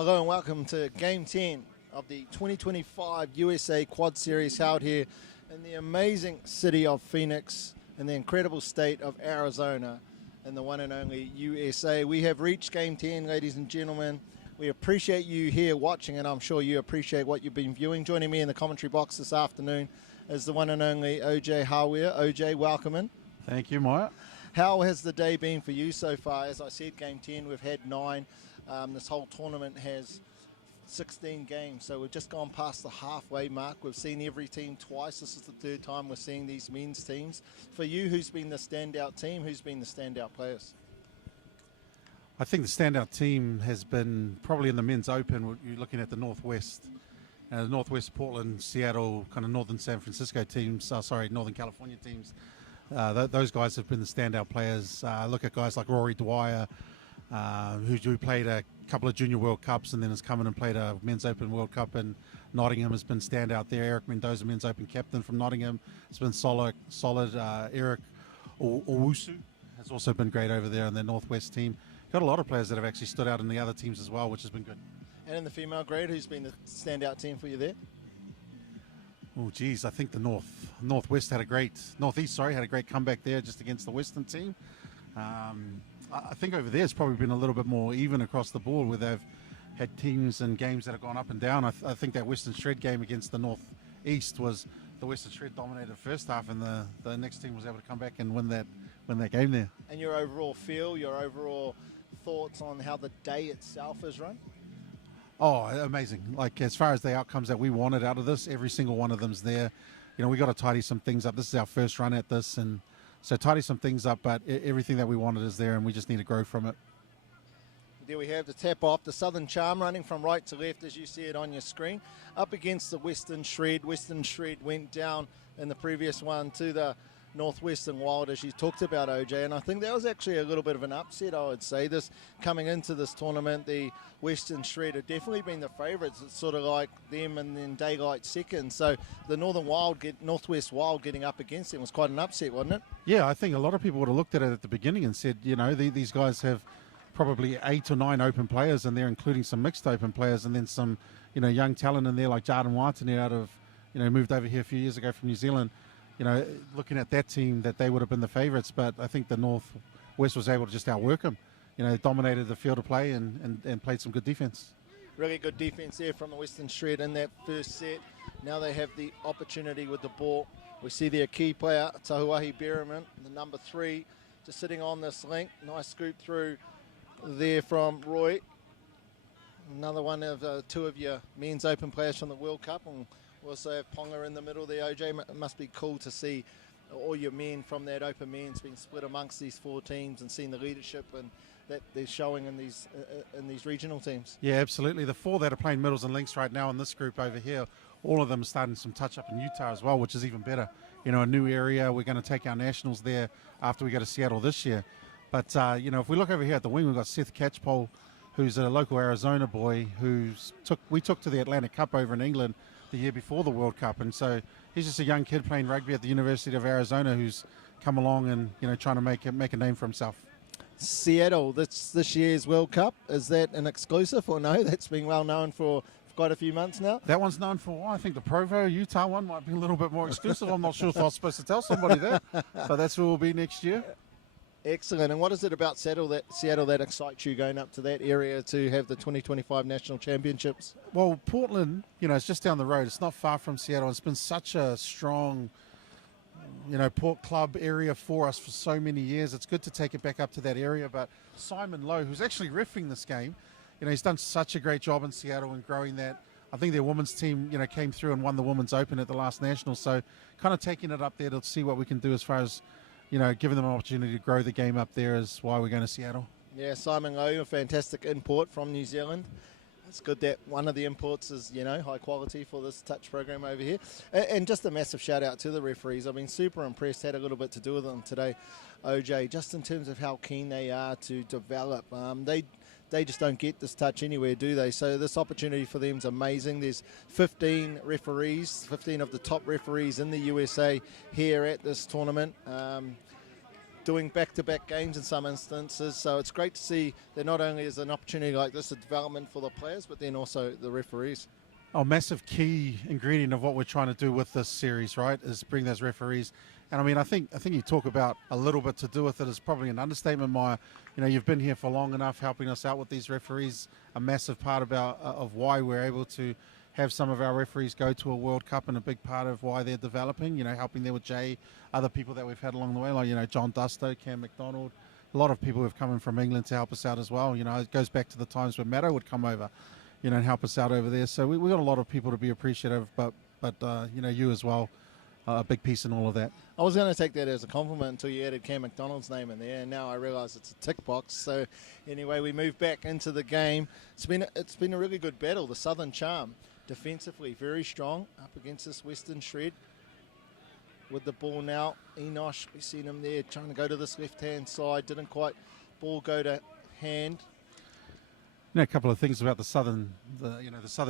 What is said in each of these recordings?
Hello and welcome to Game 10 of the 2025 USA Quad Series held here in the amazing city of Phoenix in the incredible state of Arizona in the one and only USA. We have reached Game 10, ladies and gentlemen. We appreciate you here watching, and I'm sure you appreciate what you've been viewing. Joining me in the commentary box this afternoon is the one and only OJ Hawea. OJ, welcome in. Thank you, Maya. How has the day been for you so far? As I said, Game 10, we've had 9. This whole tournament has 16 games, so we've just gone past the halfway mark. We've seen every team twice. This is the third time we're seeing these men's teams. For you, who's been the standout team? Who's been the standout players? I think the standout team has been probably in the men's open. You're looking at the Northwest. The Northwest, Portland, Seattle, kind of Northern San Francisco teams, Northern California teams. Those guys have been the standout players. Look at guys like Rory Dwyer, who played a couple of Junior World Cups and then has come in and played a Men's Open World Cup in Nottingham, has been standout there. Eric Mendoza, Men's Open captain from Nottingham, has been solid. Eric Owusu has also been great over there in the Northwest team. Got a lot of players that have actually stood out in the other teams as well, which has been good. And in the female grade, who's been the standout team for you there? Oh, geez, I think the Northeast had a great comeback there just against the Western team. I think over there it's probably been a little bit more even across the board where they've had teams and games that have gone up and down. I think that Western Shred game against the Northeast was the Western Shred dominated the first half, and the next team was able to come back and win that game there. And your overall feel, your overall thoughts on how the day itself is run? Oh, amazing. Like, as far as the outcomes that we wanted out of this, every single one of them's there. You know, we got to tidy some things up. This is our first run at this, and so tidy some things up, but everything that we wanted is there, and we just need to grow from it. There we have the tap off, the Southern Charm running from right to left as you see it on your screen, up against the Western Shred. Western Shred went down in the previous one to the Northwestern Wild, as you talked about, OJ, and I think that was actually a little bit of an upset, I would say. This coming into this tournament, the Western Shred have definitely been the favourites. It's sort of like them and then Daylight second. So the Northwest Wild getting up against them was quite an upset, wasn't it? Yeah, I think a lot of people would have looked at it at the beginning and said, you know, these guys have probably 8 or 9 open players in there, including some mixed open players, and then some, you know, young talent in there like Jarden Whiten out of, you know, moved over here a few years ago from New Zealand. You know, looking at that team, that they would have been the favourites, but I think the Northwest was able to just outwork them. You know, dominated the field of play and played some good defence. Really good defence there from the Western Shred in that first set. Now they have the opportunity with the ball. We see their key player, Tahuahi Berriman, the number 3, just sitting on this link. Nice scoop through there from Roy. Another one of 2 of your men's open players from the World Cup. And we also have Ponga in the middle there, OJ. It must be cool to see all your men from that open men's being split amongst these 4 teams and seeing the leadership and that they're showing in these regional teams. Yeah, absolutely. The 4 that are playing middles and links right now in this group over here, all of them are starting some touch-up in Utah as well, which is even better. You know, a new area. We're going to take our nationals there after we go to Seattle this year. But, you know, if we look over here at the wing, we've got Seth Catchpole, who's a local Arizona boy we took to the Atlantic Cup over in England the year before the World Cup, and so he's just a young kid playing rugby at the University of Arizona who's come along and, you know, trying to make a name for himself. Seattle, this year's World Cup, is that an exclusive or no? That's been well known for quite a few months now. That one's known for a while. I think the Provo, Utah one might be a little bit more exclusive. I'm not sure if I was supposed to tell somebody that, but that's where we'll be next year. Excellent. And what is it about Seattle that excites you going up to that area to have the 2025 National Championships? Well, Portland, you know, it's just down the road. It's not far from Seattle. It's been such a strong, you know, port club area for us for so many years. It's good to take it back up to that area. But Simon Lowe, who's actually reffing this game, you know, he's done such a great job in Seattle and growing that. I think their women's team, you know, came through and won the Women's Open at the last National. So kind of taking it up there to see what we can do as far as, you know, giving them an opportunity to grow the game up there is why we're going to Seattle. Yeah, Simon Lowe, a fantastic import from New Zealand. It's good that one of the imports is, you know, high quality for this touch program over here. And just a massive shout out to the referees. I've been super impressed, had a little bit to do with them today, OJ, just in terms of how keen they are to develop. They just don't get this touch anywhere, do they? So this opportunity for them is amazing. There's 15 referees, 15 of the top referees in the USA here at this tournament. doing back-to-back games in some instances. So it's great to see that not only is an opportunity like this a development for the players, but then also the referees. A massive key ingredient of what we're trying to do with this series, right, is bring those referees. And I mean, I think you talk about a little bit to do with it is probably an understatement, Maya. You know, you've been here for long enough helping us out with these referees. A massive part of why we're able to have some of our referees go to a World Cup, and a big part of why they're developing, you know, helping there with Jay, other people that we've had along the way, like, you know, John Dusto, Cam McDonald, a lot of people who have come in from England to help us out as well. You know, it goes back to the times when Matto would come over, you know, and help us out over there. So we got a lot of people to be appreciative, but you know, you as well, a big piece in all of that. I was going to take that as a compliment until you added Cam McDonald's name in there, and now I realise it's a tick box. So anyway, we move back into the game. It's been a really good battle. The Southern Charm, defensively very strong up against this Western Shred. With the ball now, Enosh, we've seen him there trying to go to this left-hand side. Didn't quite ball go to hand. You know, a couple of things about the Southern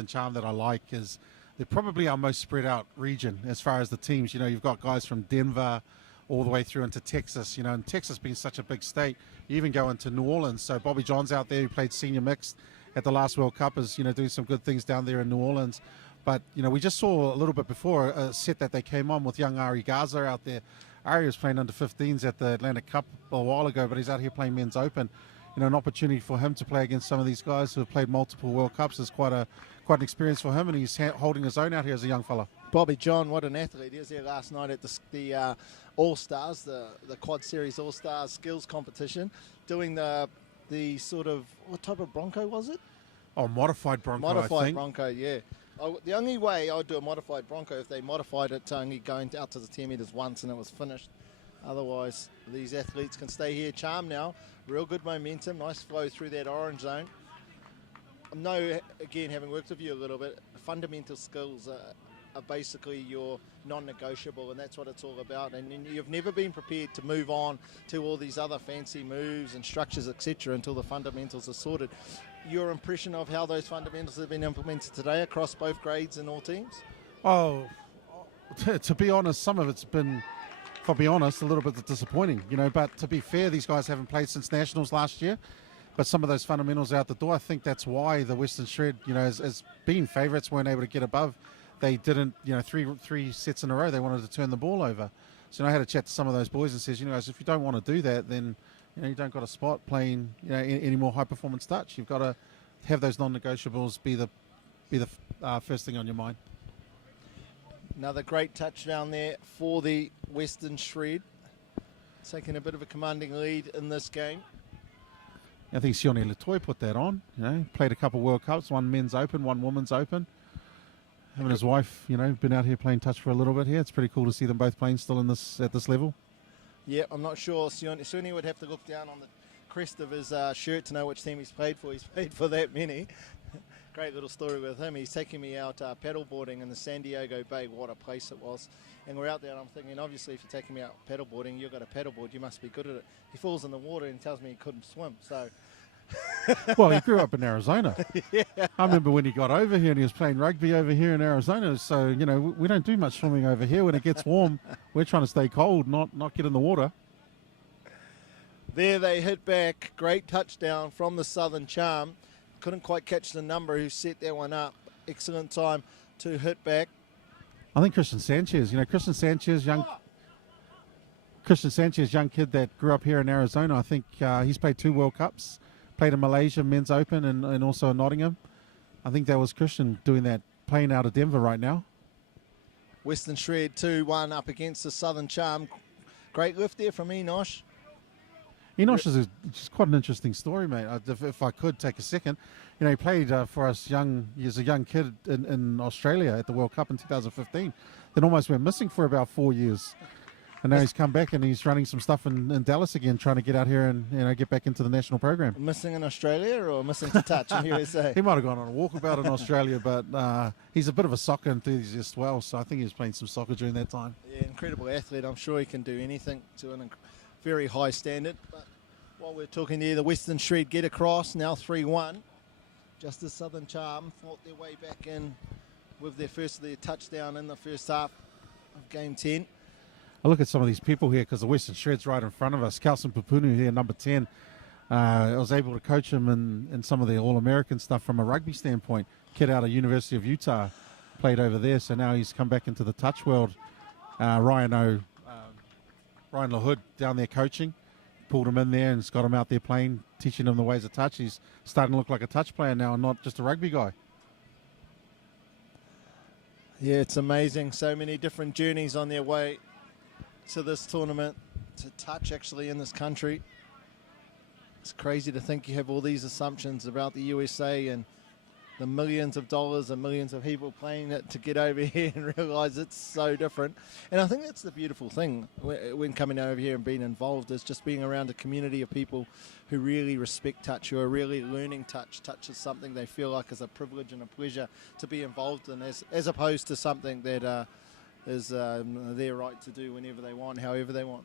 Charm that I like is they're probably our most spread out region as far as the teams. You know, you've got guys from Denver all the way through into Texas, you know, and Texas being such a big state, you even go into New Orleans. So Bobby John's out there who played senior mixed at the last World Cup is, you know, doing some good things down there in New Orleans. But, you know, we just saw a little bit before a set that they came on with young Ari Garza out there. Ari was playing under 15s at the Atlantic Cup a while ago, but he's out here playing men's open. You know, an opportunity for him to play against some of these guys who have played multiple World Cups is quite an experience for him, and he's holding his own out here as a young fella. Bobby John, what an athlete. He was there last night at the All-Stars, the Quad Series All-Stars skills competition, doing the sort of, what type of Bronco was it? Oh, modified Bronco, I think. Modified Bronco, yeah. The only way I would do a modified Bronco if they modified it to only going out to the 10 metres once and it was finished. Otherwise, these athletes can stay here. Charm now, real good momentum, nice flow through that orange zone. I know, again, having worked with you a little bit, fundamental skills are basically your non-negotiable, and that's what it's all about. And you've never been prepared to move on to all these other fancy moves and structures, etc., until the fundamentals are sorted. Your impression of how those fundamentals have been implemented today across both grades and all teams? Oh, to be honest, some of it's been, if I'll be honest, a little bit disappointing, you know, but to be fair, these guys haven't played since Nationals last year, but some of those fundamentals are out the door. I think that's why the Western Shred, you know, as being favourites, weren't able to get above. They didn't, you know, three sets in a row, they wanted to turn the ball over. So I had a chat to some of those boys and says, you know, if you don't want to do that, then, you know, you don't got a spot playing, you know, any more high performance touch. You've got to have those non-negotiables be the first thing on your mind. Another great touchdown there for the Western Shred, taking a bit of a commanding lead in this game. I think Sione Latoy put that on. You know, played a couple World Cups, one men's open, one women's open. Him and his wife, you know, been out here playing touch for a little bit here. It's pretty cool to see them both playing still at this level. Yeah, I'm not sure. Sione would have to look down on the crest of his shirt to know which team he's played for. He's played for that many. Great little story with him. He's taking me out paddleboarding in the San Diego Bay. What a place it was. And we're out there and I'm thinking, obviously, if you're taking me out paddleboarding, you've got a paddleboard, you must be good at it. He falls in the water and tells me he couldn't swim. So, well, he grew up in Arizona. Yeah. I remember when he got over here and he was playing rugby over here in Arizona. So, you know, we don't do much swimming over here. When it gets warm, we're trying to stay cold, not get in the water. There they hit back. Great touchdown from the Southern Charm. Couldn't quite catch the number who set that one up. Excellent time to hit back. I think Christian Sanchez, young kid that grew up here in Arizona. I think he's played 2 World Cups, played in Malaysia, Men's Open, and also in Nottingham. I think that was Christian doing that, playing out of Denver right now. Western Shred 2-1 up against the Southern Charm. Great lift there from Enosh. Enosh is just quite an interesting story, mate. If I could take a second, you know, he played for us as a young kid in Australia at the World Cup in 2015. Then almost went missing for about 4 years, and now he's come back and he's running some stuff in Dallas again, trying to get out here and, you know, get back into the national program. Missing in Australia or missing to touch in USA? He might have gone on a walkabout in Australia, but he's a bit of a soccer enthusiast as well, so I think he was playing some soccer during that time. Yeah, incredible athlete. I'm sure he can do anything to an very high standard. But while we're talking there, the Western Shred get across, now 3-1. Just as Southern Charm fought their way back in with their touchdown in the first half of Game 10. I look at some of these people here because the Western Shred's right in front of us. Kelson Pupunu here, number 10. I was able to coach him in some of the All-American stuff from a rugby standpoint. Kid out of University of Utah, played over there, so now he's come back into the touch world. Ryan LaHood down there coaching, pulled him in there and has got him out there playing, teaching him the ways of touch. He's starting to look like a touch player now and not just a rugby guy. Yeah, it's amazing. So many different journeys on their way to this tournament, to touch actually in this country. It's crazy to think you have all these assumptions about the USA and the millions of dollars and millions of people playing it to get over here and realize it's so different. And I think that's the beautiful thing when coming over here and being involved, is just being around a community of people who really respect touch, who are really learning touch. Touch is something they feel like is a privilege and a pleasure to be involved in, as opposed to something that is their right to do whenever they want, however they want.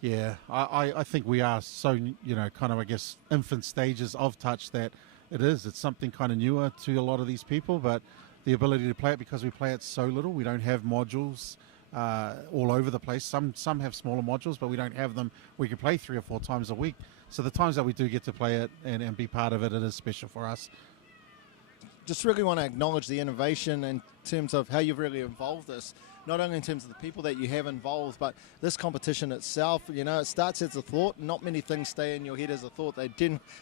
Yeah, I think we are so, kind of, I guess, infant stages of touch that it's something kind of newer to a lot of these people, but the ability to play it, because we play it so little, we don't have modules all over the place. Some have smaller modules, but we don't have them. We can play 3 or 4 times a week. So the times that we do get to play it and be part of it, it is special for us. Just really want to acknowledge the innovation in terms of how you've really involved this, not only in terms of the people that you have involved, but this competition itself. It starts as a thought. Not many things stay in your head as a thought. They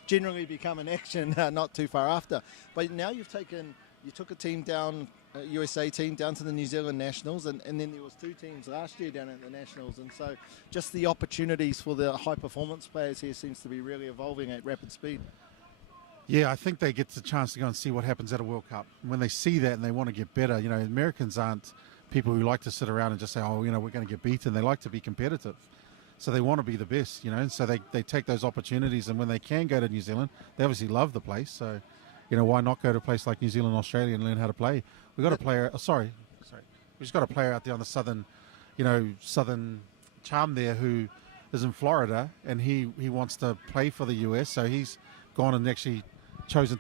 generally become an action not too far after. But now you took a team down, a USA team, down to the New Zealand Nationals, and then there was 2 teams last year down at the Nationals. And so just the opportunities for the high-performance players here seems to be really evolving at rapid speed. Yeah, I think they get the chance to go and see what happens at a World Cup. And when they see that and they want to get better, Americans aren't people who like to sit around and just say, we're going to get beaten. They like to be competitive. So they want to be the best, and so they take those opportunities. And when they can go to New Zealand, they obviously love the place. So, why not go to a place like New Zealand, Australia, and learn how to play? We've got a player, we just got a player out there on the southern charm there who is in Florida, and he wants to play for the US. So he's gone and actually chosen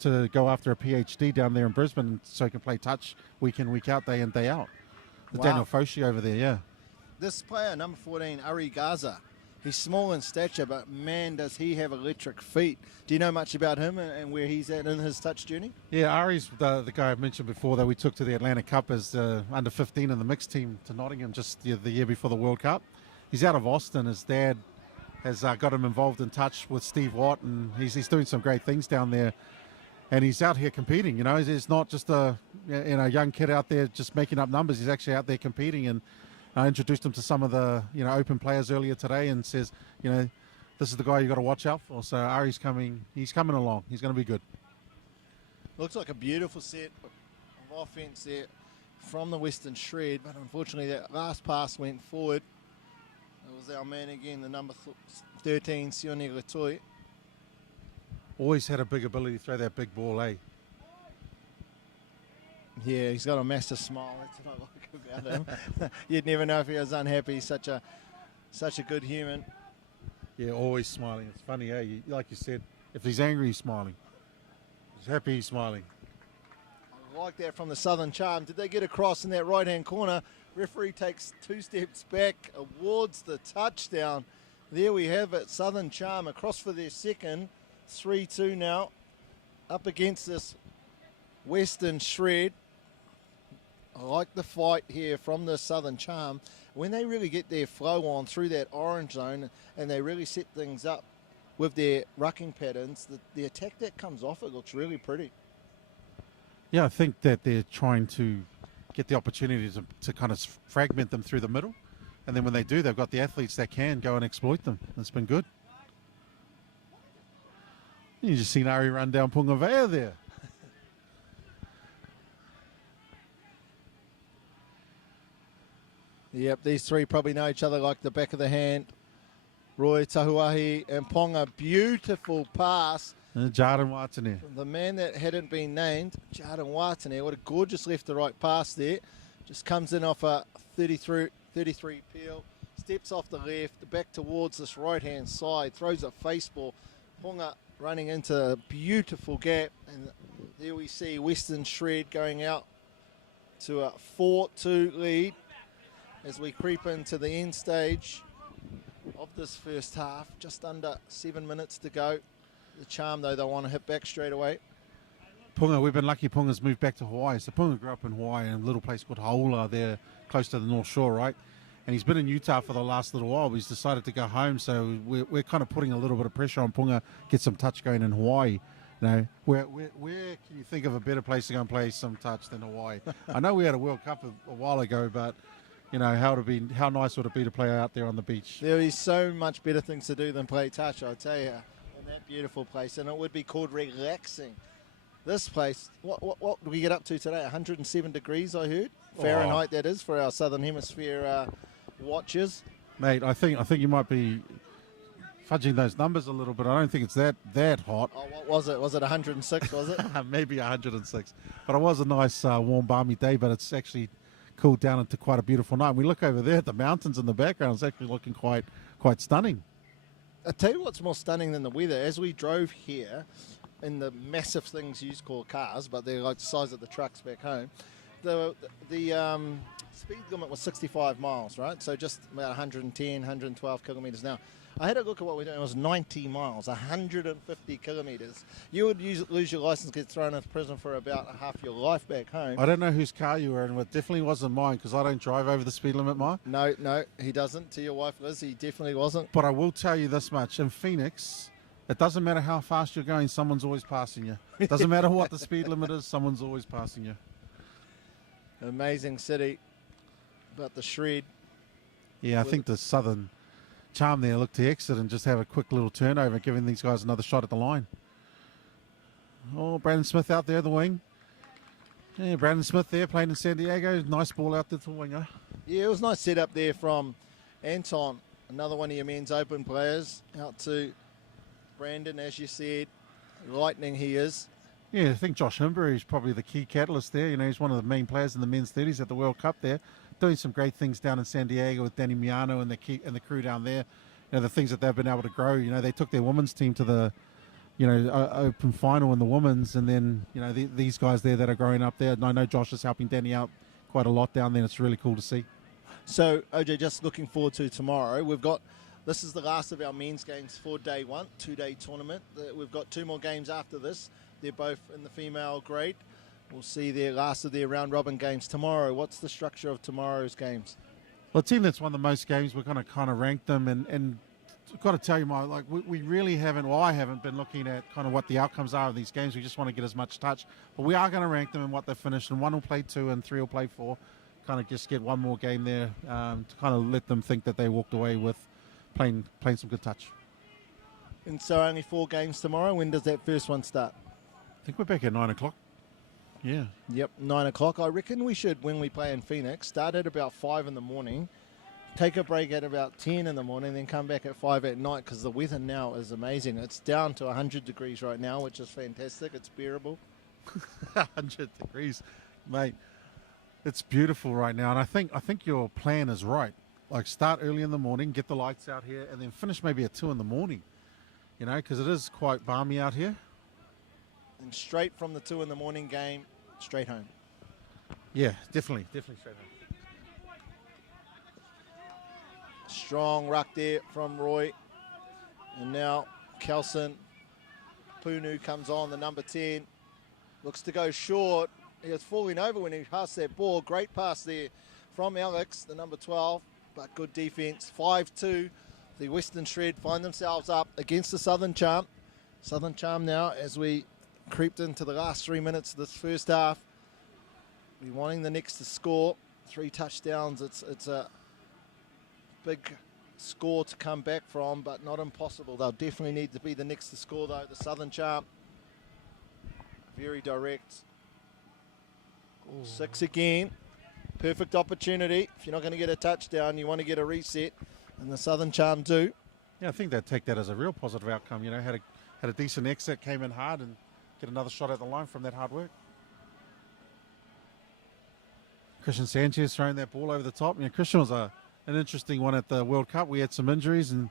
to go after a PhD down there in Brisbane so he can play touch week in, week out, day in, day out. Wow. Daniel Foshi over there, yeah. This player, number 14, Ari Gaza, he's small in stature, but man, does he have electric feet. Do you know much about him and where he's at in his touch journey? Yeah, Ari's the guy I mentioned before that we took to the Atlantic Cup as under 15 in the mixed team to Nottingham just the year before the World Cup. He's out of Austin. His dad has got him involved in touch with Steve Watt, and he's doing some great things down there. And he's out here competing, He's not just a young kid out there just making up numbers. He's actually out there competing. And I introduced him to some of the open players earlier today, and says, this is the guy you got to watch out for. So Ari's coming. He's coming along. He's going to be good. Looks like a beautiful set of offense there from the Western Shred, but unfortunately that last pass went forward. It was our man again, the number 13, Sione Latoi. Always had a big ability to throw that big ball, eh? Yeah, he's got a massive smile. That's what I like about him. You'd never know if he was unhappy. He's such a good human. Yeah, always smiling. It's funny, eh? Like you said, if he's angry, he's smiling. If he's happy, he's smiling. I like that from the Southern Charm. Did they get across in that right-hand corner? Referee takes 2 steps back, awards the touchdown. There we have it. Southern Charm across for their second. 3-2 now, up against this Western Shred. I like the fight here from the Southern Charm. When they really get their flow on through that orange zone and they really set things up with their rucking patterns, the attack that comes off it looks really pretty. Yeah, I think that they're trying to get the opportunity to kind of fragment them through the middle. And then when they do, they've got the athletes that can go and exploit them. It's been good. You just seen Ari run down Pungavea there. Yep, these 3 probably know each other like the back of the hand. Roy Tahuahi and Ponga, beautiful pass. Jarden Watane. The man that hadn't been named, Jarden Watane. What a gorgeous left to right pass there. Just comes in off a 33 peel. Steps off the left, back towards this right-hand side. Throws a face ball. Ponga running into a beautiful gap, and there we see Western Shred going out to a 4-2 lead. as we creep into the end stage of this first half. Just under 7 minutes to go. The Charm, though, they'll want to hit back straight away. Punga, we've been lucky Punga's moved back to Hawaii. So Punga grew up in Hawaii in a little place called Haula there, close to the North Shore, right? And he's been in Utah for the last little while, but he's decided to go home. So we're kind of putting a little bit of pressure on Punga, get some touch going in Hawaii. You know, where can you think of a better place to go and play some touch than Hawaii? I know we had a World Cup a while ago, but you know, how nice would it be to play out there on the beach? There is so much better things to do than play touch, I tell you, in that beautiful place, and it would be called relaxing. This place, what do we get up to today? 107 degrees, I heard. Fahrenheit, that is, for our Southern Hemisphere watchers. Mate, I think you might be fudging those numbers a little bit. I don't think it's that hot. Oh, what was it? Was it 106, was it? Maybe 106. But it was a nice, warm, balmy day, but it's actually cooled down into quite a beautiful night. We look over there at the mountains in the background. It's actually looking quite stunning. I'll tell you what's more stunning than the weather. As we drove here in the massive things you call cars, but they're like the size of the trucks back home, the speed limit was 65 miles, right? So just about 110, 112 kilometres an hour. I had a look at what we're doing. It was 90 miles, 150 kilometres. You would lose your licence, get thrown into prison for about half your life back home. I don't know whose car you were in, but it definitely wasn't mine because I don't drive over the speed limit, Mike. No, he doesn't. To your wife, Liz, he definitely wasn't. But I will tell you this much. In Phoenix, it doesn't matter how fast you're going, someone's always passing you. It doesn't matter what the speed limit is, someone's always passing you. Amazing city, but the shred. Yeah, I think the Southern Charm there look to exit and just have a quick little turnover, giving these guys another shot at the line. Oh, Brandon Smith out there, the wing. Yeah, Brandon Smith there playing in San Diego. Nice ball out there to the winger. Yeah, it was nice setup there from Anton, another one of your men's open players, out to Brandon, as you said. Lightning he is. Yeah, I think Josh Himber is probably the key catalyst there. You know, he's one of the main players in the men's 30s at the World Cup there, doing some great things down in San Diego with Danny Miano and the crew down there. You know, the things that they've been able to grow. You know, they took their women's team to the, you know, open final in the women's, and then, you know, these guys there that are growing up there. And I know Josh is helping Danny out quite a lot down there. It's really cool to see. So, OJ, just looking forward to tomorrow. This is the last of our men's games for day one, 2-day tournament. We've got 2 more games after this. They're both in the female grade. We'll see their last of their round-robin games tomorrow. What's the structure of tomorrow's games? Well, a team that's won the most games, we're going to kind of rank them. And I've got to tell you, Mike, like we really haven't, well, I haven't been looking at kind of what the outcomes are of these games. We just want to get as much touch. But we are going to rank them in what they've finished. And 1 will play 2 and 3 will play 4. Kind of just get 1 more game there to kind of let them think that they walked away with playing some good touch. And so only 4 games tomorrow. When does that first one start? I think we're back at 9 o'clock. Yeah. Yep, 9 o'clock. I reckon we should, when we play in Phoenix, start at about 5 in the morning, take a break at about 10 in the morning, then come back at 5 at night, because the weather now is amazing. It's down to 100 degrees right now, which is fantastic. It's bearable. 100 degrees, mate. It's beautiful right now, and I think your plan is right. Like, start early in the morning, get the lights out here, and then finish maybe at 2 in the morning, you know, because it is quite balmy out here. And straight from the 2 in the morning game, straight home. Yeah, definitely straight home. Strong ruck there from Roy. And now Kelson Punu comes on, the number 10. Looks to go short. He was falling over when he passed that ball. Great pass there from Alex, the number 12. But good defense. 5-2. The Western Shred find themselves up against the Southern Charm. Southern Charm now, as we creeped into the last 3 minutes of this first half. We're wanting the next to score. 3 touchdowns. It's a big score to come back from, but not impossible. They'll definitely need to be the next to score, though. The Southern Charm, very direct. 6 again. Perfect opportunity. If you're not going to get a touchdown, you want to get a reset, and the Southern Charm do. Yeah, I think they'd take that as a real positive outcome. You know, had a decent exit, came in hard, and get another shot at the line from that hard work. Christian Sanchez throwing that ball over the top. You know, Christian was an interesting one at the World Cup. We had some injuries and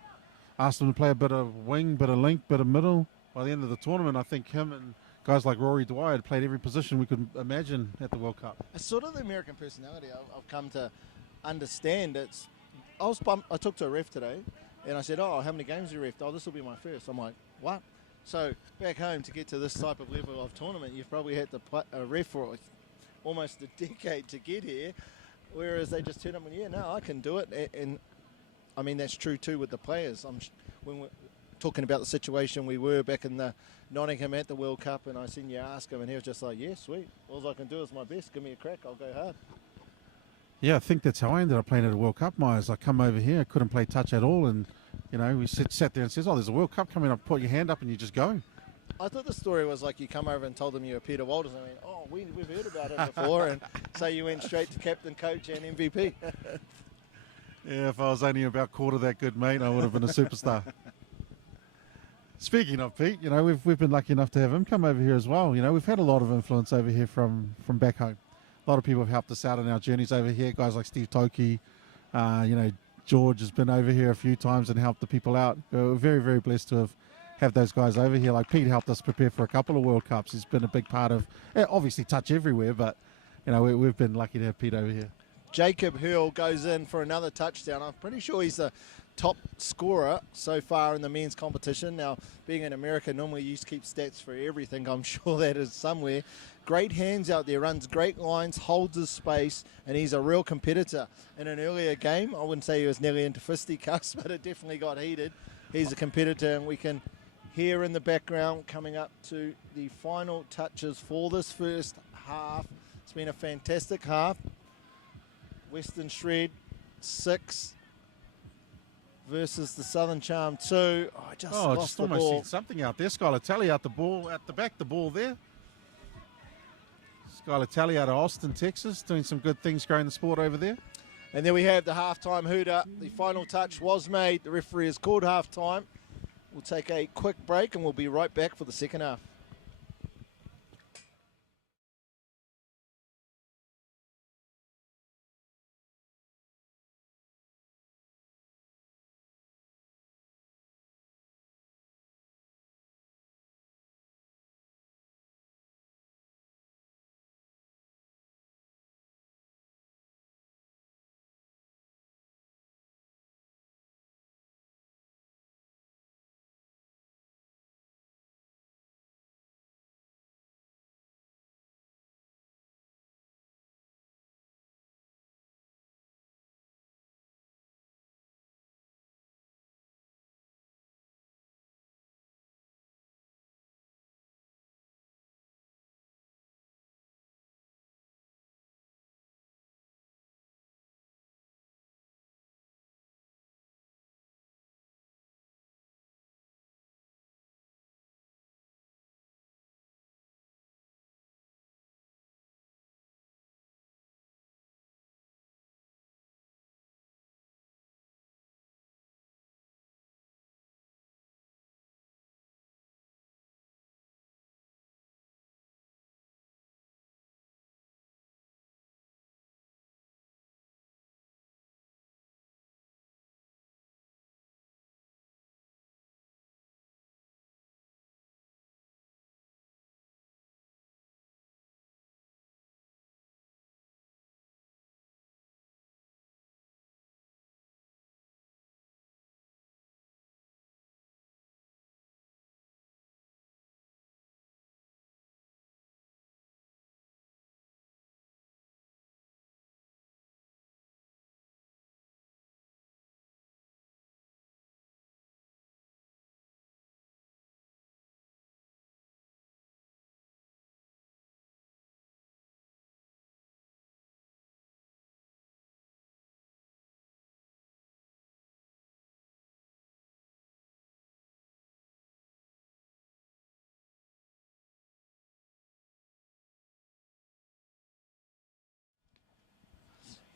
asked him to play a bit of wing, bit of link, bit of middle. By the end of the tournament, I think him and guys like Rory Dwyer had played every position we could imagine at the World Cup. It's sort of the American personality I've come to understand it's. I talked to a ref today, and I said, "Oh, how many games have you refed?" "Oh, this will be my first." I'm like, "What?" So back home, to get to this type of level of tournament, you've probably had to ref for almost a decade to get here, whereas they just turn up and, yeah, no, I can do it. And I mean, that's true too with the players. When we're talking about the situation we were back in the Nottingham at the World Cup, and I seen you ask him, and he was just like, yeah, sweet. All I can do is my best. Give me a crack. I'll go hard. Yeah, I think that's how I ended up playing at a World Cup, Myers. I come over here, I couldn't play touch at all, and, you know, we sat there and says, oh, there's a World Cup coming up, put your hand up and you just go. I thought the story was like you come over and told them you were Peter Walters, and I went, oh, we've heard about it before, and so you went straight to captain, coach, and MVP. Yeah, if I was only about quarter that good, mate, I would have been a superstar. Speaking of Pete, you know, we've been lucky enough to have him come over here as well. You know, we've had a lot of influence over here from back home. A lot of people have helped us out on our journeys over here. Guys like Steve Toki, you know, George has been over here a few times and helped the people out. We're very, very blessed to have those guys over here. Like Pete helped us prepare for a couple of World Cups. He's been a big part of, obviously touch everywhere, but, you know, we've been lucky to have Pete over here. Jacob Hurl goes in for another touchdown. I'm pretty sure he's the top scorer so far in the men's competition. Now, being in America, normally you keep stats for everything. I'm sure that is somewhere. Great hands out there, runs great lines, holds his space, and he's a real competitor. In an earlier game, I wouldn't say he was nearly into fisticuffs, but it definitely got heated. He's a competitor, and we can hear in the background coming up to the final touches for this first half. It's been a fantastic half. Western Shred 6 versus the Southern Charm 2. Oh, I just lost the almost ball. seen something out there. Skylar Talley out the ball, at the back, the ball there. Skylar Talley out of Austin, Texas, doing some good things growing the sport over there. And then we have the halftime hooter. The final touch was made. The referee has called halftime. We'll take a quick break and we'll be right back for the second half.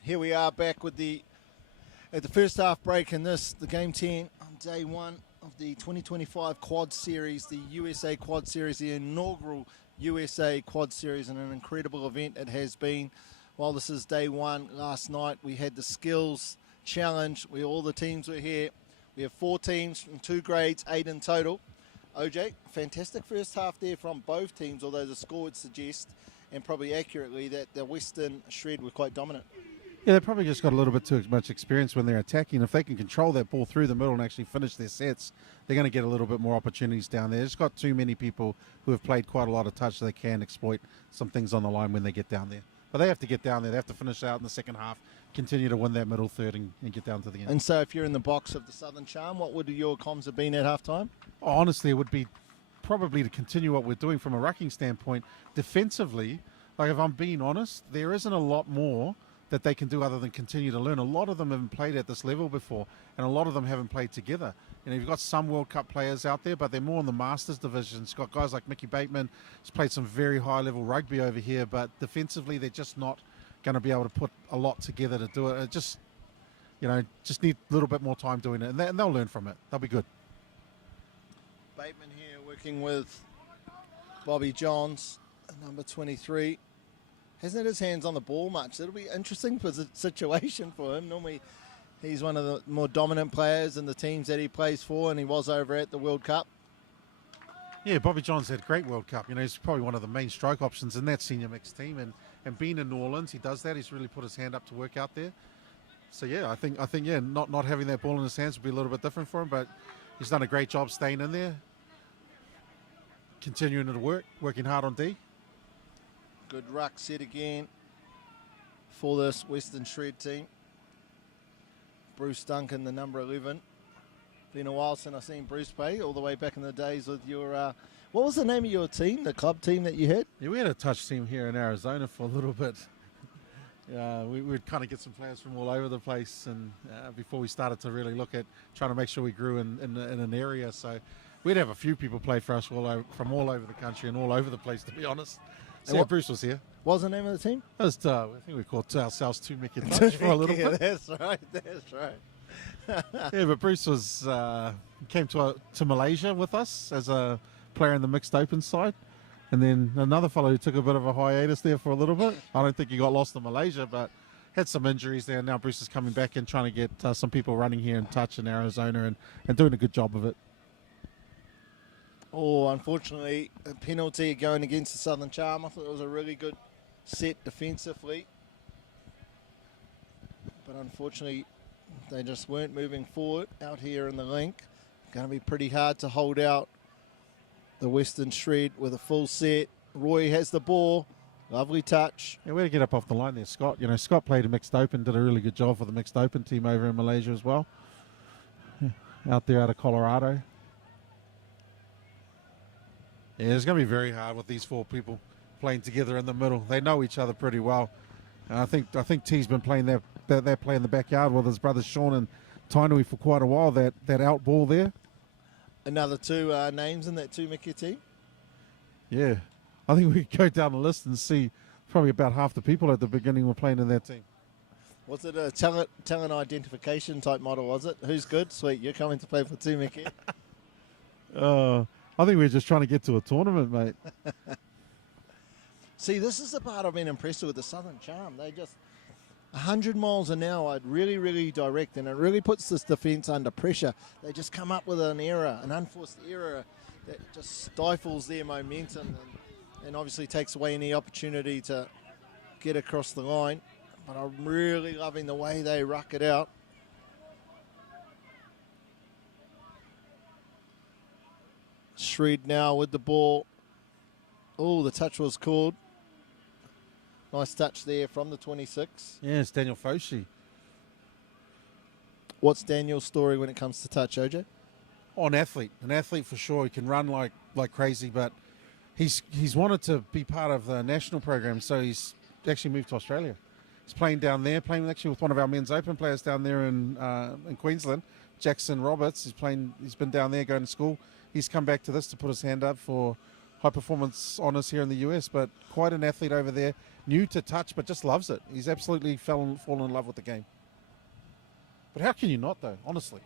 Here we are back with at the first half break in the game 10 on day one of the 2025 Quad Series, the USA Quad Series, the inaugural USA Quad Series, and an incredible event it has been. While this is day one, last night we had the skills challenge where all the teams were here. We have 4 teams from 2 grades, 8 in total. OJ, fantastic first half there from both teams, although the score would suggest, and probably accurately, that the Western Shred were quite dominant. Yeah, they've probably just got a little bit too much experience when they're attacking. If they can control that ball through the middle and actually finish their sets, they're going to get a little bit more opportunities down there. There's got too many people who have played quite a lot of touch, so they can exploit some things on the line when they get down there. But they have to get down there. They have to finish out in the second half, continue to win that middle third and get down to the end. And so if you're in the box of the Southern Charm, what would your comms have been at halftime? Oh, honestly, it would be probably to continue what we're doing from a rucking standpoint. Defensively, like if I'm being honest, there isn't a lot more that they can do other than continue to learn. A lot of them haven't played at this level before, and a lot of them haven't played together. You know, you've got some World Cup players out there, but they're more in the Masters division. It's got guys like Mickey Bateman, who's played some very high-level rugby over here, but defensively they're just not going to be able to put a lot together to do it. It just need a little bit more time doing it, and they'll learn from it. They'll be good. Bateman here working with Bobby Johns, number 23. Hasn't had his hands on the ball much. It'll be interesting for the situation for him. Normally, he's one of the more dominant players in the teams that he plays for, and he was over at the World Cup. Yeah, Bobby Johns had a great World Cup. You know, he's probably one of the main stroke options in that senior mixed team, and being in New Orleans, he does that. He's really put his hand up to work out there. So yeah, I think not having that ball in his hands would be a little bit different for him, but he's done a great job staying in there, continuing to working hard on D. Good ruck set again for this Western Shred team. Bruce Duncan, the number 11. Been a while since I've seen Bruce play, all the way back in the days with your... what was the name of your team, the club team that you had? Yeah, we had a touch team here in Arizona for a little bit. We'd kind of get some players from all over the place, and before we started to really look at trying to make sure we grew in an area. So we'd have a few people play for us from all over the country and all over the place, to be honest. So yeah, Bruce was here. What was the name of the team? I think we called ourselves Two Mickey Touch for a little bit. That's right. Yeah, but Bruce came to Malaysia with us as a player in the mixed open side. And then another fellow who took a bit of a hiatus there for a little bit. I don't think he got lost in Malaysia, but had some injuries there. Now Bruce is coming back and trying to get some people running here in touch in Arizona and doing a good job of it. Oh, unfortunately, a penalty going against the Southern Charm. I thought it was a really good set defensively. But unfortunately, they just weren't moving forward out here in the link. Going to be pretty hard to hold out the Western Shred with a full set. Roy has the ball. Lovely touch. Yeah, way to get up off the line there, Scott. You know, Scott played a mixed open, did a really good job for the mixed open team over in Malaysia as well. Yeah, out there out of Colorado. Yeah, it's going to be very hard with these four people playing together in the middle. They know each other pretty well. And I think T's been playing that play in the backyard with his brothers Sean and Tainui for quite a while, that out ball there. Another two names in that two Mickey team? Yeah. I think we could go down the list and see probably about half the people at the beginning were playing in that team. Was it a talent identification type model, was it? Who's good? Sweet, you're coming to play for two Mickey. I think we're just trying to get to a tournament, mate. See, this is the part I've been impressed with the Southern Charm. They just 100 miles an hour, really, really direct, and it really puts this defence under pressure. They just come up with an error, an unforced error that just stifles their momentum and obviously takes away any opportunity to get across the line. But I'm really loving the way they ruck it out. Shred now with the ball. Oh, the touch was called. Nice touch there from the 26. Yeah, it's Daniel Foshi. What's Daniel's story when it comes to touch, OJ? Oh, an athlete for sure. He can run like crazy, but he's wanted to be part of the national program, so he's actually moved to Australia. He's playing down there, playing actually with one of our men's open players down there in Queensland, Jackson Roberts. He's been down there going to school. He's come back to this to put his hand up for high performance honours here in the US, but quite an athlete over there, new to touch, but just loves it. He's absolutely fallen in love with the game. But how can you not, though, honestly?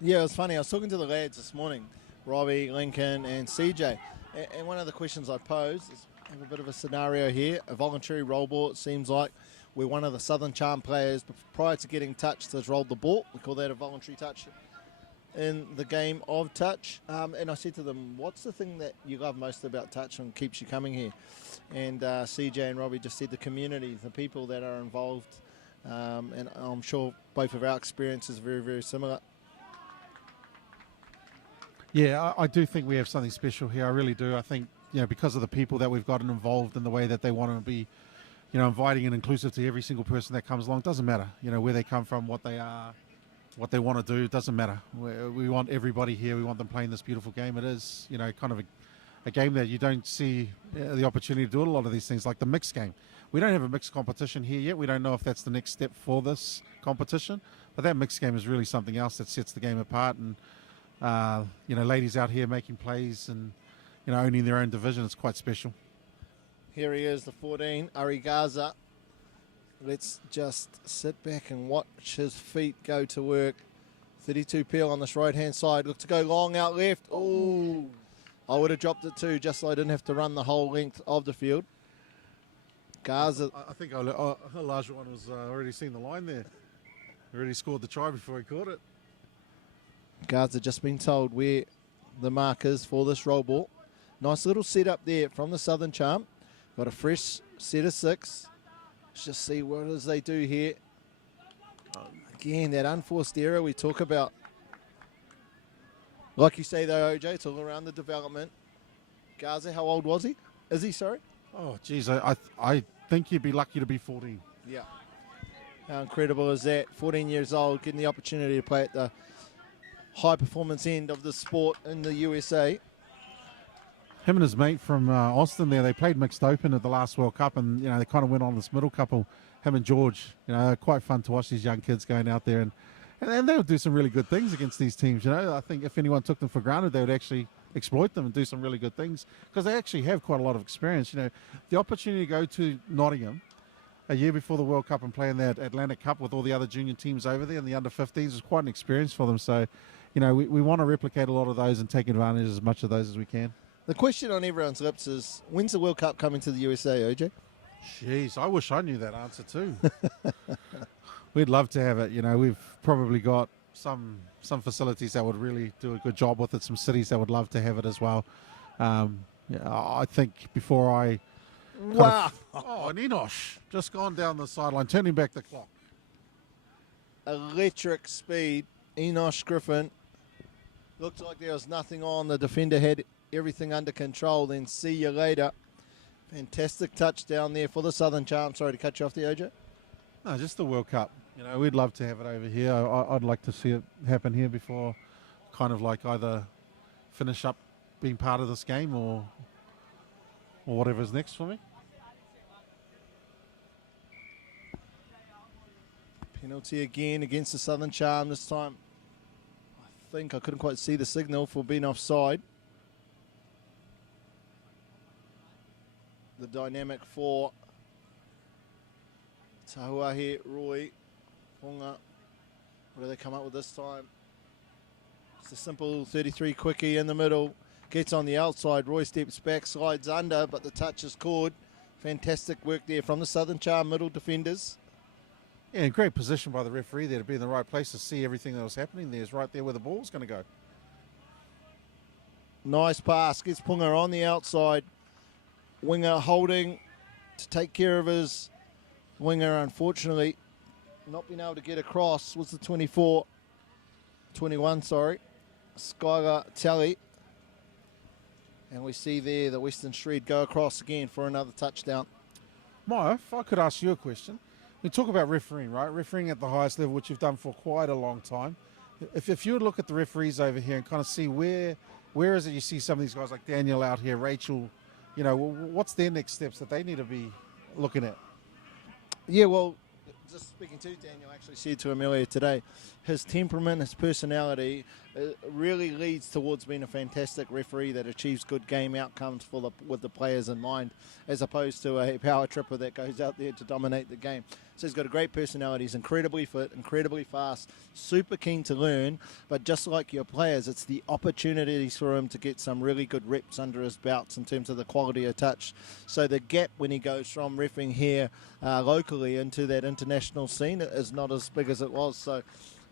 Yeah, it was funny. I was talking to the lads this morning, Robbie, Lincoln, and CJ, and one of the questions I posed is, I have a bit of a scenario here, a voluntary roll ball, it seems like, where one of the Southern Charm players, prior to getting touched, has rolled the ball. We call that a voluntary touch in the game of touch. And I said to them, what's the thing that you love most about touch and keeps you coming here? And CJ and Robbie just said the community, the people that are involved And I'm sure both of our experiences are very, very similar. Yeah, I do think we have something special here. I really do. I think, because of the people that we've gotten involved in the way that they want to be, inviting and inclusive to every single person that comes along. Doesn't matter, where they come from, what they are, what they want to do. It doesn't matter. We want everybody here. We want them playing this beautiful game. It is, kind of a game that you don't see the opportunity to do a lot of these things, like the mixed game. We don't have a mixed competition here yet. We don't know if that's the next step for this competition. But that mixed game is really something else that sets the game apart. And, ladies out here making plays and, owning their own division. It's quite special. Here he is, the 14, Ari Gaza. Let's just sit back and watch his feet go to work. 32 peel on this right-hand side. Look to go long out left. Oh, I would have dropped it too, just so I didn't have to run the whole length of the field. Gaza. I think Olajuwon was already seeing the line there. Already scored the try before he caught it. Gaza just been told where the mark is for this roll ball. Nice little setup there from the Southern Charm. Got a fresh set of 6. Let's just see what it is they do here. Again, that unforced error we talk about. Like you say though, OJ, it's all around the development. Gaza, how old was he? Is he, sorry? Oh, geez, I think you'd be lucky to be 14. Yeah. How incredible is that? 14 years old, getting the opportunity to play at the high performance end of the sport in the USA. Him and his mate from Austin there, they played mixed open at the last World Cup, and, they kind of went on this middle couple, him and George. Quite fun to watch these young kids going out there, and they would do some really good things against these teams. I think if anyone took them for granted, they would actually exploit them and do some really good things, because they actually have quite a lot of experience. The opportunity to go to Nottingham a year before the World Cup and play in that Atlantic Cup with all the other junior teams over there and the under-15s was quite an experience for them. So, we want to replicate a lot of those and take advantage as much of those as we can. The question on everyone's lips is, when's the World Cup coming to the USA, OJ? Jeez, I wish I knew that answer too. We'd love to have it. We've probably got some facilities that would really do a good job with it, some cities that would love to have it as well. I think before I... Wow. And Enosh just gone down the sideline, turning back the clock. Electric speed. Enosh Griffin. Looked like there was nothing on. The defender had everything under control. Then see you later. Fantastic touchdown there for the Southern Charm. Sorry to cut you off there, OJ. No, just the World Cup. We'd love to have it over here. I'd like to see it happen here before kind of like either finish up being part of this game or whatever's next for me. Penalty again against the Southern Charm this time. I think I couldn't quite see the signal for being offside. The dynamic for Tahuahe, Roy, Ponga. What do they come up with this time? It's a simple 33 quickie in the middle. Gets on the outside. Roy steps back, slides under, but the touch is caught. Fantastic work there from the Southern Charm middle defenders. Yeah, great position by the referee there to be in the right place to see everything that was happening there. Is right there where the ball's going to go. Nice pass. Gets Ponga on the outside. Winger holding to take care of his winger, unfortunately. Not being able to get across was the 21, sorry. Skylar Tally. And we see there the Western Shred go across again for another touchdown. Maya, if I could ask you a question. We talk about refereeing, right? Refereeing at the highest level, which you've done for quite a long time. If you would look at the referees over here and kind of see where is it you see some of these guys like Daniel out here, Rachel, what's their next steps that they need to be looking at? Yeah, well, just speaking to Daniel, I actually said to him earlier today, his temperament, his personality really leads towards being a fantastic referee that achieves good game outcomes with the players in mind, as opposed to a power tripper that goes out there to dominate the game. So he's got a great personality. He's incredibly fit, incredibly fast, super keen to learn. But just like your players, it's the opportunities for him to get some really good reps under his belts in terms of the quality of touch. So the gap when he goes from reffing here locally into that international scene is not as big as it was. So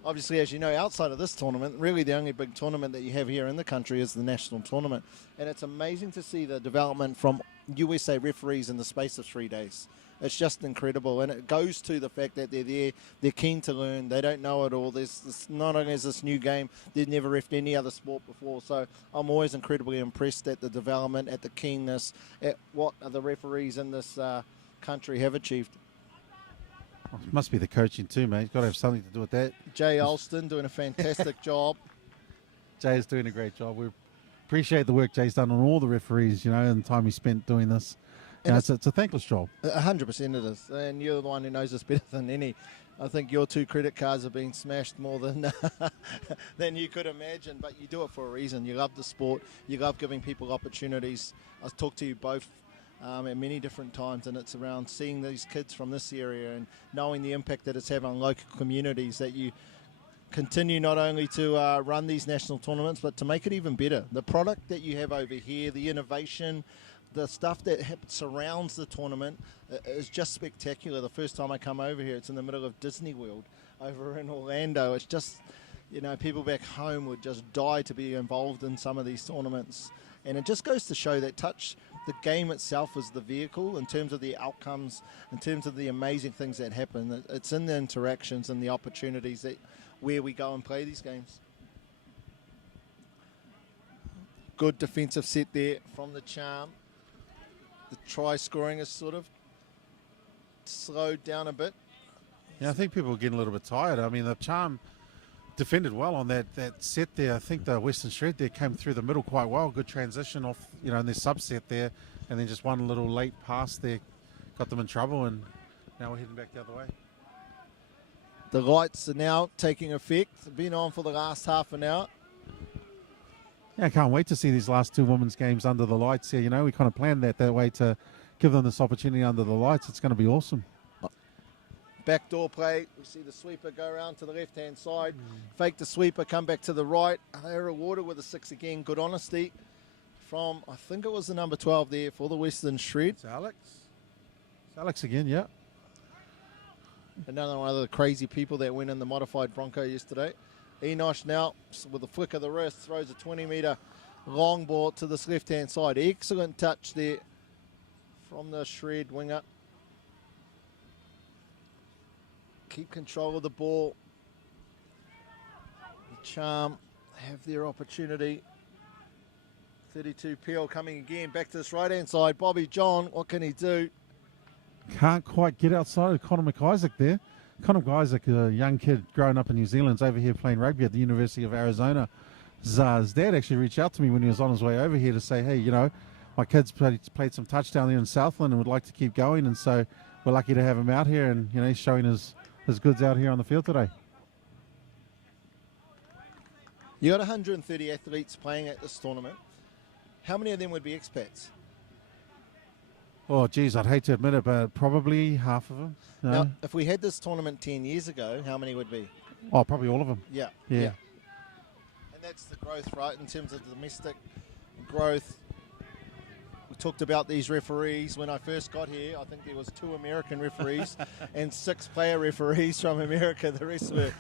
obviously, as you know, outside of this tournament, really the only big tournament that you have here in the country is the national tournament. And it's amazing to see the development from USA referees in the space of 3 days. It's just incredible, and it goes to the fact that they're there, they're keen to learn, they don't know it all. There's this, not only is this new game, they've never refed any other sport before, so I'm always incredibly impressed at the development, at the keenness, at what the referees in this country have achieved. Well, it must be the coaching too, mate. He's got to have something to do with that. Jay Alston doing a fantastic job. Jay is doing a great job. We appreciate the work Jay's done on all the referees, and the time he spent doing this. It's a thankless job. 100% it is, and you're the one who knows this better than any. I think your 2 credit cards have been smashed more than than you could imagine, but you do it for a reason. You love the sport. You love giving people opportunities. I've talked to you both at many different times, and it's around seeing these kids from this area and knowing the impact that it's having on local communities, that you continue not only to run these national tournaments, but to make it even better. The product that you have over here, the innovation, the stuff that surrounds the tournament is just spectacular. The first time I come over here, it's in the middle of Disney World over in Orlando. It's just, people back home would just die to be involved in some of these tournaments. And it just goes to show that the game itself is the vehicle in terms of the outcomes, in terms of the amazing things that happen. It's in the interactions and the opportunities where we go and play these games. Good defensive set there from the Charm. The try scoring is sort of slowed down a bit. Yeah, I think people are getting a little bit tired. I mean, the Charm defended well on that set there. I think the Western Shred there came through the middle quite well. Good transition off, in their subset there. And then just one little late pass there got them in trouble. And now we're heading back the other way. The lights are now taking effect. They've been on for the last half an hour. Yeah, I can't wait to see these last 2 women's games under the lights here. We kind of planned that way to give them this opportunity under the lights. It's going to be awesome. Backdoor play. We see the sweeper go around to the left-hand side. Fake the sweeper, come back to the right. They're rewarded with a 6 again. Good honesty from, I think it was the number 12 there for the Western Shred. It's Alex. It's Alex again, yeah. Another one of the crazy people that went in the modified Bronco yesterday. Enosh now, with a flick of the wrist, throws a 20-metre long ball to this left-hand side. Excellent touch there from the Shred winger. Keep control of the ball. The Charm have their opportunity. 32 Peel coming again, back to this right-hand side. Bobby John, what can he do? Can't quite get outside of Conor McIsaac there. Conor McIsaac, a young kid growing up in New Zealand, is over here playing rugby at the University of Arizona. His dad actually reached out to me when he was on his way over here to say, hey, my kid's played some touchdown there in Southland and would like to keep going. And so we're lucky to have him out here, and he's showing his goods out here on the field today. You got 130 athletes playing at this tournament. How many of them would be expats? Oh, geez, I'd hate to admit it, but probably half of them. No? Now, if we had this tournament 10 years ago, how many would be? Oh, probably all of them. Yeah. Yeah. And that's the growth, right, in terms of the domestic growth. We talked about these referees. When I first got here, I think there was 2 American referees and 6 player referees from America. The rest were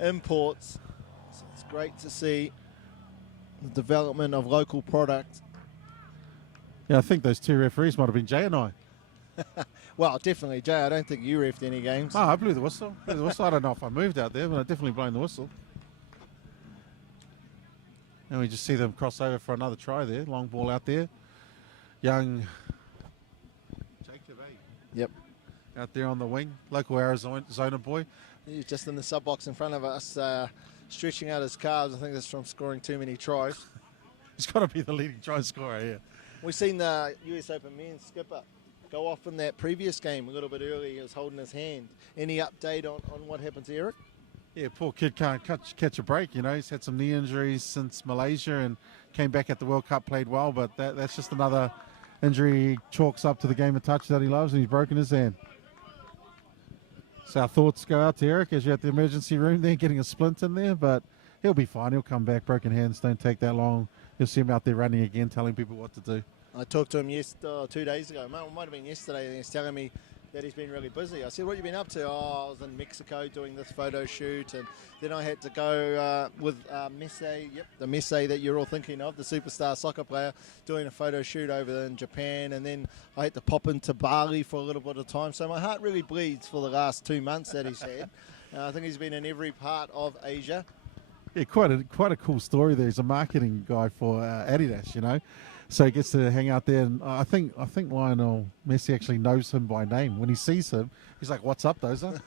imports. So it's great to see the development of local product. Yeah, I think those 2 referees might have been Jay and I. Well, definitely Jay. I don't think you refed any games. Oh, I blew the whistle. I don't know if I moved out there, but I definitely blown the whistle. And we just see them cross over for another try there. Long ball out there. Young Jacob, Yep. out there on the wing. Local Arizona boy. He's just in the sub box in front of us, stretching out his calves. I think that's from scoring too many tries. He's got to be the leading try scorer here. We've seen the US Open men's skipper go off in that previous game a little bit early. He was holding his hand. Any update on what happened to Eric? Yeah, poor kid can't catch a break. He's had some knee injuries since Malaysia and came back at the World Cup, played well, but that's just another injury he chalks up to the game of touch that he loves, and he's broken his hand. So our thoughts go out to Eric as you're at the emergency room there, getting a splint in there, but he'll be fine. He'll come back. Broken hands don't take that long. You'll see him out there running again, telling people what to do. I talked to him 2 days ago. It might have been yesterday. And he's telling me that he's been really busy. I said, what have you been up to? Oh, I was in Mexico doing this photo shoot, and then I had to go with Messi, the Messi that you're all thinking of, the superstar soccer player, doing a photo shoot over in Japan, and then I had to pop into Bali for a little bit of time. So my heart really bleeds for the last 2 months that he's had. I think he's been in every part of Asia. Yeah, quite a cool story there. He's a marketing guy for Adidas, you know. So he gets to hang out there, and I think Lionel Messi actually knows him by name. When he sees him, he's like, "What's up, Dozer?"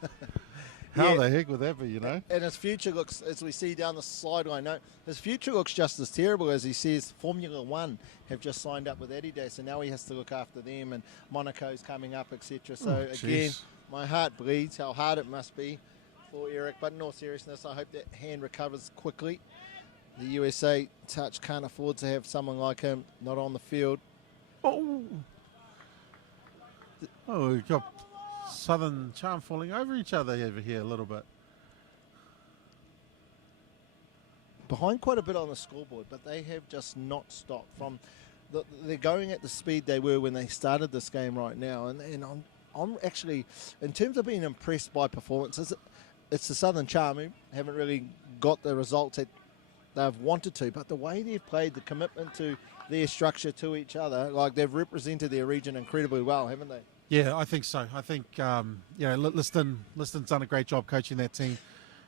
How the heck would that be, you know? And his future looks, as we see down the sideline, his future looks just as terrible as he says Formula One have just signed up with Adidas, and now he has to look after them, and Monaco's coming up, etc. So again, my heart bleeds how hard it must be for Eric. But in all seriousness, I hope that hand recovers quickly. The USA touch can't afford to have someone like him not on the field. Oh, we've got Southern Charm falling over each other over here a little bit. Behind quite a bit on the scoreboard, but they have just not stopped. They're going at the speed they were when they started this game right now. And I'm actually, in terms of being impressed by performances, it's the Southern Charm who haven't really got the results that they've wanted to, but the way they've played, the commitment to their structure to each other, like they've represented their region incredibly well, haven't they? Yeah, I think so. I think Liston's done a great job coaching that team.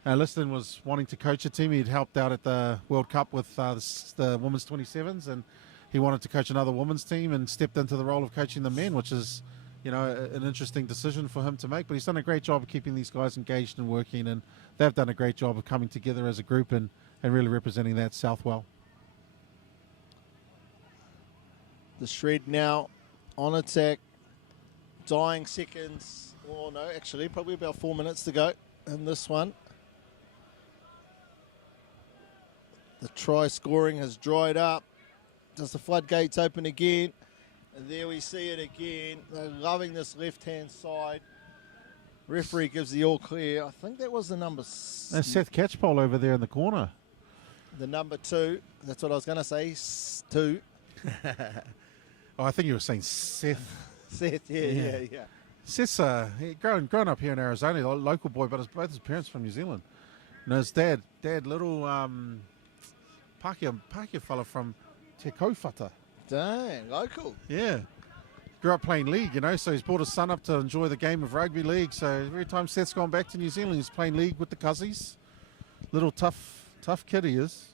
Liston was wanting to coach a team. He'd helped out at the World Cup with the women's 27s, and he wanted to coach another women's team and stepped into the role of coaching the men, which is, an interesting decision for him to make. But he's done a great job of keeping these guys engaged and working, and they've done a great job of coming together as a group and really representing that South well. The Shred now on attack, dying seconds. Oh no, actually, probably about 4 minutes to go in this one. The try scoring has dried up. Does the floodgates open again? And there we see it again. They're loving this left-hand side. Referee gives the all clear. I think that was the number... There's Seth Catchpole over there in the corner. The number 2. That's what I was going to say. 2. Oh, I think you were saying Seth. Seth, yeah. Seth's grown up here in Arizona, a local boy, but both his parents from New Zealand. And his dad, little Pākehā fella from Te Kaupata. Dang, local. Yeah. Grew up playing league, so he's brought his son up to enjoy the game of rugby league. So every time Seth's gone back to New Zealand, he's playing league with the Cuzzies. Little tough kid he is.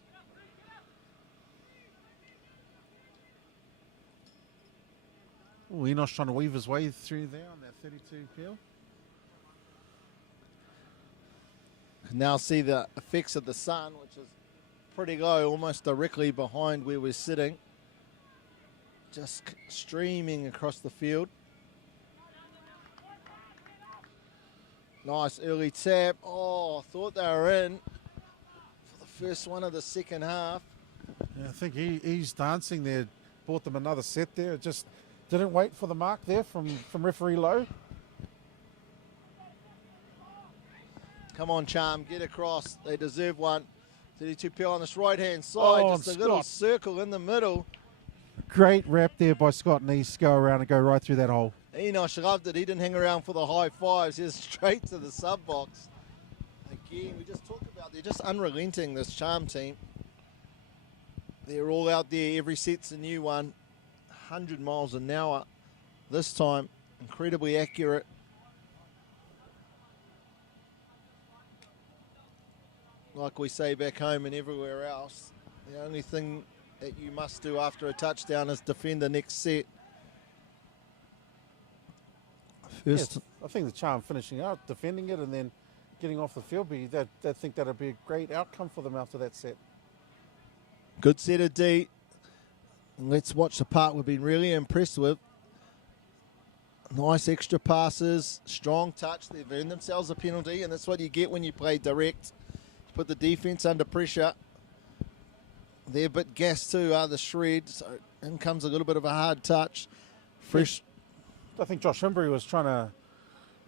Oh, Enosh trying to weave his way through there on that 32 peel. Now see the effects of the sun, which is pretty low, almost directly behind where we're sitting. Just streaming across the field. Nice early tap. Oh, thought they were in for the first one of the second half. Yeah, I think he's dancing there. Bought them another set there. Just didn't wait for the mark there from referee Lowe. Come on, Charm, get across. They deserve one. 32 peel on this right-hand side. Oh, just a little circle in the middle. Great wrap there by Scott Neese to go around and go right through that hole. Enosh loved it. He didn't hang around for the high fives. He's straight to the sub box. Again, we just talked about they're just unrelenting, this Charm team. They're all out there. Every set's a new one. 100 miles an hour. This time, incredibly accurate. Like we say back home and everywhere else, the only thing that you must do after a touchdown is defend the next set. Yes, I think the Charm finishing out, defending it, and then getting off the field, I think that would be a great outcome for them after that set. Good set of D. And let's watch the part we've been really impressed with. Nice extra passes, strong touch. They've earned themselves a penalty, and that's what you get when you play direct. Put the defense under pressure. They're a bit gassed too, are the Shred. So in comes a little bit of a hard touch. Fresh. I think Josh Embry was trying to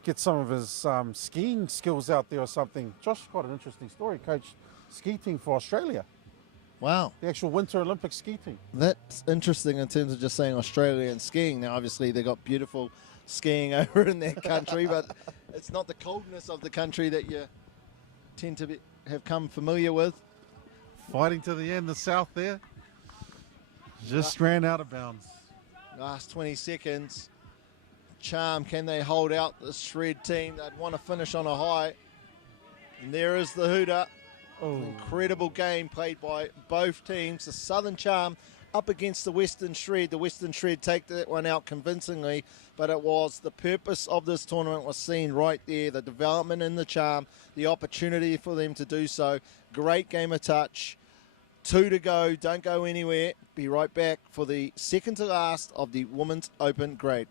get some of his skiing skills out there or something. Josh got an interesting story. Coached ski team for Australia. Wow. The actual Winter Olympic ski team. That's interesting in terms of just saying Australia and skiing. Now, obviously, they got beautiful skiing over in that country, but it's not the coldness of the country that you tend to have come familiar with. Fighting to the end, the South there just ran out of bounds. Last 20 seconds. Charm, can they hold out the Shred team? They'd want to finish on a high. And there is the hooter. Oh. Incredible game played by both teams. The Southern Charm up against the Western Shred. The Western Shred take that one out convincingly, but it was the purpose of this tournament was seen right there. The development in the Charm, the opportunity for them to do so. Great game of touch. 2 to go. Don't go anywhere. Be right back for the second to last of the Women's Open grade.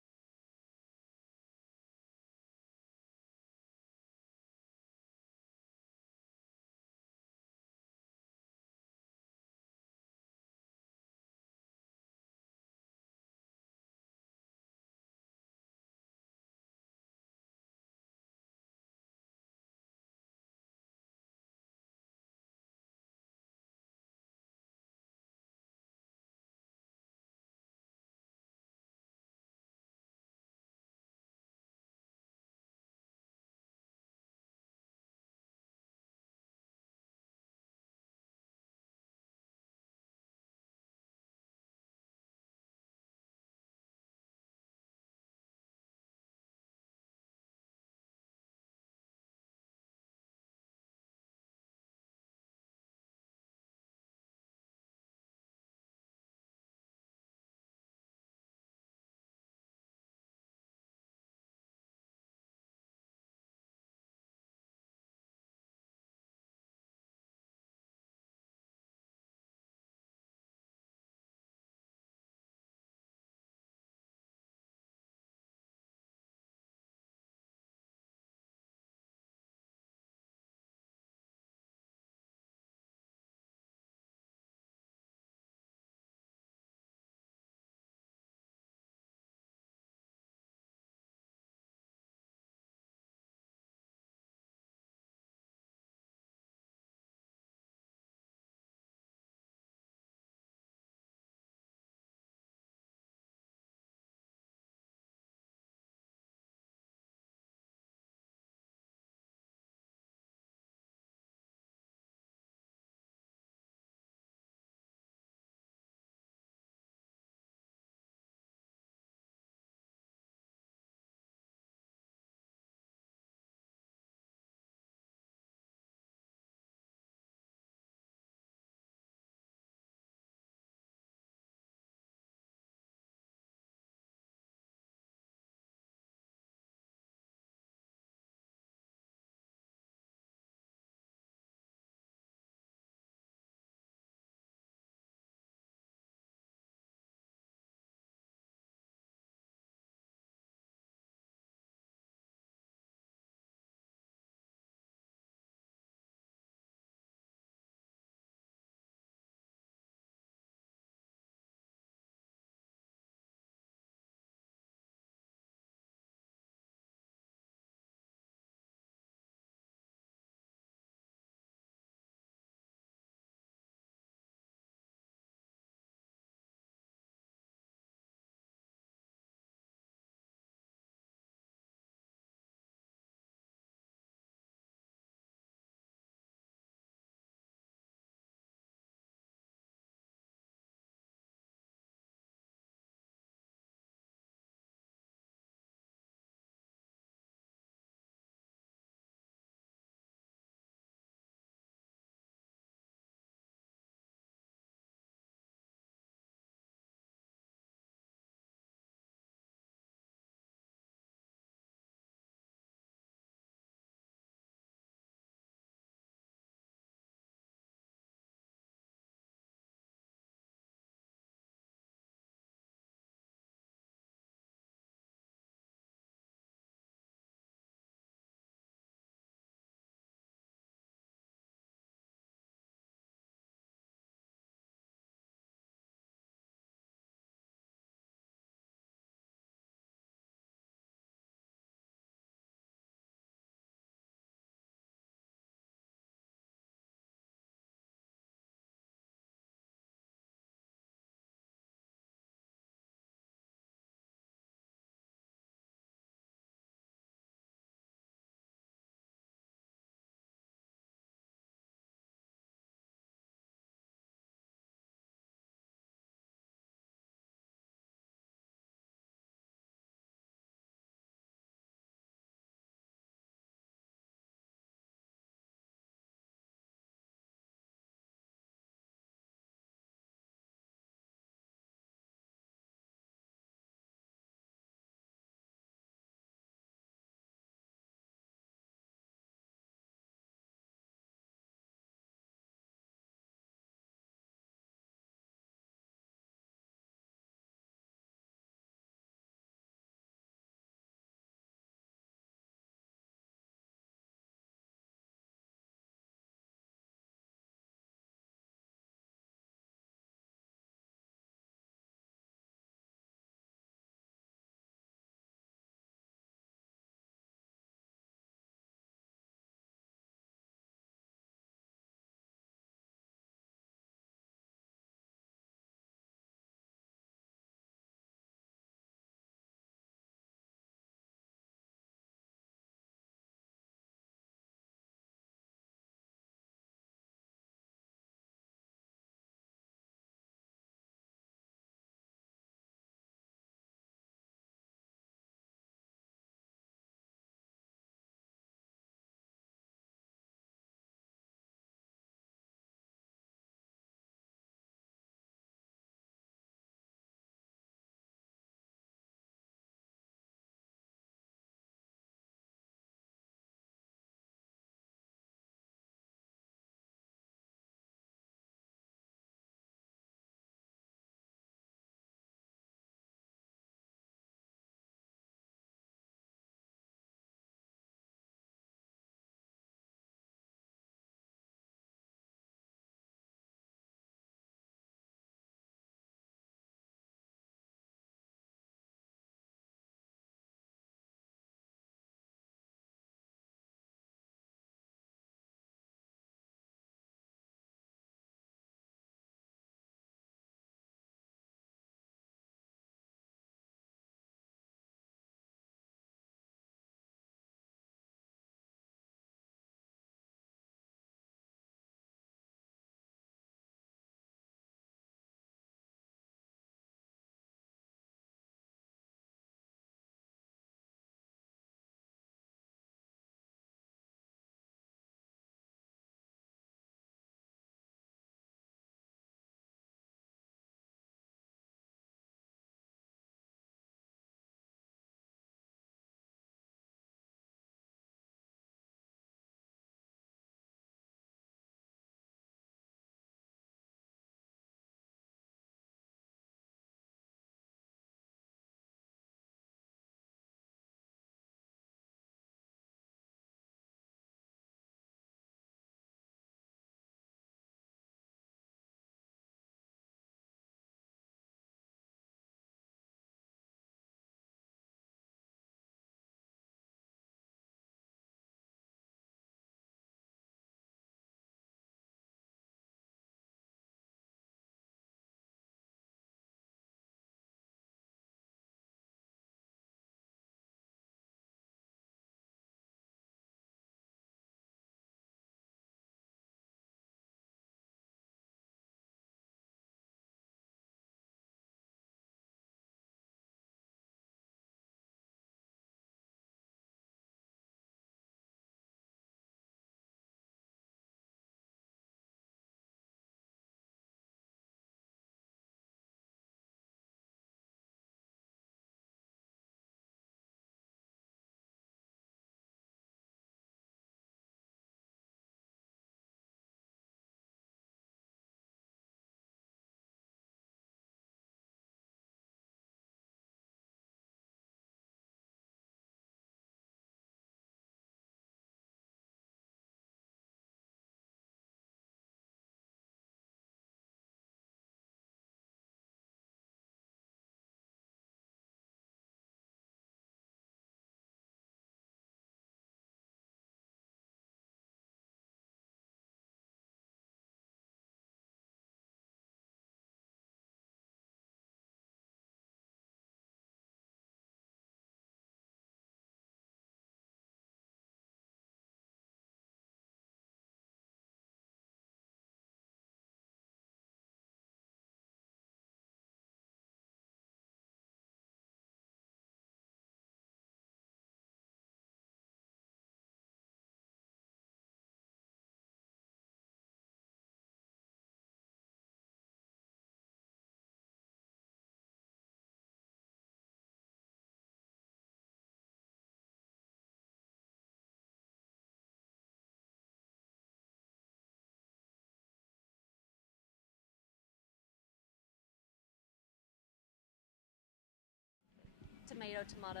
tomato.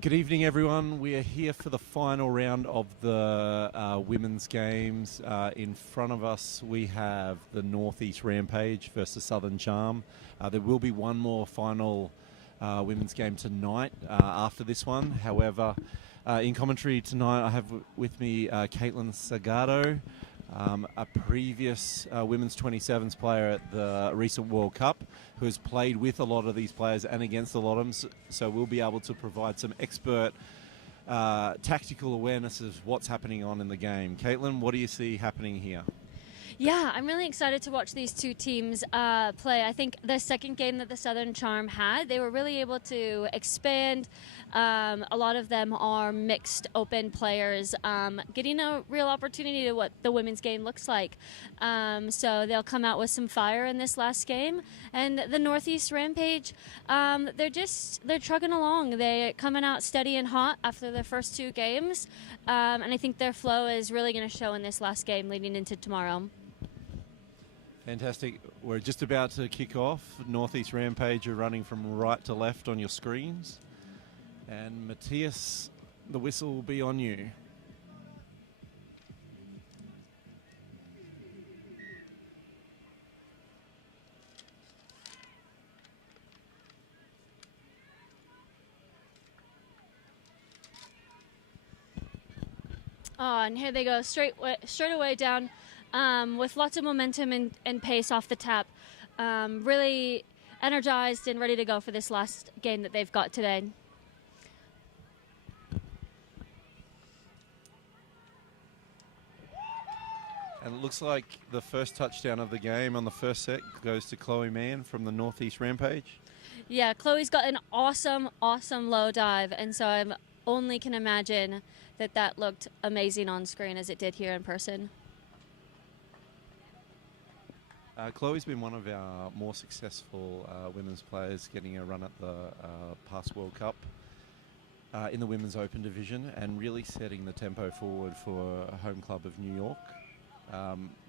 Good evening, everyone. We are here for the final round of the women's games. In front of us, we have the Northeast Rampage versus Southern Charm. There will be one more final women's game tonight after this one. However, in commentary tonight, I have with me Caitlin Sagado, a previous women's 27s player at the recent World Cup, who has played with a lot of these players and against a lot of them, so we'll be able to provide some expert tactical awareness of what's happening on in the game. Caitlin, what do you see happening here? Yeah, I'm really excited to watch these two teams play. I think the second game that the Southern Charm had, they were really able to expand. A lot of them are mixed open players, getting a real opportunity to what the women's game looks like. So they'll come out with some fire in this last game. And the Northeast Rampage, they're trucking along. They're coming out steady and hot after their first two games. And I think their flow is really going to show in this last game leading into tomorrow. Fantastic. We're just about to kick off. Northeast Rampage are running from right to left on your screens. And Matthias, the whistle will be on you. Oh, and here they go, straight away down with lots of momentum and pace off the tap. Really energized and ready to go for this last game that they've got today. And it looks like the first touchdown of the game on the first set goes to Chloe Mann from the Northeast Rampage. Yeah, Chloe's got an awesome low dive, and so I only can imagine that looked amazing on screen as it did here in person. Chloe's been one of our more successful women's players, getting a run at the past World Cup in the Women's Open division, and really setting the tempo forward for a home club of New York.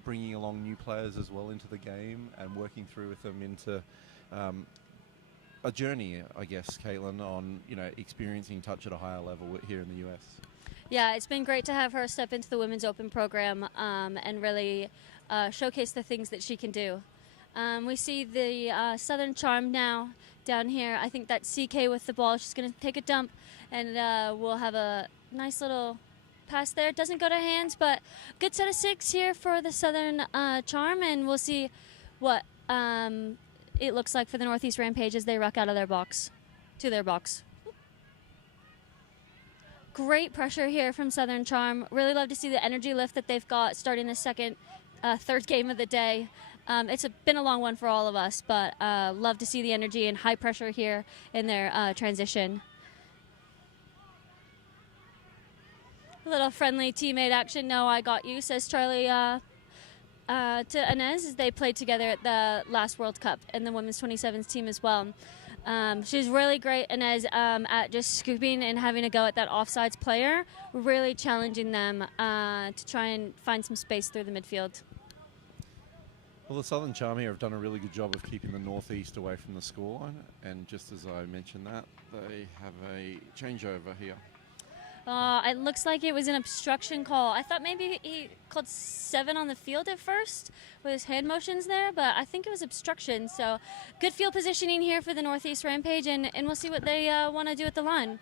Bringing along new players as well into the game and working through with them into a journey, I guess, Caitlin, on experiencing touch at a higher level here in the US. Yeah, it's been great to have her step into the Women's Open program and really showcase the things that she can do. We see the Southern Charm now down here. I think that's CK with the ball. She's going to take a dump, and we'll have a nice little pass there. It doesn't go to hands, but good set of six here for the Southern Charm, and we'll see what it looks like for the Northeast Rampage as they ruck out of their box to their box. Great pressure here from Southern Charm. Really love to see the energy lift that they've got starting the third game of the day. It's been a long one for all of us, but love to see the energy and high pressure here in their transition. A little friendly teammate action. No, I got you, says Charlie to Inez, as they played together at the last World Cup and the Women's 27s team as well. She's really great, Inez, at just scooping and having a go at that offsides player, really challenging them to try and find some space through the midfield. Well, the Southern Charm here have done a really good job of keeping the Northeast away from the scoreline, and just as I mentioned that, they have a changeover here. It looks like it was an obstruction call. I thought maybe he called 7 on the field at first with his hand motions there, but I think it was obstruction. So good field positioning here for the Northeast Rampage, and we'll see what they want to do at the line.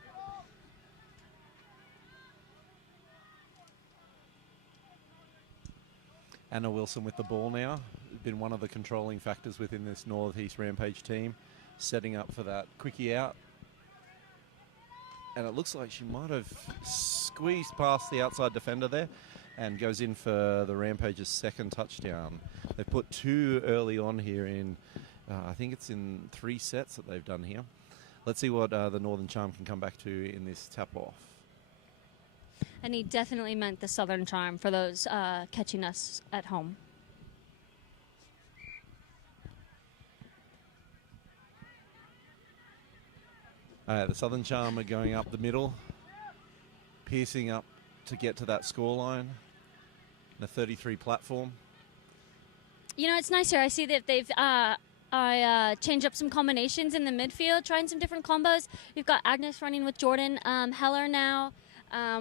Anna Wilson with the ball now. Been one of the controlling factors within this Northeast Rampage team, setting up for that quickie out. And it looks like she might have squeezed past the outside defender there and goes in for the Rampage's second touchdown. They put 2 early on here in, I think it's in 3 sets that they've done here. Let's see what the Northern Charm can come back to in this tap-off. And he definitely meant the Southern Charm for those catching us at home. The Southern Charm are going up the middle, piercing up to get to that scoreline. The 33 platform. You know, it's nice here. I see that they've I changed up some combinations in the midfield, trying some different combos. We've got Agnes running with Jordan Heller now,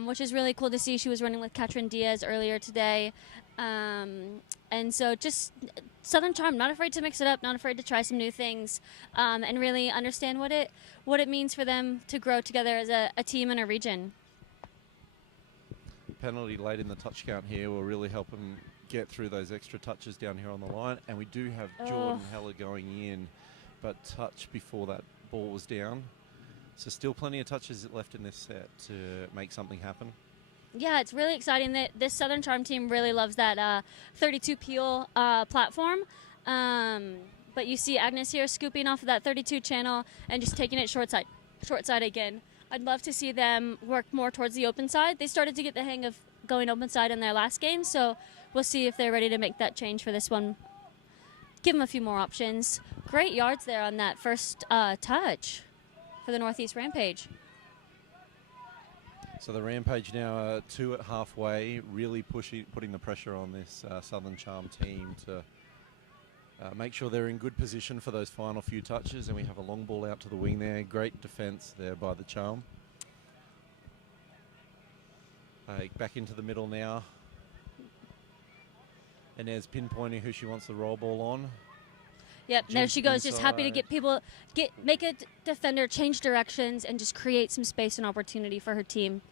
which is really cool to see. She was running with Katrin Diaz earlier today. And so just Southern Charm, not afraid to mix it up, not afraid to try some new things, and really understand what it means for them to grow together as a team in a region. Penalty late in the touch count here will really help them get through those extra touches down here on the line. And we do have Jordan Heller going in, but touch before that ball was down. So still plenty of touches left in this set to make something happen. Yeah, it's really exciting that this Southern Charm team really loves that 32 peel platform. But you see Agnes here scooping off of that 32 channel and just taking it short side again. I'd love to see them work more towards the open side. They started to get the hang of going open side in their last game, so we'll see if they're ready to make that change for this one. Give them a few more options. Great yards there on that first touch for the Northeast Rampage. So the Rampage now 2 at halfway, really putting the pressure on this Southern Charm team to make sure they're in good position for those final few touches. And we have a long ball out to the wing there. Great defense there by the Charm. Back into the middle now. Inez pinpointing who she wants the roll ball on. Yep, there she goes, just happy to get people, make a defender change directions and just create some space and opportunity for her team.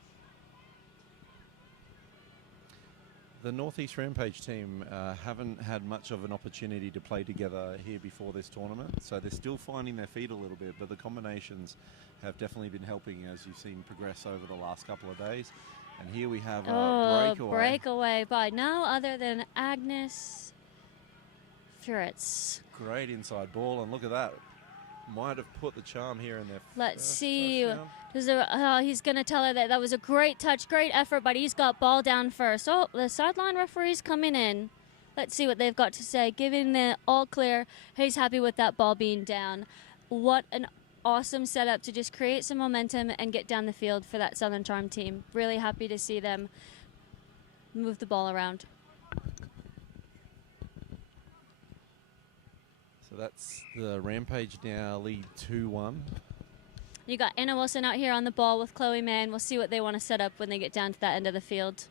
The Northeast Rampage team haven't had much of an opportunity to play together here before this tournament, so they're still finding their feet a little bit, but the combinations have definitely been helping, as you've seen progress over the last couple of days. And here we have a breakaway by no other than Agnes Furitz. Great inside ball, and look at that. Might have put the Charm here in there. Let's see. He's going to tell her that was a great touch, great effort, but he's got ball down first. Oh, the sideline referee's coming in. Let's see what they've got to say. Giving the all clear. He's happy with that ball being down. What an awesome setup to just create some momentum and get down the field for that Southern Charm team. Really happy to see them move the ball around. So that's the Rampage now lead 2-1. You got Anna Wilson out here on the ball with Chloe Mann. We'll see what they want to set up when they get down to that end of the field.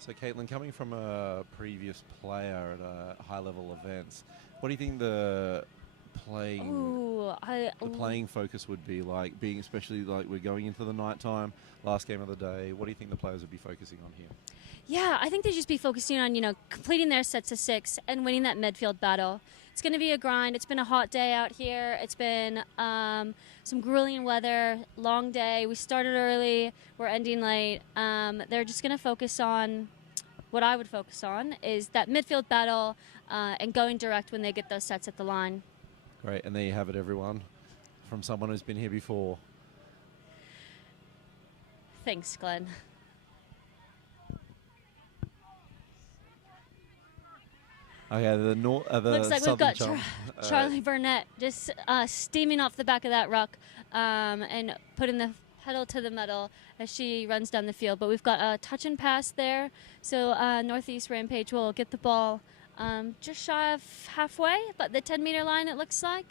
So Caitlin, coming from a previous player at high-level events, what do you think the playing focus would be like, being especially like we're going into the nighttime, last game of the day? What do you think the players would be focusing on here? Yeah, I think they'd just be focusing on, completing their sets of 6 and winning that midfield battle. It's going to be a grind. It's been a hot day out here. It's been some grueling weather, long day. We started early. We're ending late. They're just going to focus on what I would focus on is that midfield battle and going direct when they get those sets at the line. Great, and there you have it, everyone, from someone who's been here before. Thanks, Glenn. Okay, the looks like we've got Charlie Burnett just steaming off the back of that ruck and putting the pedal to the metal as she runs down the field. But we've got a touch and pass there, so Northeast Rampage will get the ball just shy of halfway, but the 10-meter line it looks like,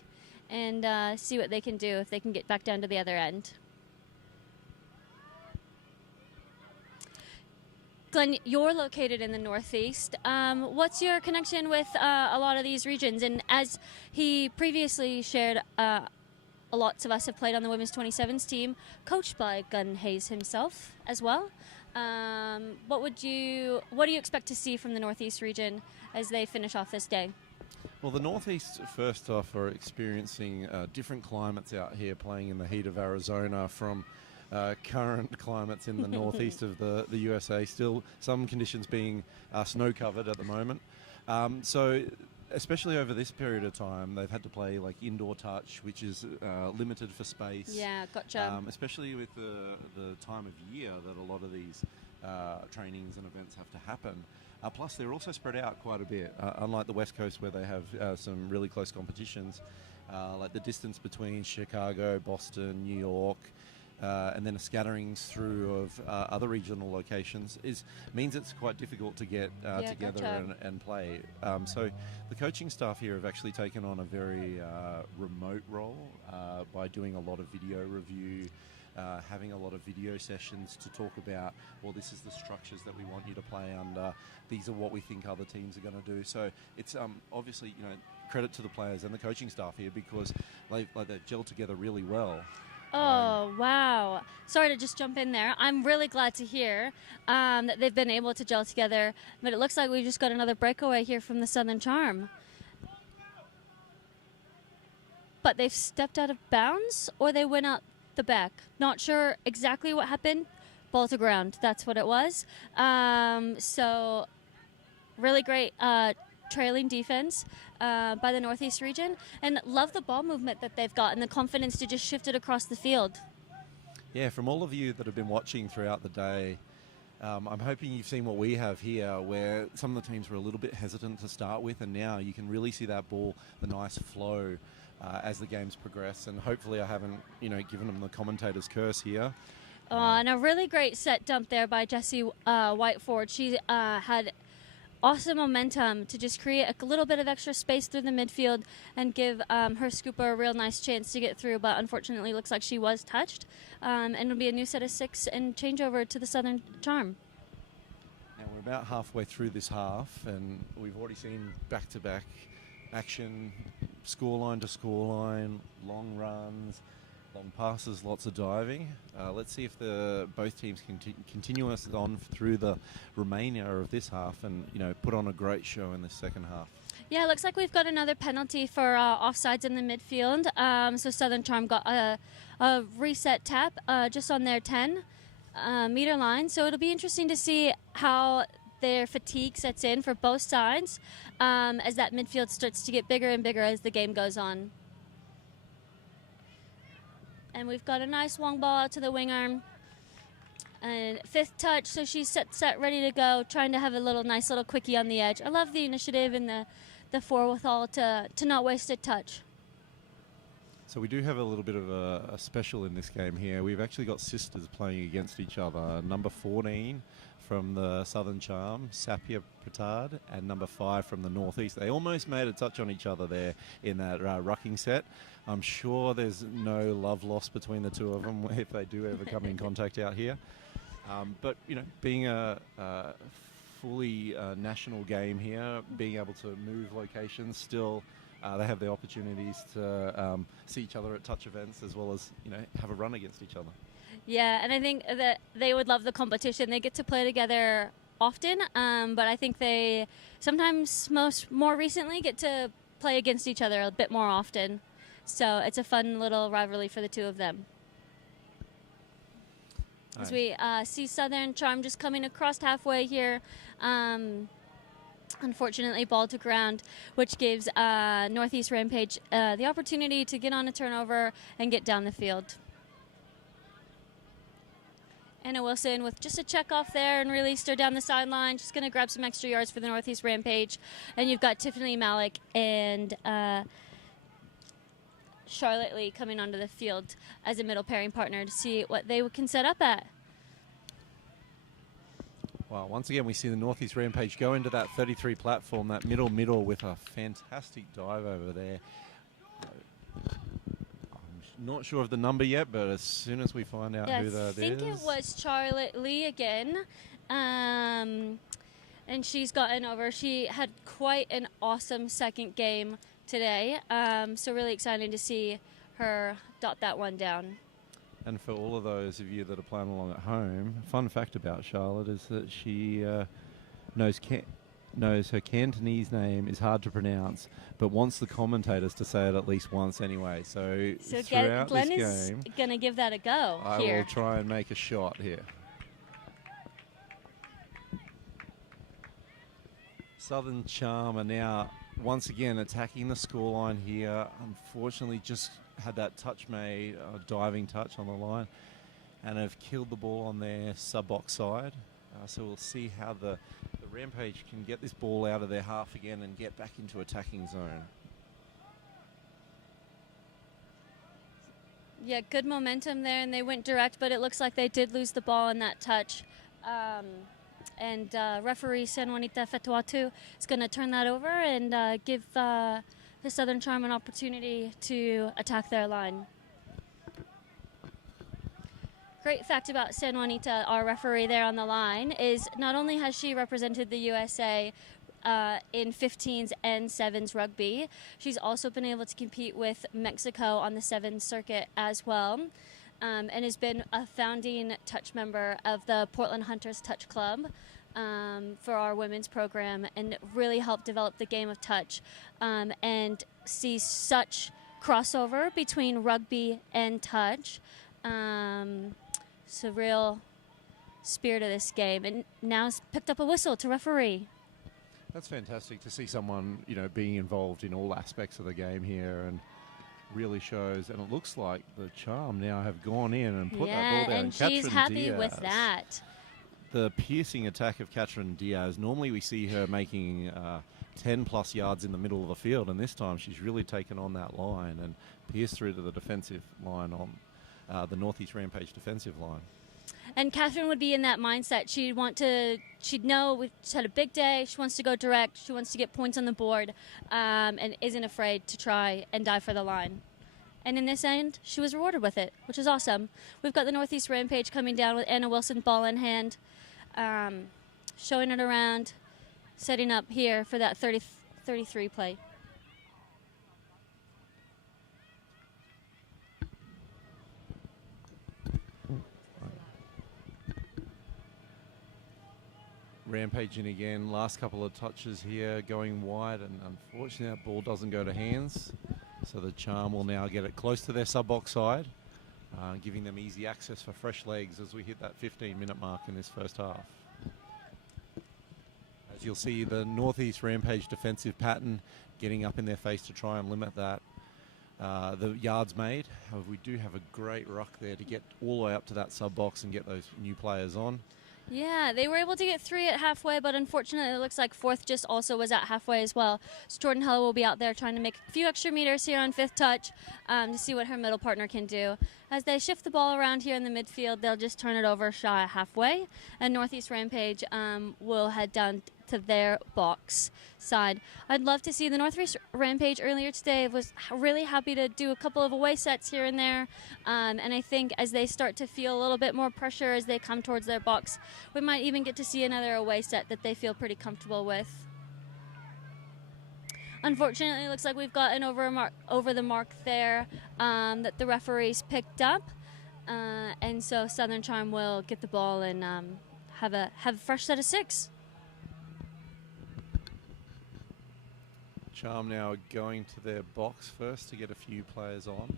and see what they can do if they can get back down to the other end. Glenn, you're located in the Northeast. What's your connection with a lot of these regions? And as he previously shared, lots of us have played on the Women's 27s team, coached by Gunn Hayes himself as well. What do you expect to see from the Northeast region as they finish off this day? Well, the Northeast, first off, are experiencing different climates out here, playing in the heat of Arizona from current climates in the northeast of the USA. Still some conditions being snow-covered at the moment. So especially over this period of time, they've had to play like indoor touch, which is limited for space. Yeah, gotcha. Especially with the time of year that a lot of these trainings and events have to happen. Plus, they're also spread out quite a bit, unlike the West Coast where they have some really close competitions, like the distance between Chicago, Boston, New York, and then a scatterings through of other regional locations means it's quite difficult to get together gotcha. and play. So the coaching staff here have actually taken on a very remote role by doing a lot of video review, having a lot of video sessions to talk about, well, this is the structures that we want you to play under. These are what we think other teams are going to do. So it's obviously, credit to the players and the coaching staff here because they've gelled together really well. Oh, wow. Sorry to just jump in there. I'm really glad to hear that they've been able to gel together, but it looks like we just got another breakaway here from the Southern Charm. But they've stepped out of bounds or they went out the back. Not sure exactly what happened. Ball to ground. That's what it was. So really great trailing defense by the Northeast region, and love the ball movement that they've got and the confidence to just shift it across the field. Yeah, from all of you that have been watching throughout the day, I'm hoping you've seen what we have here, where some of the teams were a little bit hesitant to start with, and now you can really see that ball, the nice flow as the games progress, and hopefully I haven't, given them the commentator's curse here. And a really great set dump there by Jessie Whiteford. She had awesome momentum to just create a little bit of extra space through the midfield and give her scooper a real nice chance to get through, but unfortunately looks like she was touched. And it'll be a new set of 6 and changeover to the Southern Charm. Now we're about halfway through this half, and we've already seen back-to-back action, scoreline to scoreline, long runs, long passes, lots of diving. Let's see if both teams can continue us on through the remainder of this half and, put on a great show in the second half. Yeah, it looks like we've got another penalty for offsides in the midfield. So Southern Charm got a reset tap just on their 10-meter line. So it'll be interesting to see how their fatigue sets in for both sides as that midfield starts to get bigger and bigger as the game goes on. And we've got a nice long ball out to the wing arm. And 5th touch, so she's set, ready to go, trying to have a nice little quickie on the edge. I love the initiative and the forewithal to not waste a touch. So we do have a little bit of a special in this game here. We've actually got sisters playing against each other. Number 14 from the Southern Charm, Sapia Pratard, and number 5 from the Northeast. They almost made a touch on each other there in that rucking set. I'm sure there's no love lost between the two of them if they do ever come in contact out here. But, being a fully national game here, being able to move locations still, they have the opportunities to see each other at touch events as well as, have a run against each other. Yeah, and I think that they would love the competition. They get to play together often, but I think they sometimes, more recently, get to play against each other a bit more often. So it's a fun little rivalry for the two of them. As we see Southern Charm just coming across halfway here. Unfortunately, ball to ground, which gives Northeast Rampage the opportunity to get on a turnover and get down the field. Anna Wilson with just a check off there and released her down the sideline. Just going to grab some extra yards for the Northeast Rampage. And you've got Tiffany Malik and Charlotte Lee coming onto the field as a middle pairing partner to see what they can set up at. Well, once again, we see the Northeast Rampage go into that 33 platform, that middle with a fantastic dive over there. I'm not sure of the number yet, but as soon as we find out who that is. I think it was Charlotte Lee again. And she's gotten over. She had quite an awesome second game today. So really excited to see her dot that one down. And for all of those of you that are playing along at home, fun fact about Charlotte is that she knows her Cantonese name is hard to pronounce, but wants the commentators to say it at least once anyway. So throughout Glenn this is game, going to give that a go I here. will try and make a shot here. Southern Charm are now once again attacking the scoreline here. Unfortunately, just had that touch made, a diving touch on the line, and have killed the ball on their sub-box side. So we'll see how the Rampage can get this ball out of their half again and get back into attacking zone. Yeah, good momentum there, and they went direct, but it looks like they did lose the ball in that touch. Referee San Juanita Fetuatu is going to turn that over and give the Southern Charm an opportunity to attack their line. Great fact about San Juanita, our referee there on the line, is not only has she represented the USA in 15s and 7s rugby, she's also been able to compete with Mexico on the 7 circuit as well, and has been a founding touch member of the Portland Hunters Touch Club for our women's program, and really helped develop the game of touch, and sees such crossover between rugby and touch. It's a real spirit of this game, and now has picked up a whistle to referee. That's fantastic to see someone, being involved in all aspects of the game here, and really shows. And it looks like the Charm now have gone in and put that ball down. And she's happy with that. The piercing attack of Katrin Diaz. Normally we see her making 10 plus yards in the middle of the field, and this time she's really taken on that line and pierced through to the defensive line on the Northeast Rampage defensive line. And Catherine would be in that mindset. She'd know she's had a big day. She wants to go direct. She wants to get points on the board, and isn't afraid to try and dive for the line. And in this end, she was rewarded with it, which is awesome. We've got the Northeast Rampage coming down with Anna Wilson, ball in hand, showing it around, setting up here for that 33 play. Rampaging again, last couple of touches here, going wide, and unfortunately that ball doesn't go to hands. So the Charm will now get it close to their sub-box side, giving them easy access for fresh legs as we hit that 15-minute mark in this first half. As you'll see, the Northeast Rampage defensive pattern getting up in their face to try and limit that. The yards made. However, we do have a great ruck there to get all the way up to that sub-box and get those new players on. Yeah, they were able to get 3 at halfway, but unfortunately it looks like 4th just also was at halfway as well. So Jordan Heller will be out there trying to make a few extra meters here on 5th touch to see what her middle partner can do. As they shift the ball around here in the midfield, they'll just turn it over shy halfway, and Northeast Rampage will head down to their box side. I'd love to see the Northeast Rampage earlier today. Was really happy to do a couple of away sets here and there, and I think as they start to feel a little bit more pressure as they come towards their box, we might even get to see another away set that they feel pretty comfortable with. Unfortunately, it looks like we've got an over the mark there that the referees picked up, and so Southern Charm will get the ball and have a fresh set of 6. Charm now going to their box first to get a few players on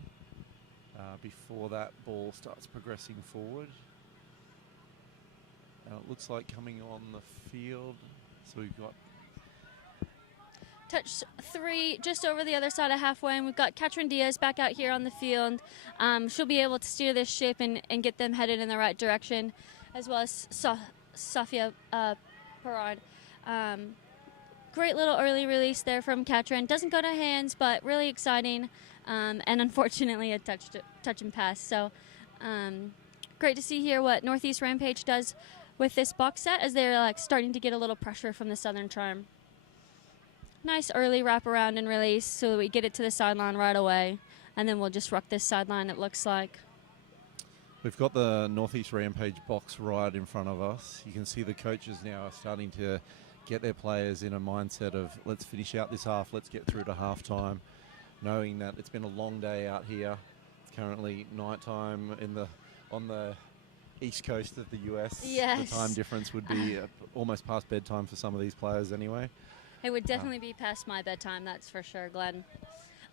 before that ball starts progressing forward. Now it looks like coming on the field, so we've got touch 3 just over the other side of halfway, and we've got Katrin Diaz back out here on the field. She'll be able to steer this ship and get them headed in the right direction, as well as Safia Perard. Great little early release there from Katrin. Doesn't go to hands, but really exciting, and unfortunately a touch and pass. So great to see here what Northeast Rampage does with this box set as they're starting to get a little pressure from the Southern Charm. Nice early wraparound and release so that we get it to the sideline right away, and then we'll just ruck this sideline, it looks like. We've got the Northeast Rampage box right in front of us. You can see the coaches now are starting to get their players in a mindset of let's finish out this half, let's get through to halftime, knowing that it's been a long day out here. It's currently nighttime on the east coast of the US. Yes. The time difference would be almost past bedtime for some of these players anyway. It would definitely be past my bedtime, that's for sure, Glenn.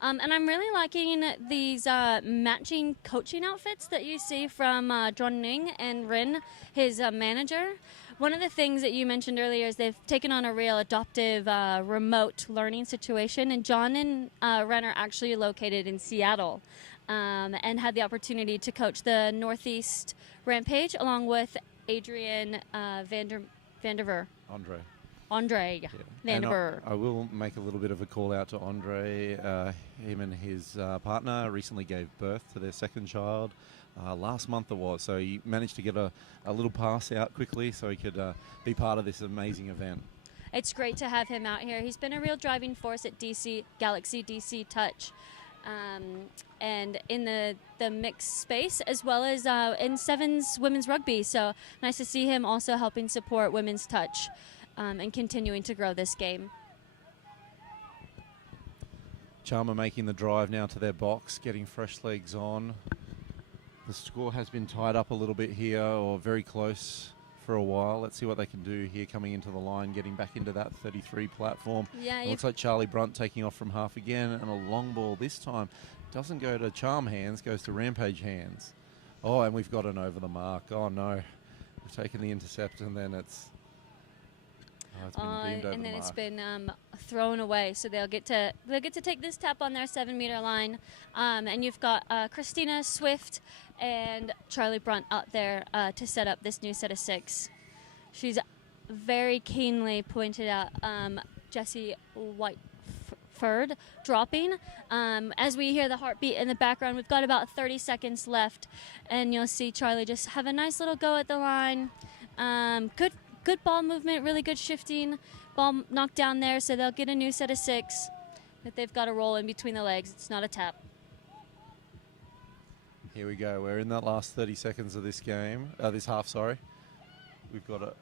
And I'm really liking these matching coaching outfits that you see from John Ning and Rin, his manager. One of the things that you mentioned earlier is they've taken on a real adoptive remote learning situation, and John and Ren are actually located in Seattle and had the opportunity to coach the Northeast Rampage along with Adrian Vanderver. Andre And Vandenberg. I will make a little bit of a call out to Andre. Him and his partner recently gave birth to their second child. Last month it was, so he managed to get a little pass out quickly so he could be part of this amazing event. It's great to have him out here. He's been a real driving force at Galaxy DC Touch, and in the mixed space, as well as in Sevens women's rugby. So nice to see him also helping support women's touch and continuing to grow this game. Charmer making the drive now to their box, getting fresh legs on. The score has been tied up a little bit here, or very close for a while. Let's see what they can do here coming into the line, getting back into that 33 platform. Yeah, It looks like Charlie Brunt taking off from half again, and a long ball this time doesn't go to Charm hands, goes to Rampage hands. Oh, and we've got an over the mark. Oh no, we've taken the intercept, and then it's been beamed over and the then mark. it's been thrown away. So they'll get to take this tap on their 7-meter line, and you've got Christina Swift and Charlie Brunt out there to set up this new set of 6. She's very keenly pointed out Jessie Whiteford dropping. As we hear the heartbeat in the background, we've got about 30 seconds left, and you'll see Charlie just have a nice little go at the line. Good ball movement, really good shifting. Ball knocked down there, so they'll get a new set of 6. But they've got to roll in between the legs. It's not a tap. Here we go. We're in that last 30 seconds of this game. This half, sorry. We've got a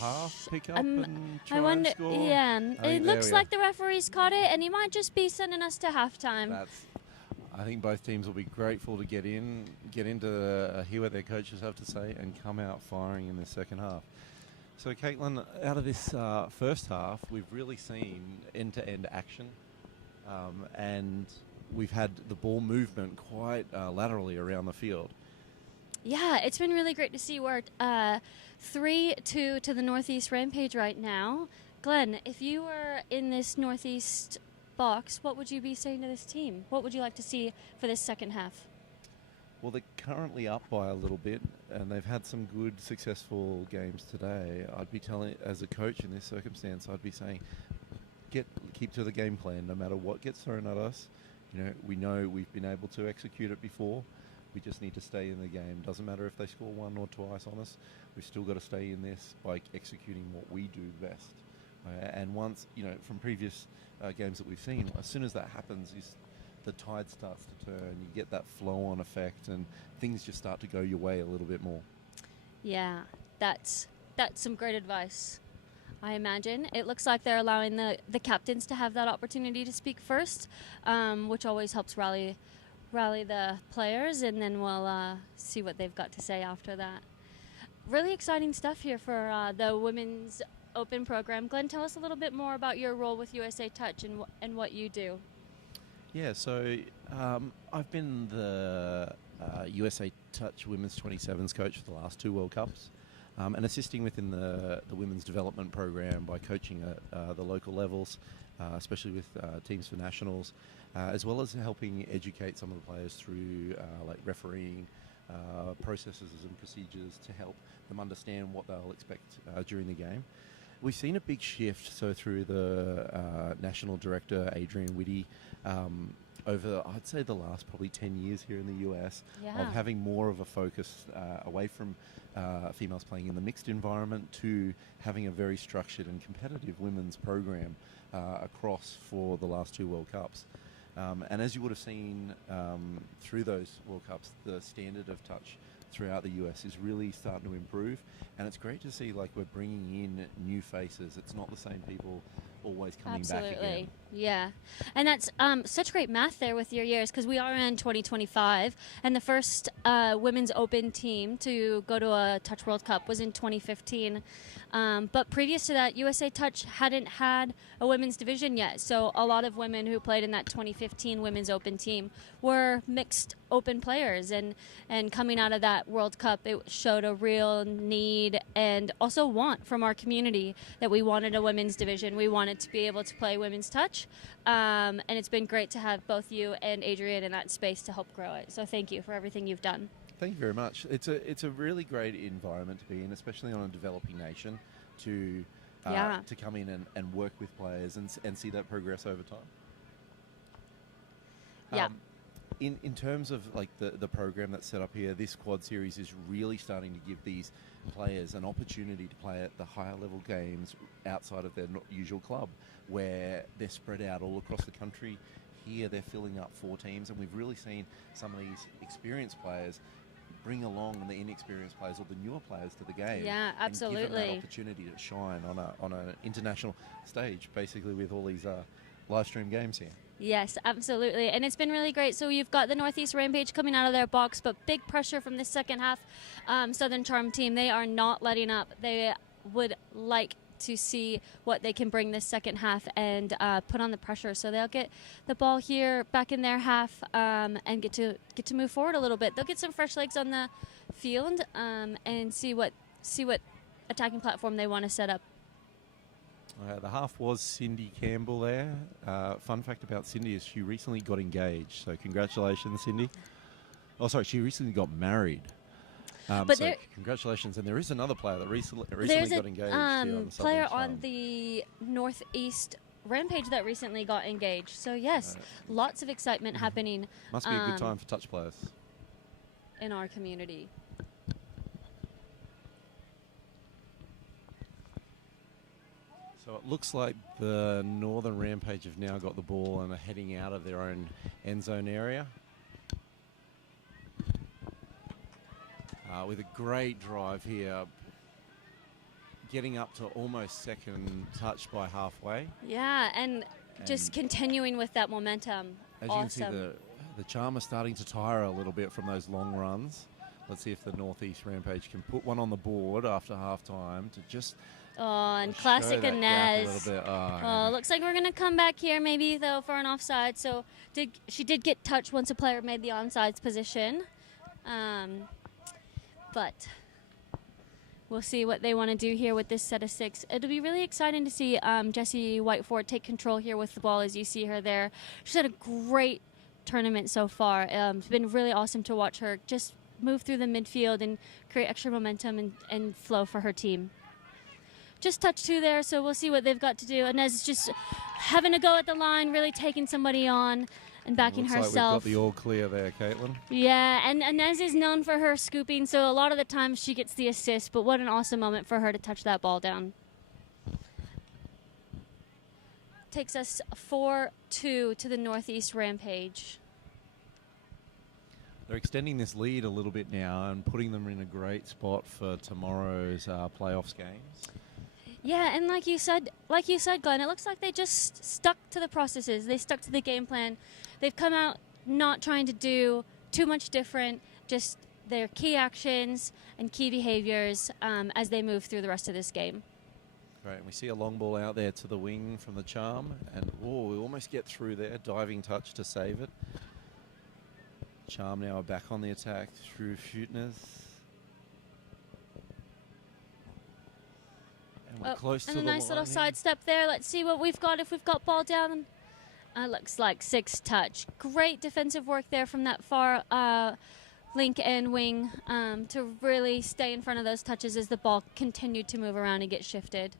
half pick up and try I wonder. and score. Yeah, I think it there looks we like go. the referee's caught it, and he might just be sending us to halftime. I think both teams will be grateful to get into hear what their coaches have to say, and come out firing in the second half. So, Caitlin, out of this first half, we've really seen end-to-end action, and we've had the ball movement quite laterally around the field. Yeah, it's been really great to see. We're 3-2 to the Northeast Rampage right now. Glenn, if you were in this Northeast box, what would you be saying to this team? What would you like to see for this second half? Well, they're currently up by a little bit, and they've had some good, successful games today. I'd be telling, as a coach in this circumstance, I'd be saying, keep to the game plan, no matter what gets thrown at us. We know we've been able to execute it before. We just need to stay in the game. Doesn't matter if they score 1 or twice on us. We've still got to stay in this by executing what we do best. And once, from previous games that we've seen, as soon as that happens, the tide starts to turn. You get that flow-on effect, and things just start to go your way a little bit more. Yeah, that's some great advice. I imagine it looks like they're allowing the captains to have that opportunity to speak first, which always helps rally the players, and then we'll see what they've got to say after that. Really exciting stuff here for the Women's Open program. Glenn, tell us a little bit more about your role with USA Touch and what you do. Yeah, so I've been the USA Touch Women's 27s coach for the last 2 World Cups, and assisting within the women's development program by coaching at the local levels, especially with teams for nationals, as well as helping educate some of the players through like refereeing processes and procedures to help them understand what they'll expect during the game. We've seen a big shift, so through the national director, Adrian Whitty, over, I'd say, the last probably 10 years here in the US, of having more of a focus away from females playing in the mixed environment to having a very structured and competitive women's program across for the last 2 World Cups. And as you would have seen through those World Cups, the standard of touch throughout the US is really starting to improve, and it's great to see like we're bringing in new faces. It's not the same people always coming back again. Yeah, and that's such great math there with your years, because we are in 2025, and the first Women's Open team to go to a Touch World Cup was in 2015. But previous to that, USA Touch hadn't had a women's division yet, so a lot of women who played in that 2015 Women's Open team were mixed open players, and coming out of that World Cup, it showed a real need and also want from our community that we wanted a women's division. We wanted to be able to play women's touch, and it's been great to have both you and Adrian in that space to help grow it. So thank you for everything you've done. Thank you very much. It's a really great environment to be in, especially on a developing nation. to come in and work with players and see that progress over time. Yeah. In terms of like the program that's set up here, this quad series is really starting to give these players an opportunity to play at the higher level games outside of their usual club, where they're spread out all across the country. Here they're filling up 4 teams, and we've really seen some of these experienced players bring along the inexperienced players or the newer players to the game. Yeah, absolutely. And give them that opportunity to shine on an international stage, basically with all these live stream games here. Yes, absolutely. And it's been really great. So you've got the Northeast Rampage coming out of their box, but big pressure from the second half Southern Charm team. They are not letting up. They would like to see what they can bring this second half and put on the pressure. So they'll get the ball here back in their half and get to move forward a little bit. They'll get some fresh legs on the field and see what attacking platform they want to set up. The half was Cindy Campbell there. Fun fact about Cindy is she recently got engaged. So congratulations, Cindy. Oh, sorry, she recently got married. But so congratulations. And there is another player that recently got engaged. There's a player on the Northeast Rampage that recently got engaged. So yes, lots of excitement happening. Must be a good time for touch players in our community. So it looks like the Northern Rampage have now got the ball and are heading out of their own end zone area. With a great drive here, getting up to almost second touch by halfway. Yeah, and just continuing with that momentum. As you can see, the Charm are starting to tire a little bit from those long runs. Let's see if the Northeast Rampage can put one on the board after halftime to just... Oh, and classic Inez. Looks like we're going to come back here maybe, though, for an offside. So she did get touched once a player made the onside position. But we'll see what they want to do here with this set of 6. It'll be really exciting to see Jessie Whiteford take control here with the ball as you see her there. She's had a great tournament so far. It's been really awesome to watch her just move through the midfield and create extra momentum and flow for her team. Just touch 2 there, so we'll see what they've got to do. Inez is just having a go at the line, really taking somebody on and backing herself. Looks like we've got the all clear there, Caitlin. Yeah, and Inez is known for her scooping, so a lot of the times she gets the assist, but what an awesome moment for her to touch that ball down. Takes us 4-2 to the Northeast Rampage. They're extending this lead a little bit now and putting them in a great spot for tomorrow's playoffs games. Yeah, and like you said, Glenn, it looks like they just stuck to the processes. They stuck to the game plan. They've come out not trying to do too much different, just their key actions and key behaviors as they move through the rest of this game. Great, and we see a long ball out there to the wing from the Charm, and we almost get through there. Diving touch to save it. Charm now are back on the attack through Futness. And we're close to the line. And a nice little sidestep there. Let's see what we've got if we've got ball down. Looks like 6 touch. Great defensive work there from that far link and wing to really stay in front of those touches as the ball continued to move around and get shifted.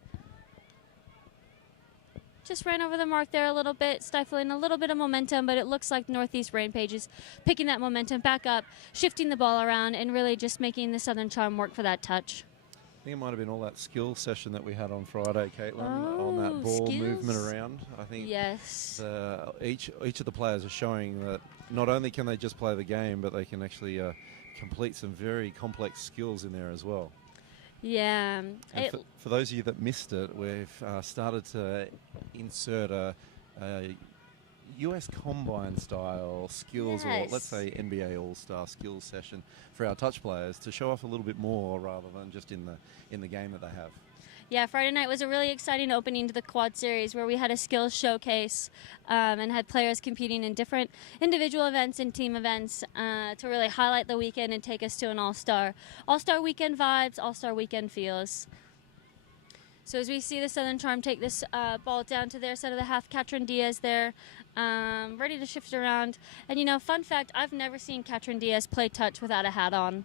Just ran over the mark there a little bit, stifling a little bit of momentum, but it looks like Northeast Rampage is picking that momentum back up, shifting the ball around, and really just making the Southern Charm work for that touch. I think it might have been all that skill session that we had on Friday, Caitlin, on that ball movement around. I think yes. Each of the players are showing that not only can they just play the game, but they can actually complete some very complex skills in there as well. Yeah. For those of you that missed it, we've started to insert a US Combine style skills, or let's say NBA All-Star skills session for our touch players to show off a little bit more rather than just in the game that they have. Yeah, Friday night was a really exciting opening to the quad series where we had a skills showcase and had players competing in different individual events and team events to really highlight the weekend and take us to an all-star weekend vibes, all-star weekend feels. So as we see the Southern Charm take this ball down to their side of the half, Katrin Diaz there, ready to shift around. And, you know, fun fact, I've never seen Katrin Diaz play touch without a hat on.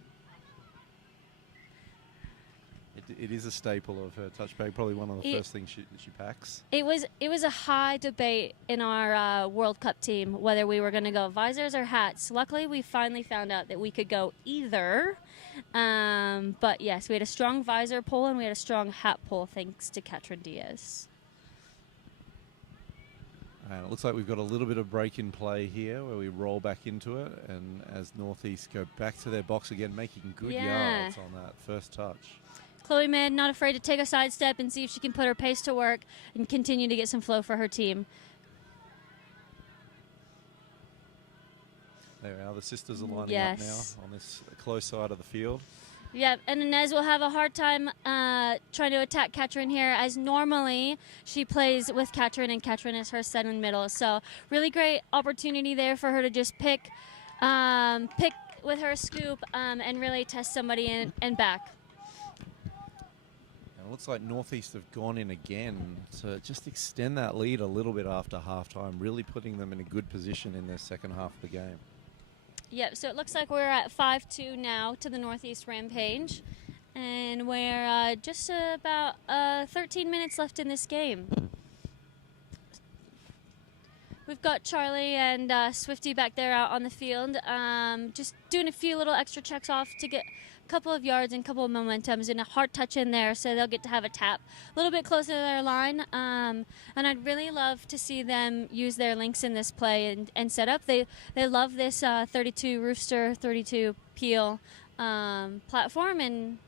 It is a staple of her touch bag. Probably one of the first things she packs. It was a high debate in our World Cup team whether we were going to go visors or hats. Luckily, we finally found out that we could go either. But yes, we had a strong visor pull and we had a strong hat pull thanks to Katrin Diaz. And it looks like we've got a little bit of break in play here where we roll back into it, and as Northeast go back to their box again, making good yards on that first touch. Chloe Mid not afraid to take a sidestep and see if she can put her pace to work and continue to get some flow for her team. There we are. The sisters are lining up now on this close side of the field. Yep, and Inez will have a hard time trying to attack Katrin here, as normally she plays with Katrin, and Katrin is her set in middle. So really great opportunity there for her to just pick with her scoop and really test somebody in and back. And it looks like Northeast have gone in again to just extend that lead a little bit after halftime, really putting them in a good position in their second half of the game. Yep, so it looks like we're at 5-2 now to the Northeast Rampage. And we're just about 13 minutes left in this game. We've got Charlie and Swifty back there out on the field, just doing a few little extra checks off to get a couple of yards and a couple of momentums and a hard touch in there, so they'll get to have a tap a little bit closer to their line. And I'd really love to see them use their links in this play and set up. They love this 32 Rooster, 32 Peel platform, and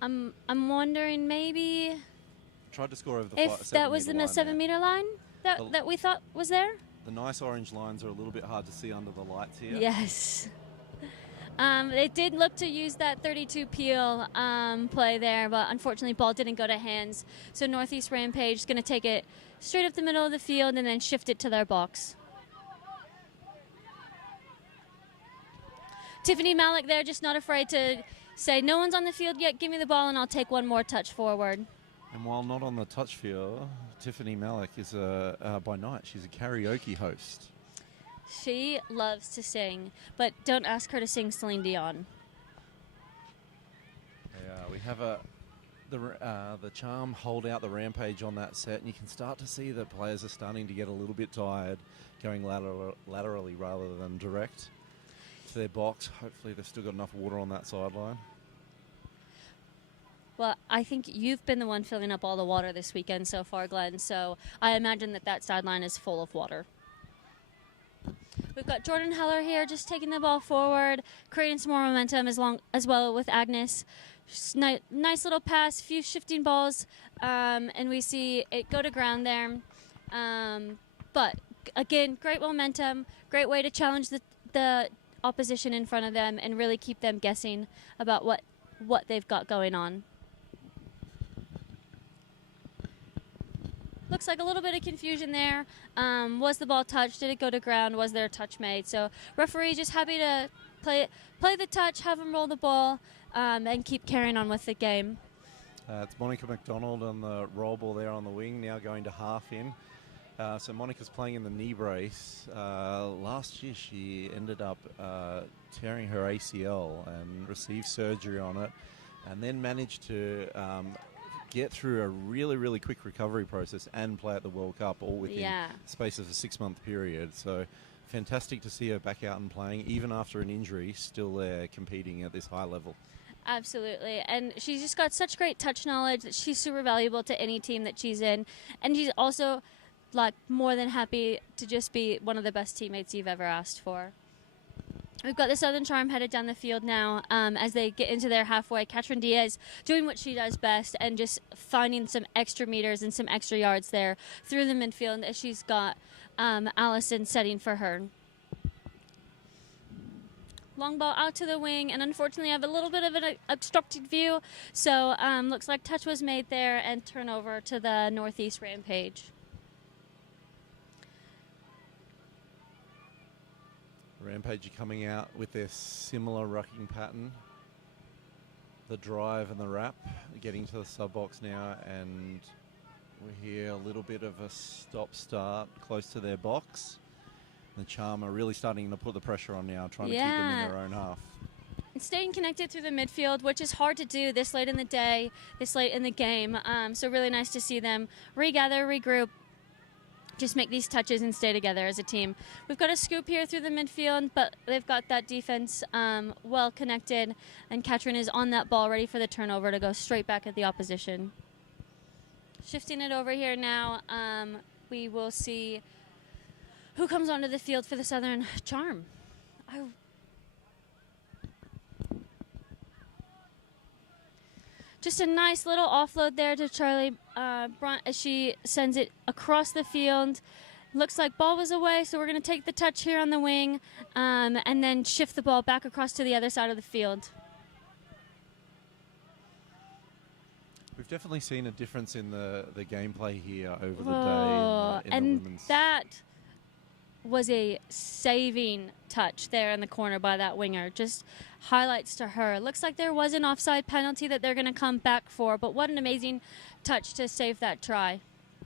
I'm wondering maybe Tried to score over the if that was the 7 meter line that we thought was there. The nice orange lines are a little bit hard to see under the lights here. Yes. They did look to use that 32 Peel play there, but unfortunately ball didn't go to hands. So Northeast Rampage is going to take it straight up the middle of the field and then shift it to their box. Tiffany Malik there, just not afraid to say, no one's on the field yet, give me the ball and I'll take one more touch forward. And while not on the touch field, Tiffany Malik is by night, she's a karaoke host. She loves to sing, but don't ask her to sing Celine Dion. Yeah, we have the Charm hold out the Rampage on that set, and you can start to see the players are starting to get a little bit tired, going laterally rather than direct to their box. Hopefully they've still got enough water on that sideline. Well, I think you've been the one filling up all the water this weekend so far, Glenn, so I imagine that sideline is full of water. We've got Jordan Heller here just taking the ball forward, creating some more momentum as well with Agnes. Just nice little pass, few shifting balls, and we see it go to ground there. But, again, great momentum, great way to challenge the opposition in front of them and really keep them guessing about what they've got going on. Looks like a little bit of confusion there. Was the ball touched? Did it go to ground? Was there a touch made? So referee just happy to play the touch, have him roll the ball, and keep carrying on with the game. It's Monica McDonald on the roll ball there on the wing, now going to half in. So Monica's playing in the knee brace. Last year she ended up tearing her ACL and received surgery on it, and then managed to get through a really, really quick recovery process and play at the World Cup all within the space of a 6-month period. So fantastic to see her back out and playing, even after an injury, still there competing at this high level. Absolutely, and she's just got such great touch knowledge that she's super valuable to any team that she's in, and she's also like more than happy to just be one of the best teammates you've ever asked for. We've got the Southern Charm headed down the field now as they get into their halfway. Katrin Diaz doing what she does best and just finding some extra meters and some extra yards there through the midfield as she's got Allison setting for her. Long ball out to the wing, and unfortunately I have a little bit of an obstructed view, so looks like touch was made there and turnover to the Northeast Rampage. Rampage are coming out with their similar rucking pattern. The drive and the wrap, getting to the sub-box now, and we hear a little bit of a stop-start close to their box. The Charm are really starting to put the pressure on now, trying to keep them in their own half. and staying connected through the midfield, which is hard to do this late in the day, this late in the game. So really nice to see them regather, regroup, just make these touches and stay together as a team. We've got a scoop here through the midfield, but they've got that defense well connected, and Katrin is on that ball ready for the turnover to go straight back at the opposition. Shifting it over here now, we will see who comes onto the field for the Southern Charm. Just a nice little offload there to Charlie Brunt as she sends it across the field. Looks like ball was away, so we're going to take the touch here on the wing and then shift the ball back across to the other side of the field. We've definitely seen a difference in the gameplay here over the day in the women's. That was a saving touch there in the corner by that winger. Just highlights to her. Looks like there was an offside penalty that they're going to come back for, but what an amazing touch to save that try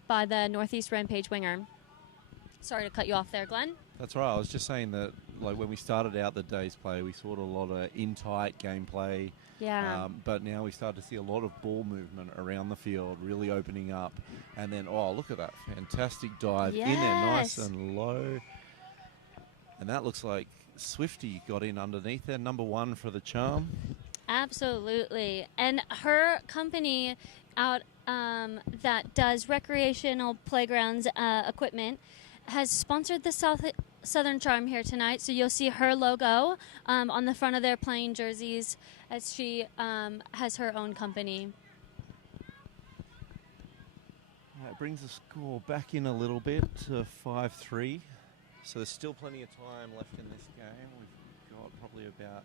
by the Northeast Rampage winger. Sorry to cut you off there, Glenn. That's right. I was just saying that, like, when we started out the day's play, we saw a lot of in-tight gameplay. Yeah. But now we start to see a lot of ball movement around the field, really opening up. And then, oh, look at that fantastic dive in there, nice and low. And that looks like Swifty got in underneath there, number 1 for the Charm. Absolutely. And her company out that does recreational playgrounds equipment has sponsored the Southern Charm here tonight. So you'll see her logo on the front of their playing jerseys as she has her own company. That brings the score back in a little bit to 5-3. So there's still plenty of time left in this game. We've got probably about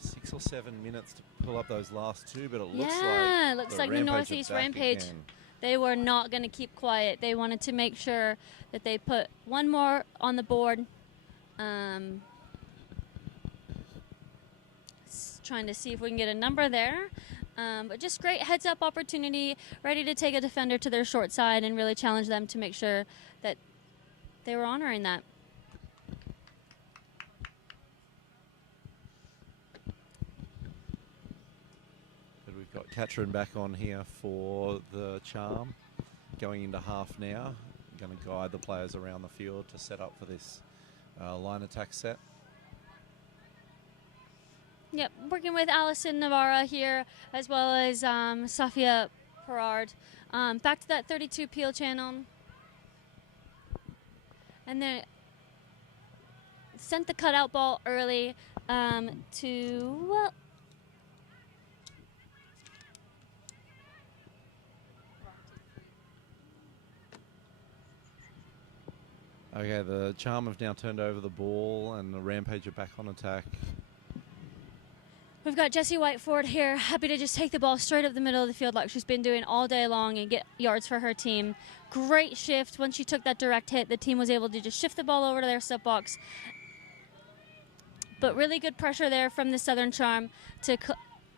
6 or 7 minutes to pull up those last two, but it looks like the Northeast Rampage. Again. They were not going to keep quiet. They wanted to make sure that they put one more on the board. Trying to see if we can get a number there. But just great heads-up opportunity, ready to take a defender to their short side and really challenge them to make sure that they were honoring that. But we've got Katrin back on here for the Charm, going into half now. Going to guide the players around the field to set up for this line attack set. Yep, working with Allison Navarra here, as well as Safia Perard. Back to that 32 peel channel. And then sent the cutout ball early to... Well, okay, the Charm have now turned over the ball and the Rampage are back on attack. we've got Jessie Whiteford here, happy to just take the ball straight up the middle of the field like she's been doing all day long and get yards for her team. Great shift. Once she took that direct hit, the team was able to just shift the ball over to their sub box. But really good pressure there from the Southern Charm to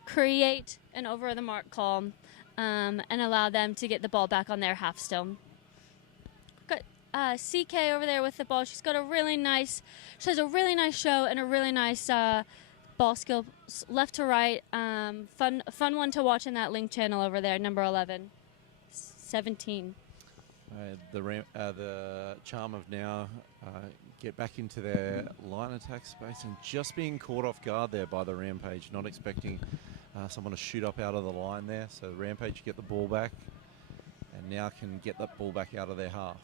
create an over-the-mark call and allow them to get the ball back on their half still. Got CK over there with the ball. She has a really nice show and a really nice ball skill left to right. Fun one to watch in that link channel over there, number 11. 17. The Charm have now get back into their line attack space and just being caught off guard there by the Rampage, not expecting someone to shoot up out of the line there. So the Rampage get the ball back and now can get that ball back out of their half.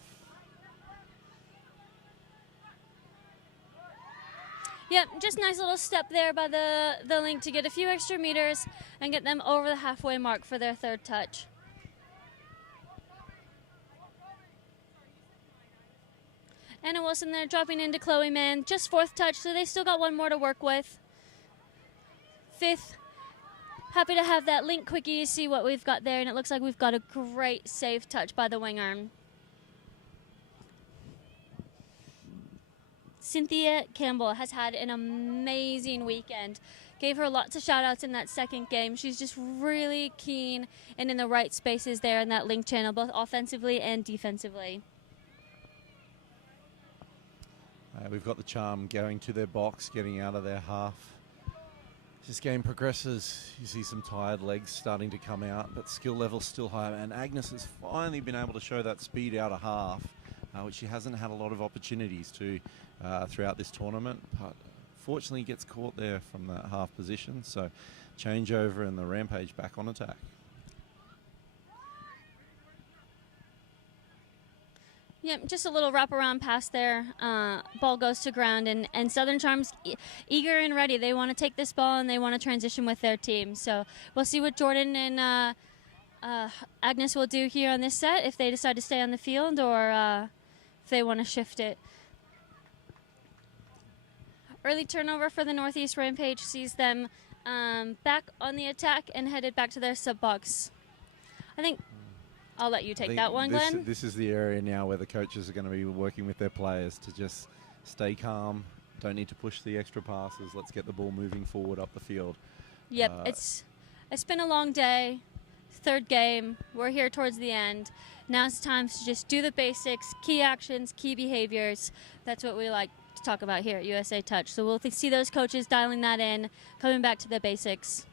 Yep, just nice little step there by the link to get a few extra meters and get them over the halfway mark for their third touch. Anna Wilson there dropping into Chloe Mann. Just fourth touch, so they still got one more to work with. Fifth. Happy to have that link quickie to see what we've got there, and it looks like we've got a great safe touch by the wing arm. Cynthia Campbell has had an amazing weekend. Gave her lots of shout-outs in that second game. She's just really keen and in the right spaces there in that link channel, both offensively and defensively. We've got the Charm going to their box, getting out of their half. This this game progresses, you see some tired legs starting to come out, but skill level's still high. And Agnes has finally been able to show that speed out of half, which she hasn't had a lot of opportunities to throughout this tournament. But fortunately gets caught there from that half position. So changeover and the Rampage back on attack. Yep, just a little wraparound pass there. Ball goes to ground, and Southern Charm's eager and ready. They want to take this ball, and they want to transition with their team. So we'll see what Jordan and Agnes will do here on this set, if they decide to stay on the field or if they want to shift it. Early turnover for the Northeast Rampage sees them back on the attack and headed back to their sub-box. I think I'll let you take that one, Glenn. This is the area now where the coaches are going to be working with their players to just stay calm. Don't need to push the extra passes. Let's get the ball moving forward up the field. Yep, it's been a long day. Third game. We're here towards the end. Now it's time to just do the basics, key actions, key behaviors. That's what we like to talk about here at USA Touch. So we'll see those coaches dialing that in, coming back to the basics.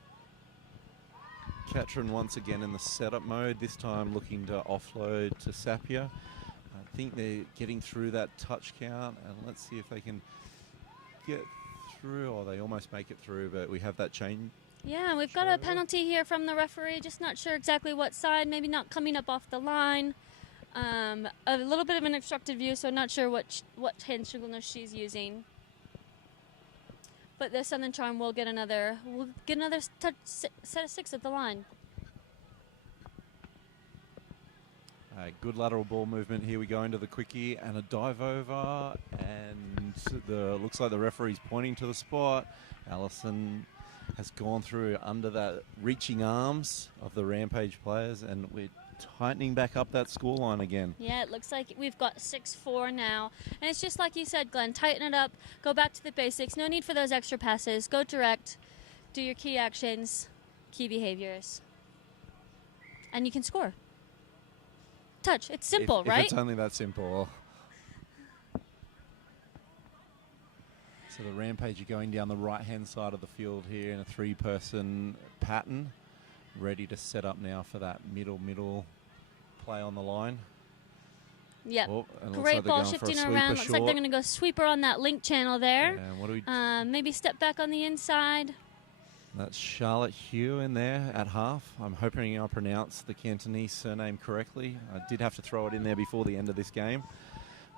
Katrin once again in the setup mode, this time looking to offload to Sapia. I think they're getting through that touch count, and let's see if they can get through. Oh, they almost make it through, but we have that chain. Yeah, we've got a penalty here from the referee, just not sure exactly what side, maybe not coming up off the line. A little bit of an obstructed view, so not sure what hand signal she's using. But the Southern Charm will get another touch, set of 6 at the line. Good lateral ball movement. Here we go into the quickie and a dive over, and looks like the referee's pointing to the spot. Allison has gone through under that reaching arms of the Rampage players, and we're tightening back up that scoreline again. Yeah, it looks like we've got 6-4 now. And it's just like you said, Glenn, tighten it up, go back to the basics. No need for those extra passes. Go direct, do your key actions, key behaviors. And you can score. Touch. It's simple, right? If it's only that simple. So the Rampage are going down the right-hand side of the field here in a 3-person pattern. Ready to set up now for that middle play on the line. Yep. Oh, great ball shifting around. Looks like they're going to go sweeper on that link channel there. And what do we maybe step back on the inside. That's Charlotte Hugh in there at half. I'm hoping I pronounced the Cantonese surname correctly. I did have to throw it in there before the end of this game.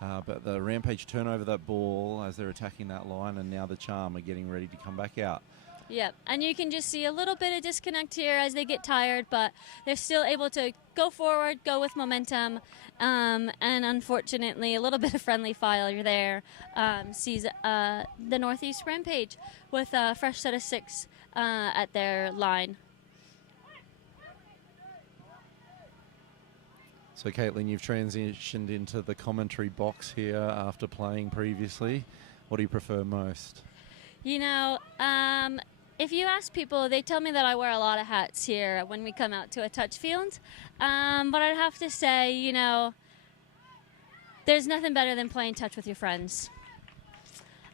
But the Rampage turn over that ball as they're attacking that line, and now the Charm are getting ready to come back out. Yep, and you can just see a little bit of disconnect here as they get tired, but they're still able to go forward, go with momentum, and unfortunately a little bit of friendly fire there sees the Northeast Rampage with a fresh set of 6 at their line. So Caitlin, you've transitioned into the commentary box here after playing previously. What do you prefer most? You know, if you ask people, they tell me that I wear a lot of hats here when we come out to a touch field. But I'd have to say, you know, there's nothing better than playing touch with your friends.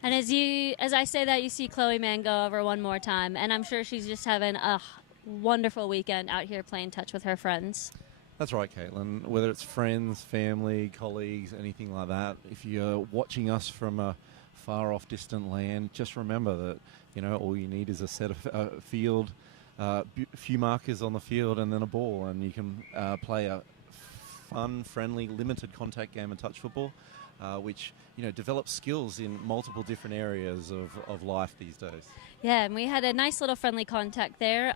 And as I say that, you see Chloe Mann go over one more time, and I'm sure she's just having a wonderful weekend out here playing touch with her friends. That's right, Caitlin. Whether it's friends, family, colleagues, anything like that, if you're watching us from a far off distant land, just remember that, you know, all you need is a set of field, a few markers on the field, and then a ball, and you can play a fun, friendly, limited contact game of touch football, which, you know, develops skills in multiple different areas of life these days. Yeah, and we had a nice little friendly contact there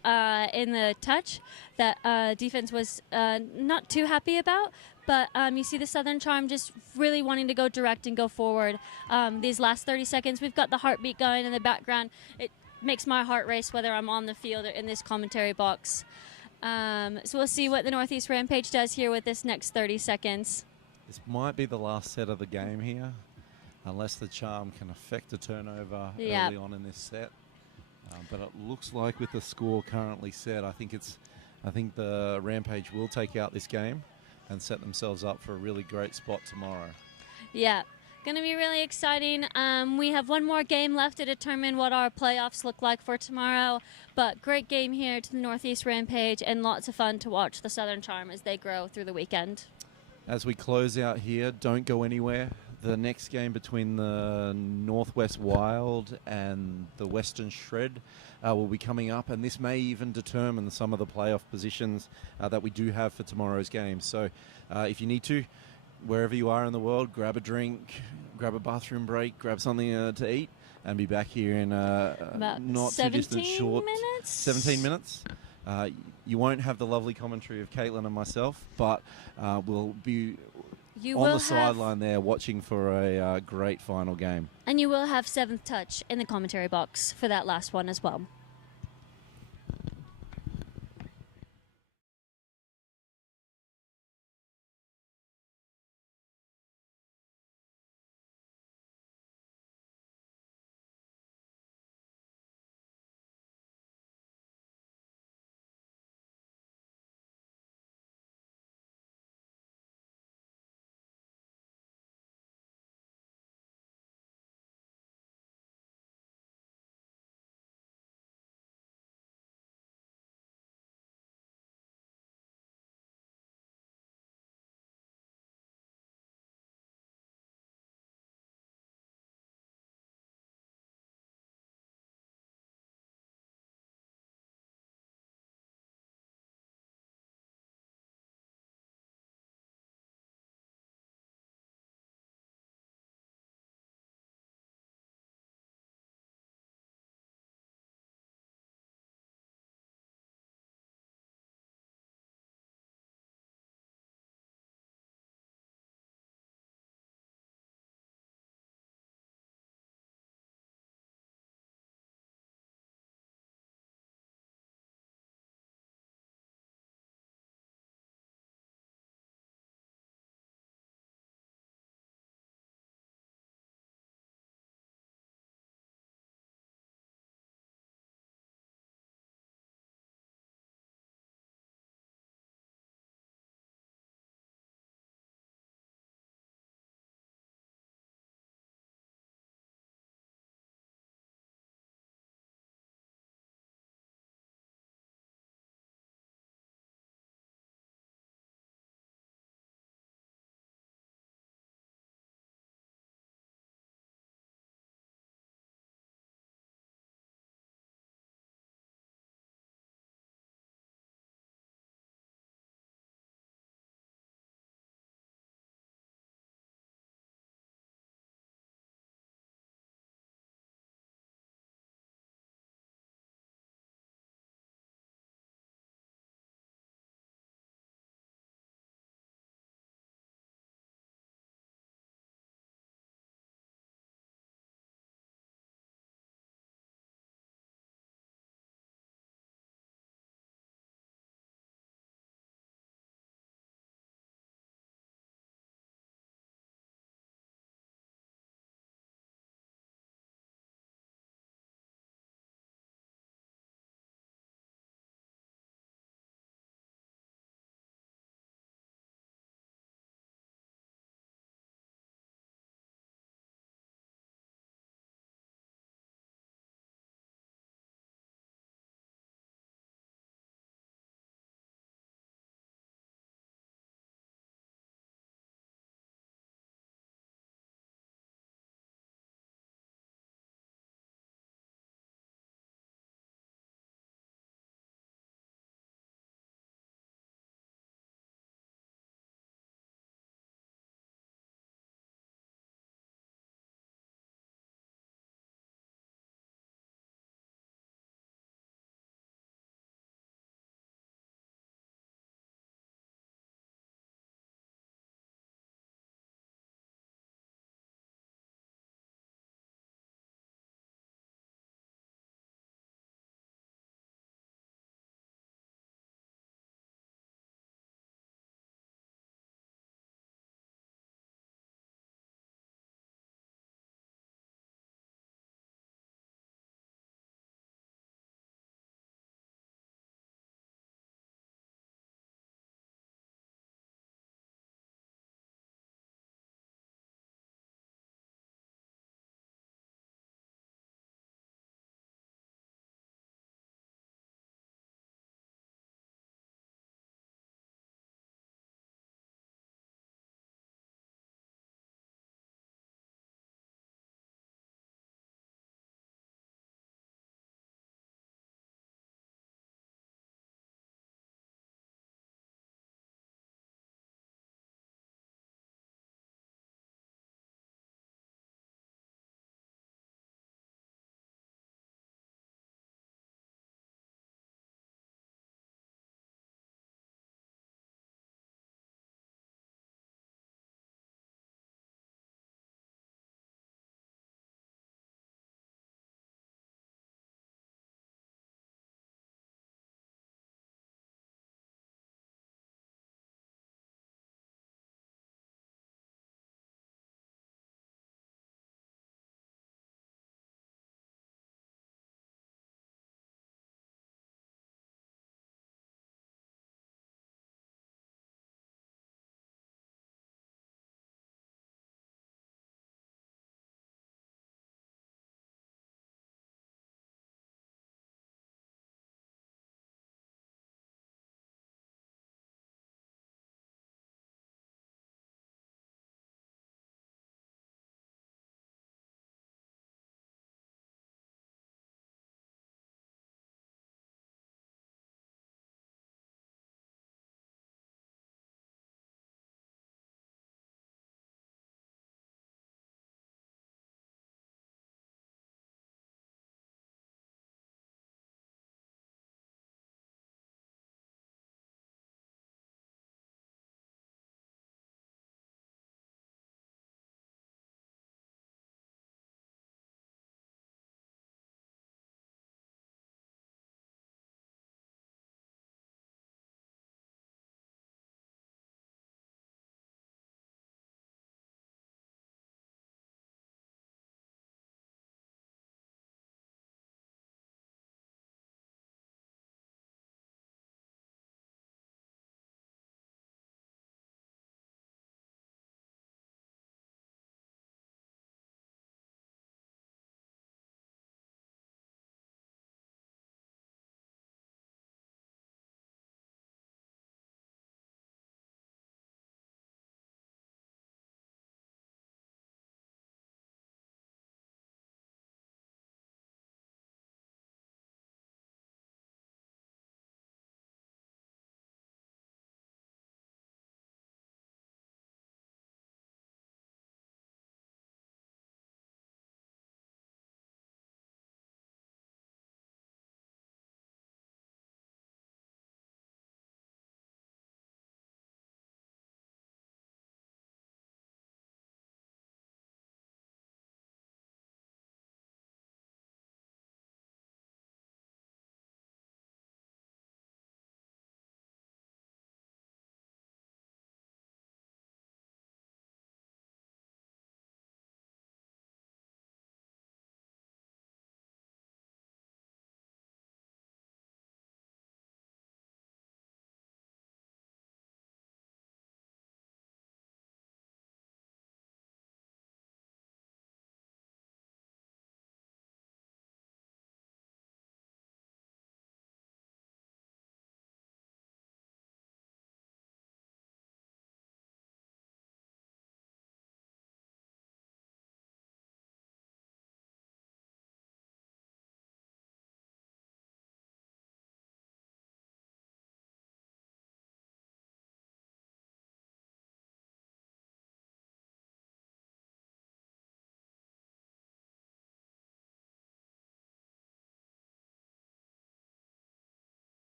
in the touch that defense was not too happy about. But you see the Southern Charm just really wanting to go direct and go forward. These last 30 seconds, we've got the heartbeat going in the background. It makes my heart race whether I'm on the field or in this commentary box. So we'll see what the Northeast Rampage does here with this next 30 seconds. This might be the last set of the game here, unless the Charm can affect a turnover early on in this set. But it looks like with the score currently set, I think the Rampage will take out this game and set themselves up for a really great spot tomorrow. Yeah, Going to be really exciting. We have one more game left to determine what our playoffs look like for tomorrow. But great game here to the Northeast Rampage, and lots of fun to watch the Southern Charm as they grow through the weekend. As we close out here, don't go anywhere. The next game between the Northwest Wild and the Western Shred will be coming up, and this may even determine some of the playoff positions that we do have for tomorrow's game. So if you need to, wherever you are in the world, grab a drink, grab a bathroom break, grab something to eat, and be back here in not too distant short 17 minutes. You won't have the lovely commentary of Caitlin and myself, but we'll be on the sideline there watching for a great final game. And you will have Seventh Touch in the commentary box for that last one as well.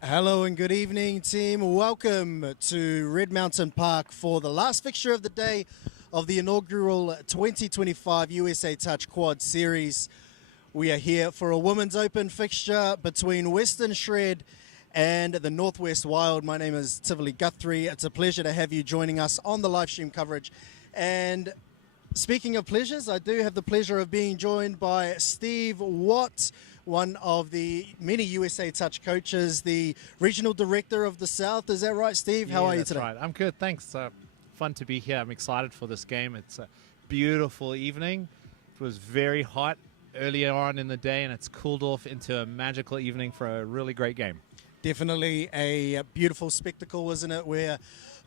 Hello and good evening, team. Welcome to Red Mountain Park for the last fixture of the day of the inaugural 2025 USA Touch Quad Series. We are here for a Women's Open fixture between Western Shred and the Northwest Wild. My name is Tivoli Guthrie. It's a pleasure to have you joining us on the live stream coverage. And speaking of pleasures, I do have the pleasure of being joined by Steve Watt, one of the many USA Touch coaches, the regional director of the South. Is that right, Steve? How are you today? That's right. I'm good, thanks. Fun to be here. I'm excited for this game. It's a beautiful evening. It was very hot earlier on in the day, and it's cooled off into a magical evening for a really great game. Definitely a beautiful spectacle, isn't it? We're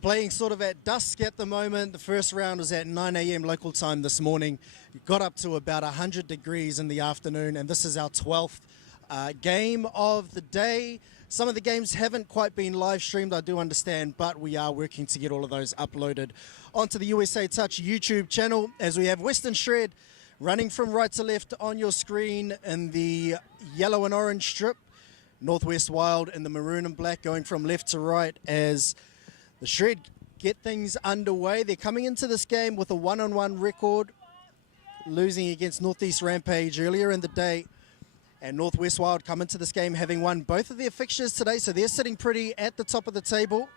playing sort of at dusk at the moment. The first round was at 9 a.m. local time this morning. It got up to about 100 degrees in the afternoon, and this is our 12th game of the day. Some of the games haven't quite been live streamed, I do understand, but we are working to get all of those uploaded onto the USA Touch YouTube channel, as we have Western Shred running from right to left on your screen in the yellow and orange strip. Northwest Wild in the maroon and black going from left to right as the Shred get things underway. They're coming into this game with a 1-on-1 record, losing against Northeast Rampage earlier in the day. And Northwest Wild come into this game having won both of their fixtures today, so they're sitting pretty at the top of the table.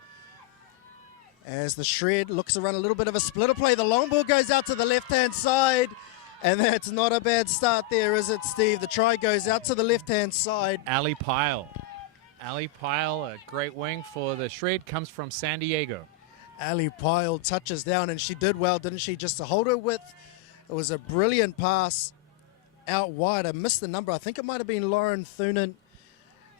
As the Shred looks to run a little bit of a splitter play, the long ball goes out to the left-hand side. And that's not a bad start there, is it, Steve? The try goes out to the left-hand side. Ali Pyle. Ali Pyle, a great wing for the Shred, comes from San Diego. Ali Pyle touches down, and she did well, didn't she? Just to hold her width. It was a brilliant pass out wide. I missed the number. I think it might have been Lauren Thunen.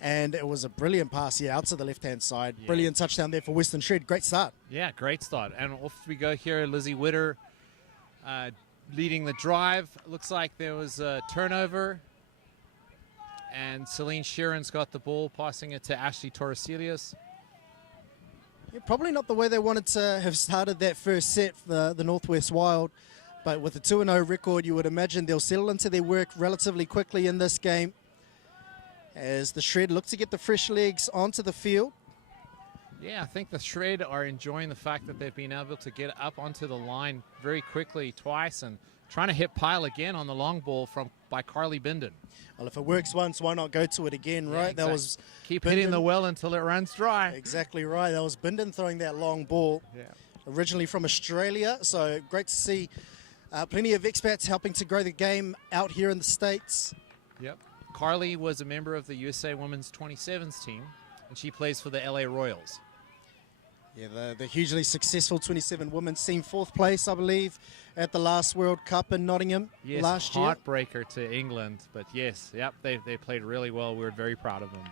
And it was a brilliant pass, out to the left-hand side. Yeah. Brilliant touchdown there for Western Shred. Great start. Yeah, great start. And off we go here. Lizzie Witter leading the drive. Looks like there was a turnover. And Celine Sheeran's got the ball, passing it to Ashley Torreselius. Yeah, probably not the way they wanted to have started that first set, the Northwest Wild. But with a 2-0 record, you would imagine they'll settle into their work relatively quickly in this game, as the Shred look to get the fresh legs onto the field. Yeah, I think the Shred are enjoying the fact that they've been able to get up onto the line very quickly twice and trying to hit Pyle again on the long ball by Carly Binden. Well, if it works once, why not go to it again, right? Exactly. That was Keep Binden. hitting the well until it runs dry. Exactly right. That was Binden throwing that long ball. Yeah. Originally from Australia, so great to see plenty of expats helping to grow the game out here in the States. Yep. Carly was a member of the USA Women's 27s team, and she plays for the LA Royals. Yeah, the hugely successful 27 women's team, 4th place, I believe, at the last World Cup in Nottingham last year. Heartbreaker to England, but yes, they played really well. We were very proud of them.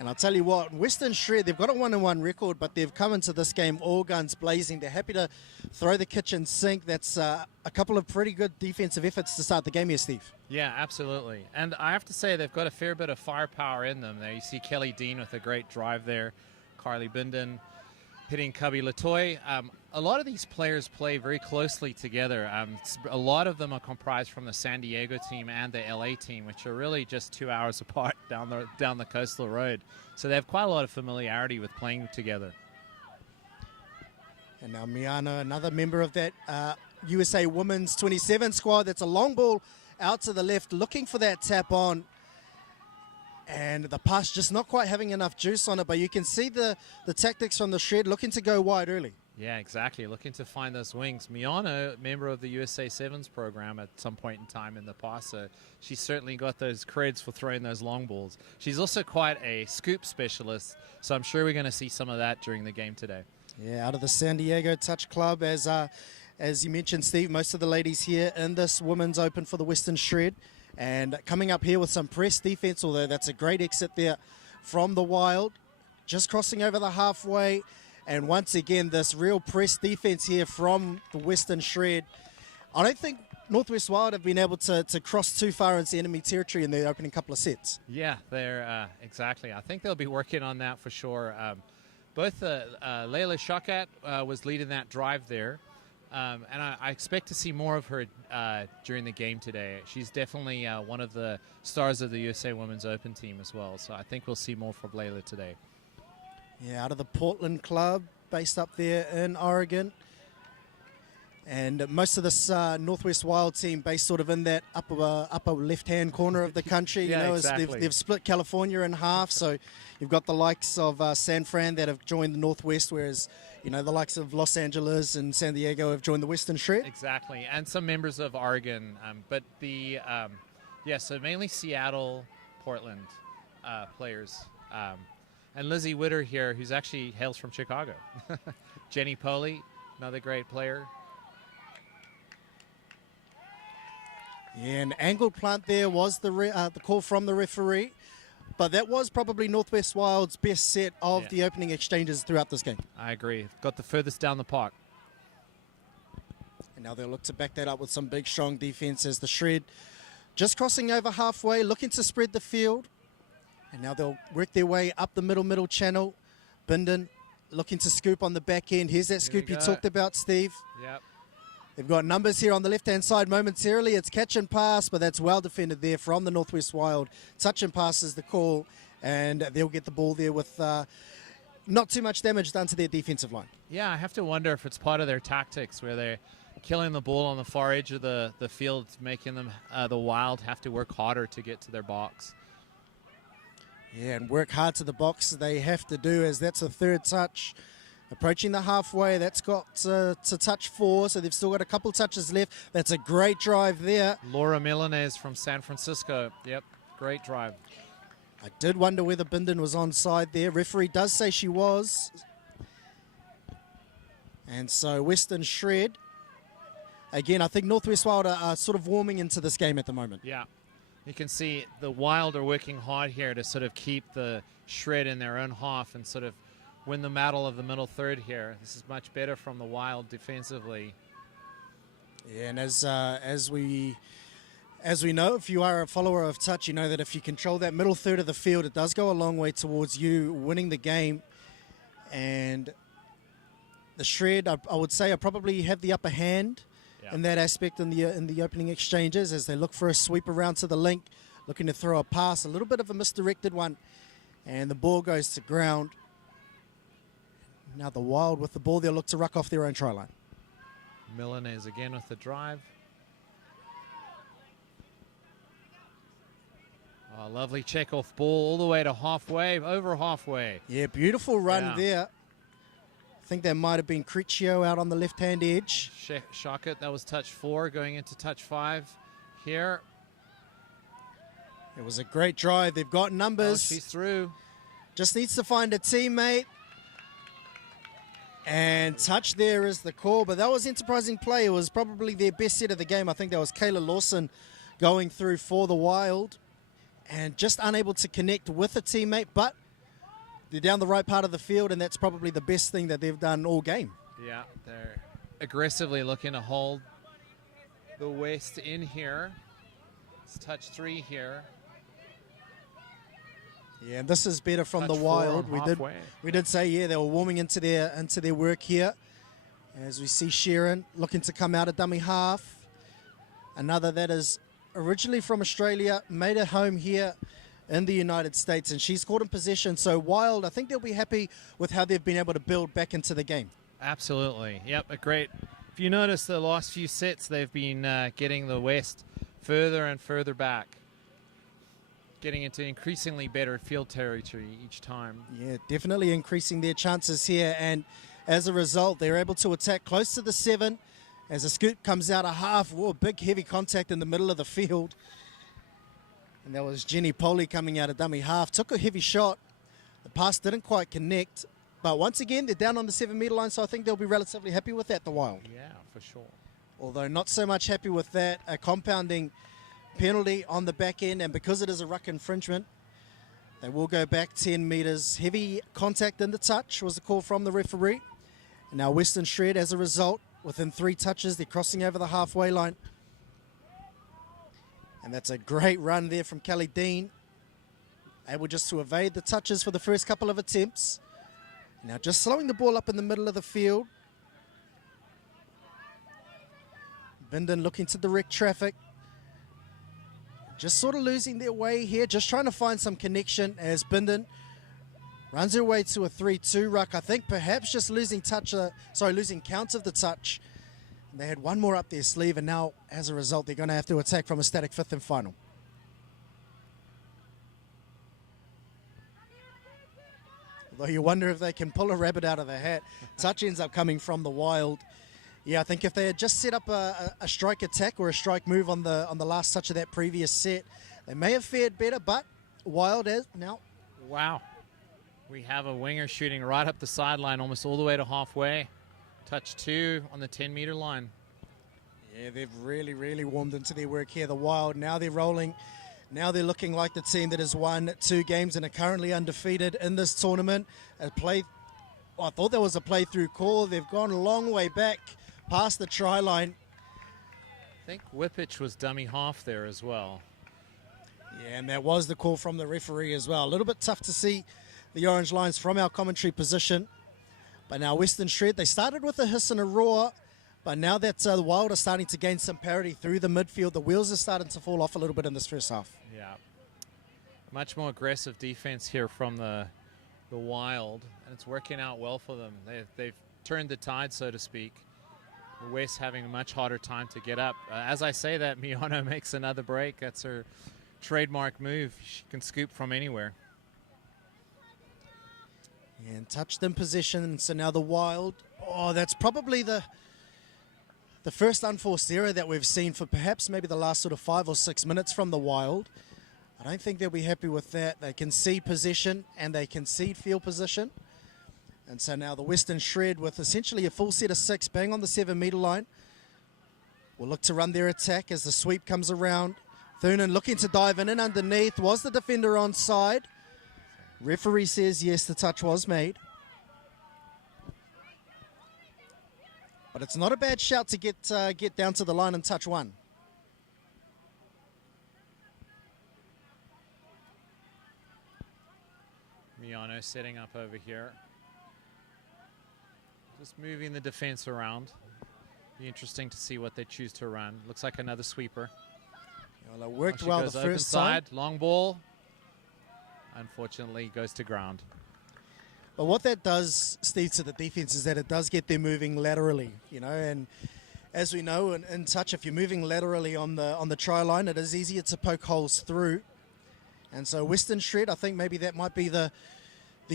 And I'll tell you what, Western Shred, they've got a 1-1 record, but they've come into this game all guns blazing. They're happy to throw the kitchen sink. That's a couple of pretty good defensive efforts to start the game here, Steve. Yeah, absolutely. And I have to say, they've got a fair bit of firepower in them. There you see Kelly Dean with a great drive there. Carly Binden hitting Cubby Latoy. A lot of these players play very closely together. A lot of them are comprised from the San Diego team and the LA team, which are really just 2 hours apart down the coastal road. So they have quite a lot of familiarity with playing together. And now Miana, another member of that USA Women's 27 squad. That's a long ball out to the left, looking for that tap on. And the pass just not quite having enough juice on it, but you can see the tactics from the Shred looking to go wide early. Yeah, exactly. Looking to find those wings. Miana, member of the USA Sevens program at some point in time in the past, so she's certainly got those creds for throwing those long balls. She's also quite a scoop specialist, so I'm sure we're going to see some of that during the game today. Yeah, out of the San Diego Touch Club, as you mentioned, Steve, most of the ladies here in this Women's Open for the Western Shred. And coming up here with some press defense, although that's a great exit there from the Wild. Just crossing over the halfway. And once again, this real press defense here from the Western Shred. I don't think Northwest Wild have been able to cross too far into enemy territory in the opening couple of sets. Yeah, they're exactly. I think they'll be working on that for sure. Both Layla Shakat was leading that drive there. And I expect to see more of her during the game today. She's definitely one of the stars of the USA Women's Open team as well. So I think we'll see more from Layla today. Yeah, out of the Portland club, based up there in Oregon. And most of this Northwest Wild team based sort of in that upper left-hand corner of the country. Yeah, you know, exactly. they've split California in half. So you've got the likes of San Fran that have joined the Northwest, whereas, you know, the likes of Los Angeles and San Diego have joined the Western Shred. Exactly, and some members of Oregon. But the, so mainly Seattle, Portland players. And Lizzie Witter here, who's actually hails from Chicago. Jenny Poley, another great player. Yeah, an angled plant there was the call from the referee. But that was probably Northwest Wild's best set of the opening exchanges throughout this game. I agree. Got the furthest down the park. And now they'll look to back that up with some big, strong defense as the Shred just crossing over halfway, looking to spread the field. And now they'll work their way up the middle channel. Bindon looking to scoop on the back end. Here's that scoop you talked about, Steve. Yep. They've got numbers here on the left-hand side momentarily. It's catch and pass, but that's well defended there from the Northwest Wild. Touch and pass is the call, and they'll get the ball there with not too much damage done to their defensive line. Yeah, I have to wonder if it's part of their tactics where they're killing the ball on the far edge of the field, making them, the Wild, have to work harder to get to their box. Yeah, and work hard to the box they have to do, as that's a third touch. Approaching the halfway, that's got to touch 4, so they've still got a couple touches left. That's a great drive there. Laura Milanese from San Francisco. Yep, great drive. I did wonder whether Bindon was onside there. Referee does say she was. And so Western Shred. Again, I think Northwest Wild are sort of warming into this game at the moment. Yeah, you can see the Wild are working hard here to sort of keep the Shred in their own half and sort of win the battle of the middle third here. This is much better from the Wild defensively. Yeah, and as we know, if you are a follower of touch, you know that if you control that middle third of the field, it does go a long way towards you winning the game. And the Shred, I would say, probably have the upper hand in that aspect in the opening exchanges, as they look for a sweep around to the link, looking to throw a pass, a little bit of a misdirected one, and the ball goes to ground. Now the Wild with the ball, they'll look to ruck off their own try line. Milanese again with the drive. Oh, lovely check off ball all the way to halfway, over halfway. Yeah, beautiful run there. I think that might have been Criccio out on the left-hand edge. Shockett, that was touch 4 going into touch 5 here. It was a great drive. They've got numbers. Oh, she's through. Just needs to find a teammate. And touch there is the call, but that was enterprising play. It was probably their best set of the game. I think that was Kayla Lawson going through for the Wild and just unable to connect with a teammate, but they're down the right part of the field, and that's probably the best thing that they've done all game. Yeah, they're aggressively looking to hold the West in here. It's touch 3 here. Yeah, and this is better from Touch the 4 Wild. on We did say they were warming into their work here. As we see Sharon looking to come out of dummy half. Another that is originally from Australia, made her home here in the United States, and she's caught in possession. So Wild, I think they'll be happy with how they've been able to build back into the game. Absolutely. Yep, a great. If you notice the last few sets, they've been getting the West further and further back, getting into increasingly better field territory each time. Yeah, definitely increasing their chances here, and as a result, they're able to attack close to the 7 as a scoop comes out a half. Whoa, big heavy contact in the middle of the field. And that was Jenny Poley coming out of dummy half. Took a heavy shot. The pass didn't quite connect. But once again, they're down on the 7-meter line, so I think they'll be relatively happy with that, the Wild. Yeah, for sure. Although not so much happy with that. A compounding penalty on the back end, and because it is a ruck infringement, they will go back 10 metres. Heavy contact in the touch was the call from the referee. And now Western Shred, as a result, within 3 touches, they're crossing over the halfway line. And that's a great run there from Kelly Dean. Able just to evade the touches for the first couple of attempts. Now just slowing the ball up in the middle of the field. Bindon looking to direct traffic. Just sort of losing their way here, just trying to find some connection as Bindon runs her way to a 3-2 ruck. I think perhaps just losing count of the touch. And they had one more up their sleeve, and now, as a result, they're going to have to attack from a static fifth and final. Although you wonder if they can pull a rabbit out of the hat. Touch ends up coming from the Wild. Yeah, I think if they had just set up a strike attack or a strike move on the last touch of that previous set, they may have fared better, but Wild is now. Wow. We have a winger shooting right up the sideline, almost all the way to halfway. Touch 2 on the 10-meter line. Yeah, they've really, really warmed into their work here, the Wild. Now they're rolling. Now they're looking like the team that has won 2 games and are currently undefeated in this tournament. I thought there was a play-through call. They've gone a long way back past the try line. I think Whippich was dummy half there as well. Yeah, and that was the call from the referee as well. A little bit tough to see the orange lines from our commentary position. But now Western Shred, they started with a hiss and a roar, but now that the Wild are starting to gain some parity through the midfield, the wheels are starting to fall off a little bit in this first half. Yeah. Much more aggressive defense here from the Wild, and it's working out well for them. They've turned the tide, so to speak. The West having a much harder time to get up. As I say that, Miyano makes another break. That's her trademark move. She can scoop from anywhere. And touched in position, so now the Wild. Oh, that's probably the first unforced error that we've seen for perhaps maybe the last sort of 5 or 6 minutes from the Wild. I don't think they'll be happy with that. They concede possession and they concede field position. And so now the Western Shred with essentially a full set of 6 bang on the 7-meter line will look to run their attack as the sweep comes around. Thunen looking to dive in and underneath. Was the defender onside? Referee says yes, the touch was made. But it's not a bad shout to get down to the line and touch one. Miyano setting up over here. Just moving the defense around. Be interesting to see what they choose to run. Looks like another sweeper. Well, it worked She well goes the open first time. side, long ball. Unfortunately, goes to ground. But what that does, Steve, to the defense is that it does get them moving laterally, you know, and as we know in touch, if you're moving laterally on the try line, it is easier to poke holes through. And so Western Shred, I think maybe that might be the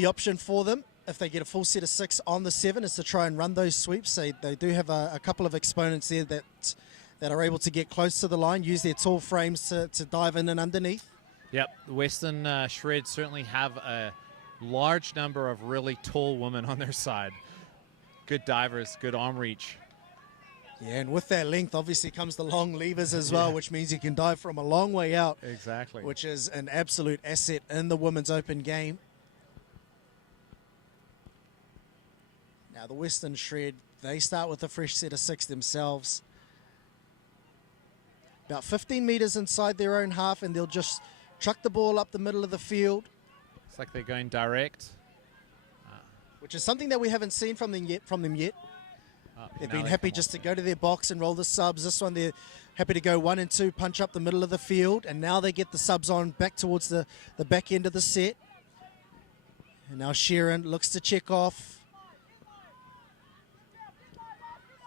option for them. If they get a full set of 6 on the 7, is to try and run those sweeps. They do have a couple of exponents there that are able to get close to the line, use their tall frames to dive in and underneath. Yep, the Western Shred certainly have a large number of really tall women on their side. Good divers, good arm reach. Yeah, and with that length, obviously comes the long levers as well, which means you can dive from a long way out. Exactly. Which is an absolute asset in the women's open game. Now the Western Shred, they start with a fresh set of 6 themselves. About 15 metres inside their own half, and they'll just truck the ball up the middle of the field. It's like they're going direct. Which is something that we haven't seen from them yet. They've been happy just to go to their box and roll the subs. This one they're happy to go 1 and 2, punch up the middle of the field, and now they get the subs on back towards the back end of the set. And now Sharon looks to check off.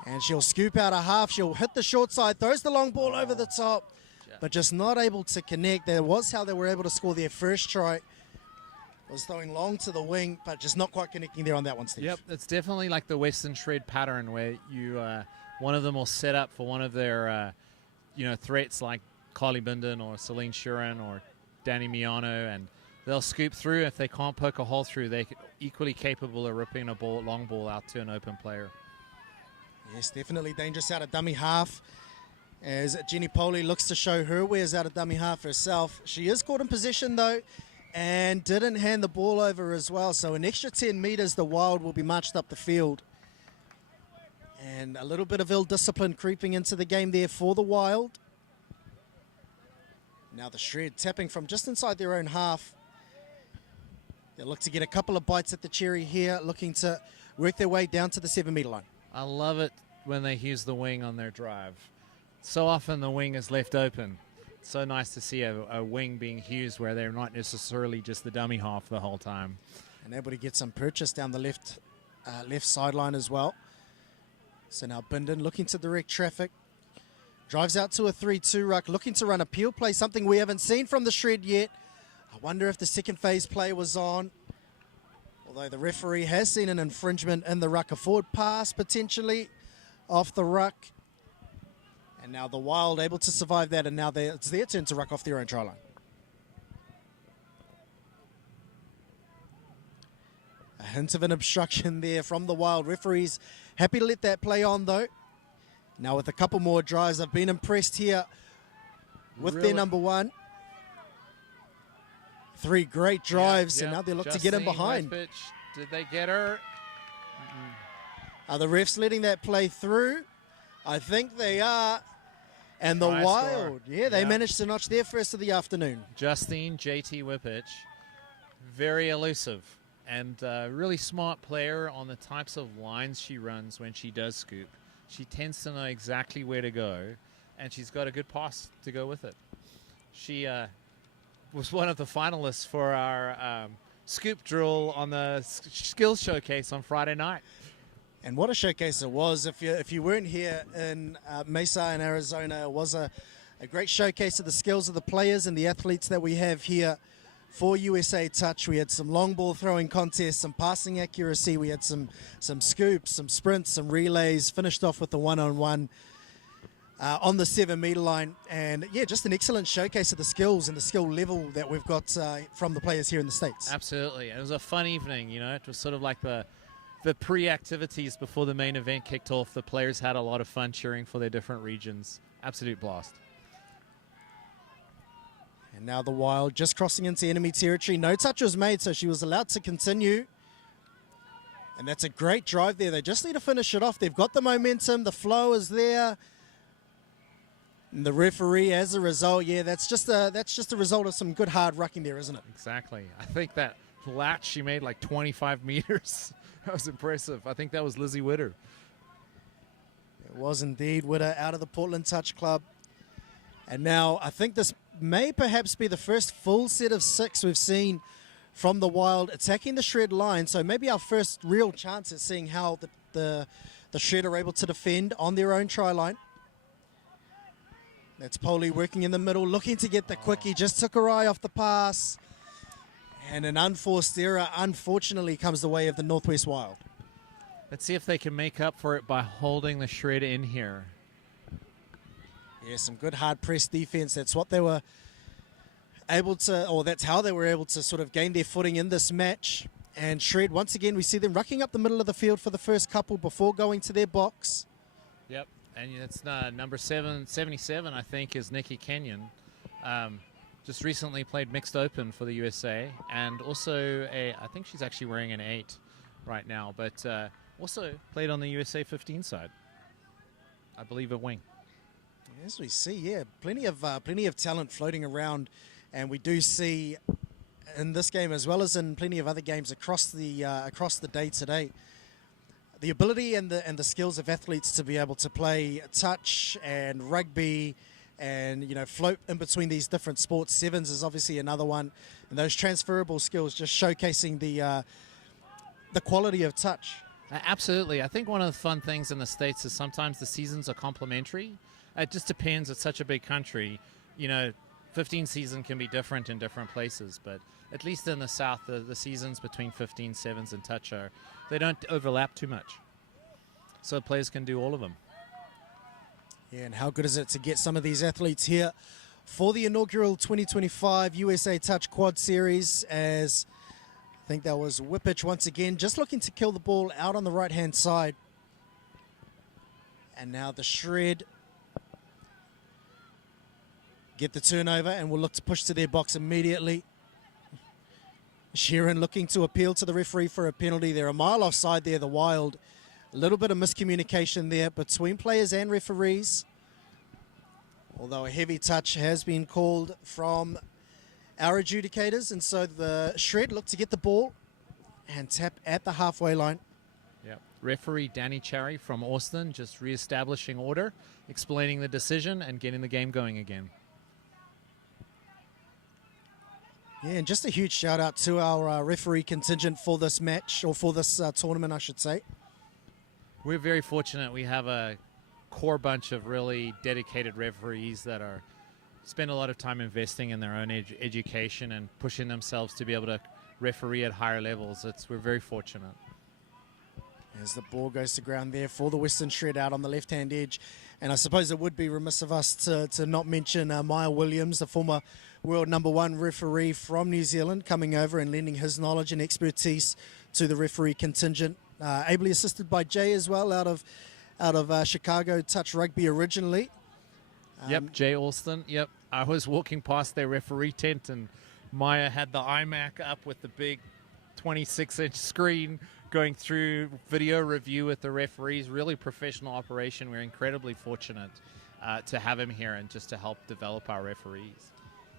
And she'll scoop out a half. She'll hit the short side, throws the long ball over the top, but just not able to connect. That was how they were able to score their first try. Was throwing long to the wing, but just not quite connecting there on that one, Steve. Yep, it's definitely like the Western Shred pattern where you one of them will set up for one of their threats like Carly Bindon or Celine Shurin or Danny Miyano, and they'll scoop through. If they can't poke a hole through, they're equally capable of ripping a long ball out to an open player. Yes, definitely dangerous out of dummy half. As Jenny Poley looks to show her wares out of dummy half herself. She is caught in position though, and didn't hand the ball over as well. So an extra 10 metres, the Wild will be marched up the field. And a little bit of ill discipline creeping into the game there for the Wild. Now the Shred tapping from just inside their own half. They look to get a couple of bites at the cherry here, looking to work their way down to the 7-metre line. I love it when they use the wing on their drive. So often the wing is left open. So nice to see a wing being used where they're not necessarily just the dummy half the whole time. And able to get some purchase down the left sideline as well. So now Bindon looking to direct traffic. Drives out to a 3-2 ruck, looking to run a peel play, something we haven't seen from the Shred yet. I wonder if the second phase play was on. Although the referee has seen an infringement in the ruck, a forward pass potentially off the ruck. And now the Wild able to survive that, and now it's their turn to ruck off their own try line. A hint of an obstruction there from the Wild. Referees happy to let that play on though. Now with a couple more drives, I've been impressed here with their number one. 3 great drives, and now they look to get in behind. Pitch. Did they get her? Are the refs letting that play through? I think they are. And the Wild, they managed to notch their first of the afternoon. Justine JT Whippich, very elusive and really smart player on the types of lines she runs when she does scoop. She tends to know exactly where to go, and she's got a good pass to go with it. She was one of the finalists for our scoop drill on the skills showcase on Friday night. And what a showcase it was. If you weren't here in Mesa in Arizona, it was a great showcase of the skills of the players and the athletes that we have here for USA Touch. We had some long ball throwing contests, some passing accuracy. We had some scoops, some sprints, some relays, finished off with the one-on-one on the 7-meter line. And yeah, just an excellent showcase of the skills and the skill level that we've got from the players here in the States. Absolutely. It was a fun evening, you know. It was sort of like the pre-activities before the main event kicked off. The players had a lot of fun cheering for their different regions. Absolute blast. And now the Wild just crossing into enemy territory. No touch was made, so she was allowed to continue. And that's a great drive there. They just need to finish it off. They've got the momentum. The flow is there. And the referee, as a result, that's just a result of some good hard rucking there, isn't it? Exactly. I think that latch she made like 25 meters. That was impressive. I think that was Lizzie Witter. It was indeed Witter out of the Portland Touch Club. And now I think this may perhaps be the first full set of 6 we've seen from the Wild attacking the Shred line. So maybe our first real chance at seeing how the Shred are able to defend on their own try line. That's Poley working in the middle, looking to get the quickie. Just took her eye off the pass. And an unforced error, unfortunately, comes the way of the Northwest Wild. Let's see if they can make up for it by holding the Shred in here. Yeah, some good hard press defense. That's what they were able to, or that's how they were able to sort of gain their footing in this match. And Shred, once again, we see them rucking up the middle of the field for the first couple before going to their box. Yep, and it's number 77, I think, is Nikki Kenyon. Just recently played mixed open for the USA, and also I think she's actually wearing an 8 right now, but also played on the USA 15 side, I believe at wing. As we see, plenty of talent floating around, and we do see in this game as well as in plenty of other games across the day today, the ability and the skills of athletes to be able to play touch and rugby. And, float in between these different sports. Sevens is obviously another one. And those transferable skills just showcasing the quality of touch. Absolutely. I think one of the fun things in the States is sometimes the seasons are complementary. It just depends. It's such a big country. 15 season can be different in different places. But at least in the South, the seasons between 15, sevens, and touch they don't overlap too much. So players can do all of them. Yeah, and how good is it to get some of these athletes here for the inaugural 2025 USA Touch Quad Series, as I think that was Whippich once again, just looking to kill the ball out on the right-hand side. And now the Shred get the turnover and will look to push to their box immediately. Sheeran looking to appeal to the referee for a penalty. They're a mile offside there, the Wild. A little bit of miscommunication there between players and referees. Although a heavy touch has been called from our adjudicators. And so the Shred look to get the ball and tap at the halfway line. Yep. referee Danny Cherry from Austin, just reestablishing order, explaining the decision, and getting the game going again. Yeah, and just a huge shout out to our referee contingent for this match, or for this tournament, I should say. We're very fortunate. We have a core bunch of really dedicated referees that spend a lot of time investing in their own education and pushing themselves to be able to referee at higher levels. We're very fortunate. As the ball goes to ground there for the Western Shred out on the left-hand edge. And I suppose it would be remiss of us to not mention Maya Williams, the former world #1 referee from New Zealand, coming over and lending his knowledge and expertise to the referee contingent. Ably assisted by Jay as well, out of Chicago Touch Rugby originally. Yep, Jay Alston. Yep, I was walking past their referee tent and Maya had the iMac up with the big 26-inch screen going through video review with the referees. Really professional operation. We're incredibly fortunate to have him here and just to help develop our referees.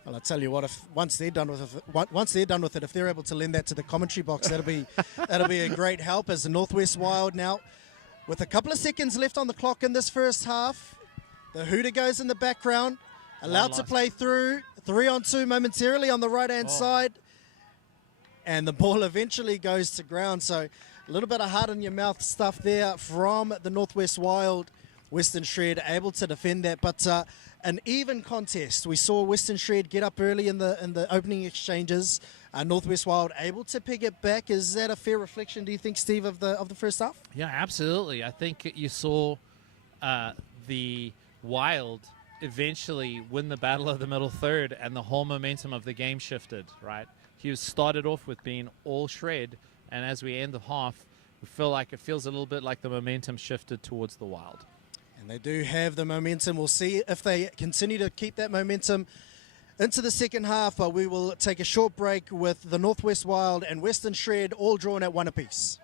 Well, I tell you what, once they're done with it, if they're able to lend that to the commentary box, that'll be a great help. As the Northwest Wild now, with a couple of seconds left on the clock in this first half, the hooter goes in the background, allowed to play through, 3-on-2 momentarily on the right-hand side, and the ball eventually goes to ground. So a little bit of heart-in-your-mouth stuff there from the Northwest Wild. Western Shred able to defend that, but an even contest. We saw Western Shred get up early in the opening exchanges. Northwest Wild able to pick it back. Is that a fair reflection, do you think, Steve, of the first half? Yeah, absolutely. I think you saw the Wild eventually win the battle of the middle third, and the whole momentum of the game shifted, right? He started off with being all Shred, and as we end the half, we feel like it feels a little bit like the momentum shifted towards the Wild. And they do have the momentum. We'll see if they continue to keep that momentum into the second half, but we will take a short break with the Northwest Wild and Western Shred all drawn at 1 apiece.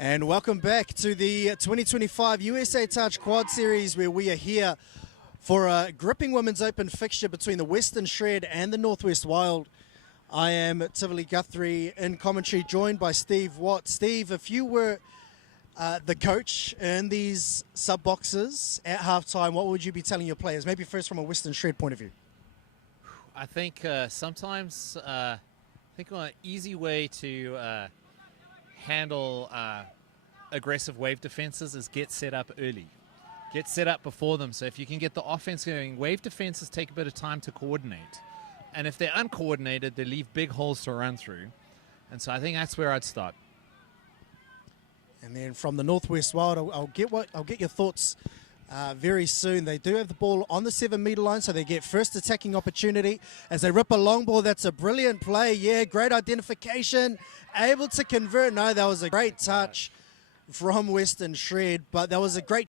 And welcome back to the 2025 USA Touch Quad Series, where we are here for a gripping Women's Open fixture between the Western Shred and the Northwest Wild. I am Tivoli Guthrie in commentary, joined by Steve Watt. Steve, if you were the coach in these sub-boxes at halftime, what would you be telling your players? Maybe first from a Western Shred point of view. I think sometimes, I think an easy way to handle aggressive wave defenses is get set up early. Get set up before them. So if you can get the offense going, wave defenses take a bit of time to coordinate. And if they're uncoordinated, they leave big holes to run through. And so I think that's where I'd start. And then from the Northwest Wild, I'll get your thoughts very soon. They do have the ball on the 7-metre line, so they get first attacking opportunity as they rip a long ball. That's a brilliant play. Yeah, great identification. Able to convert. No, that was a great touch from Western Shred, but that was a great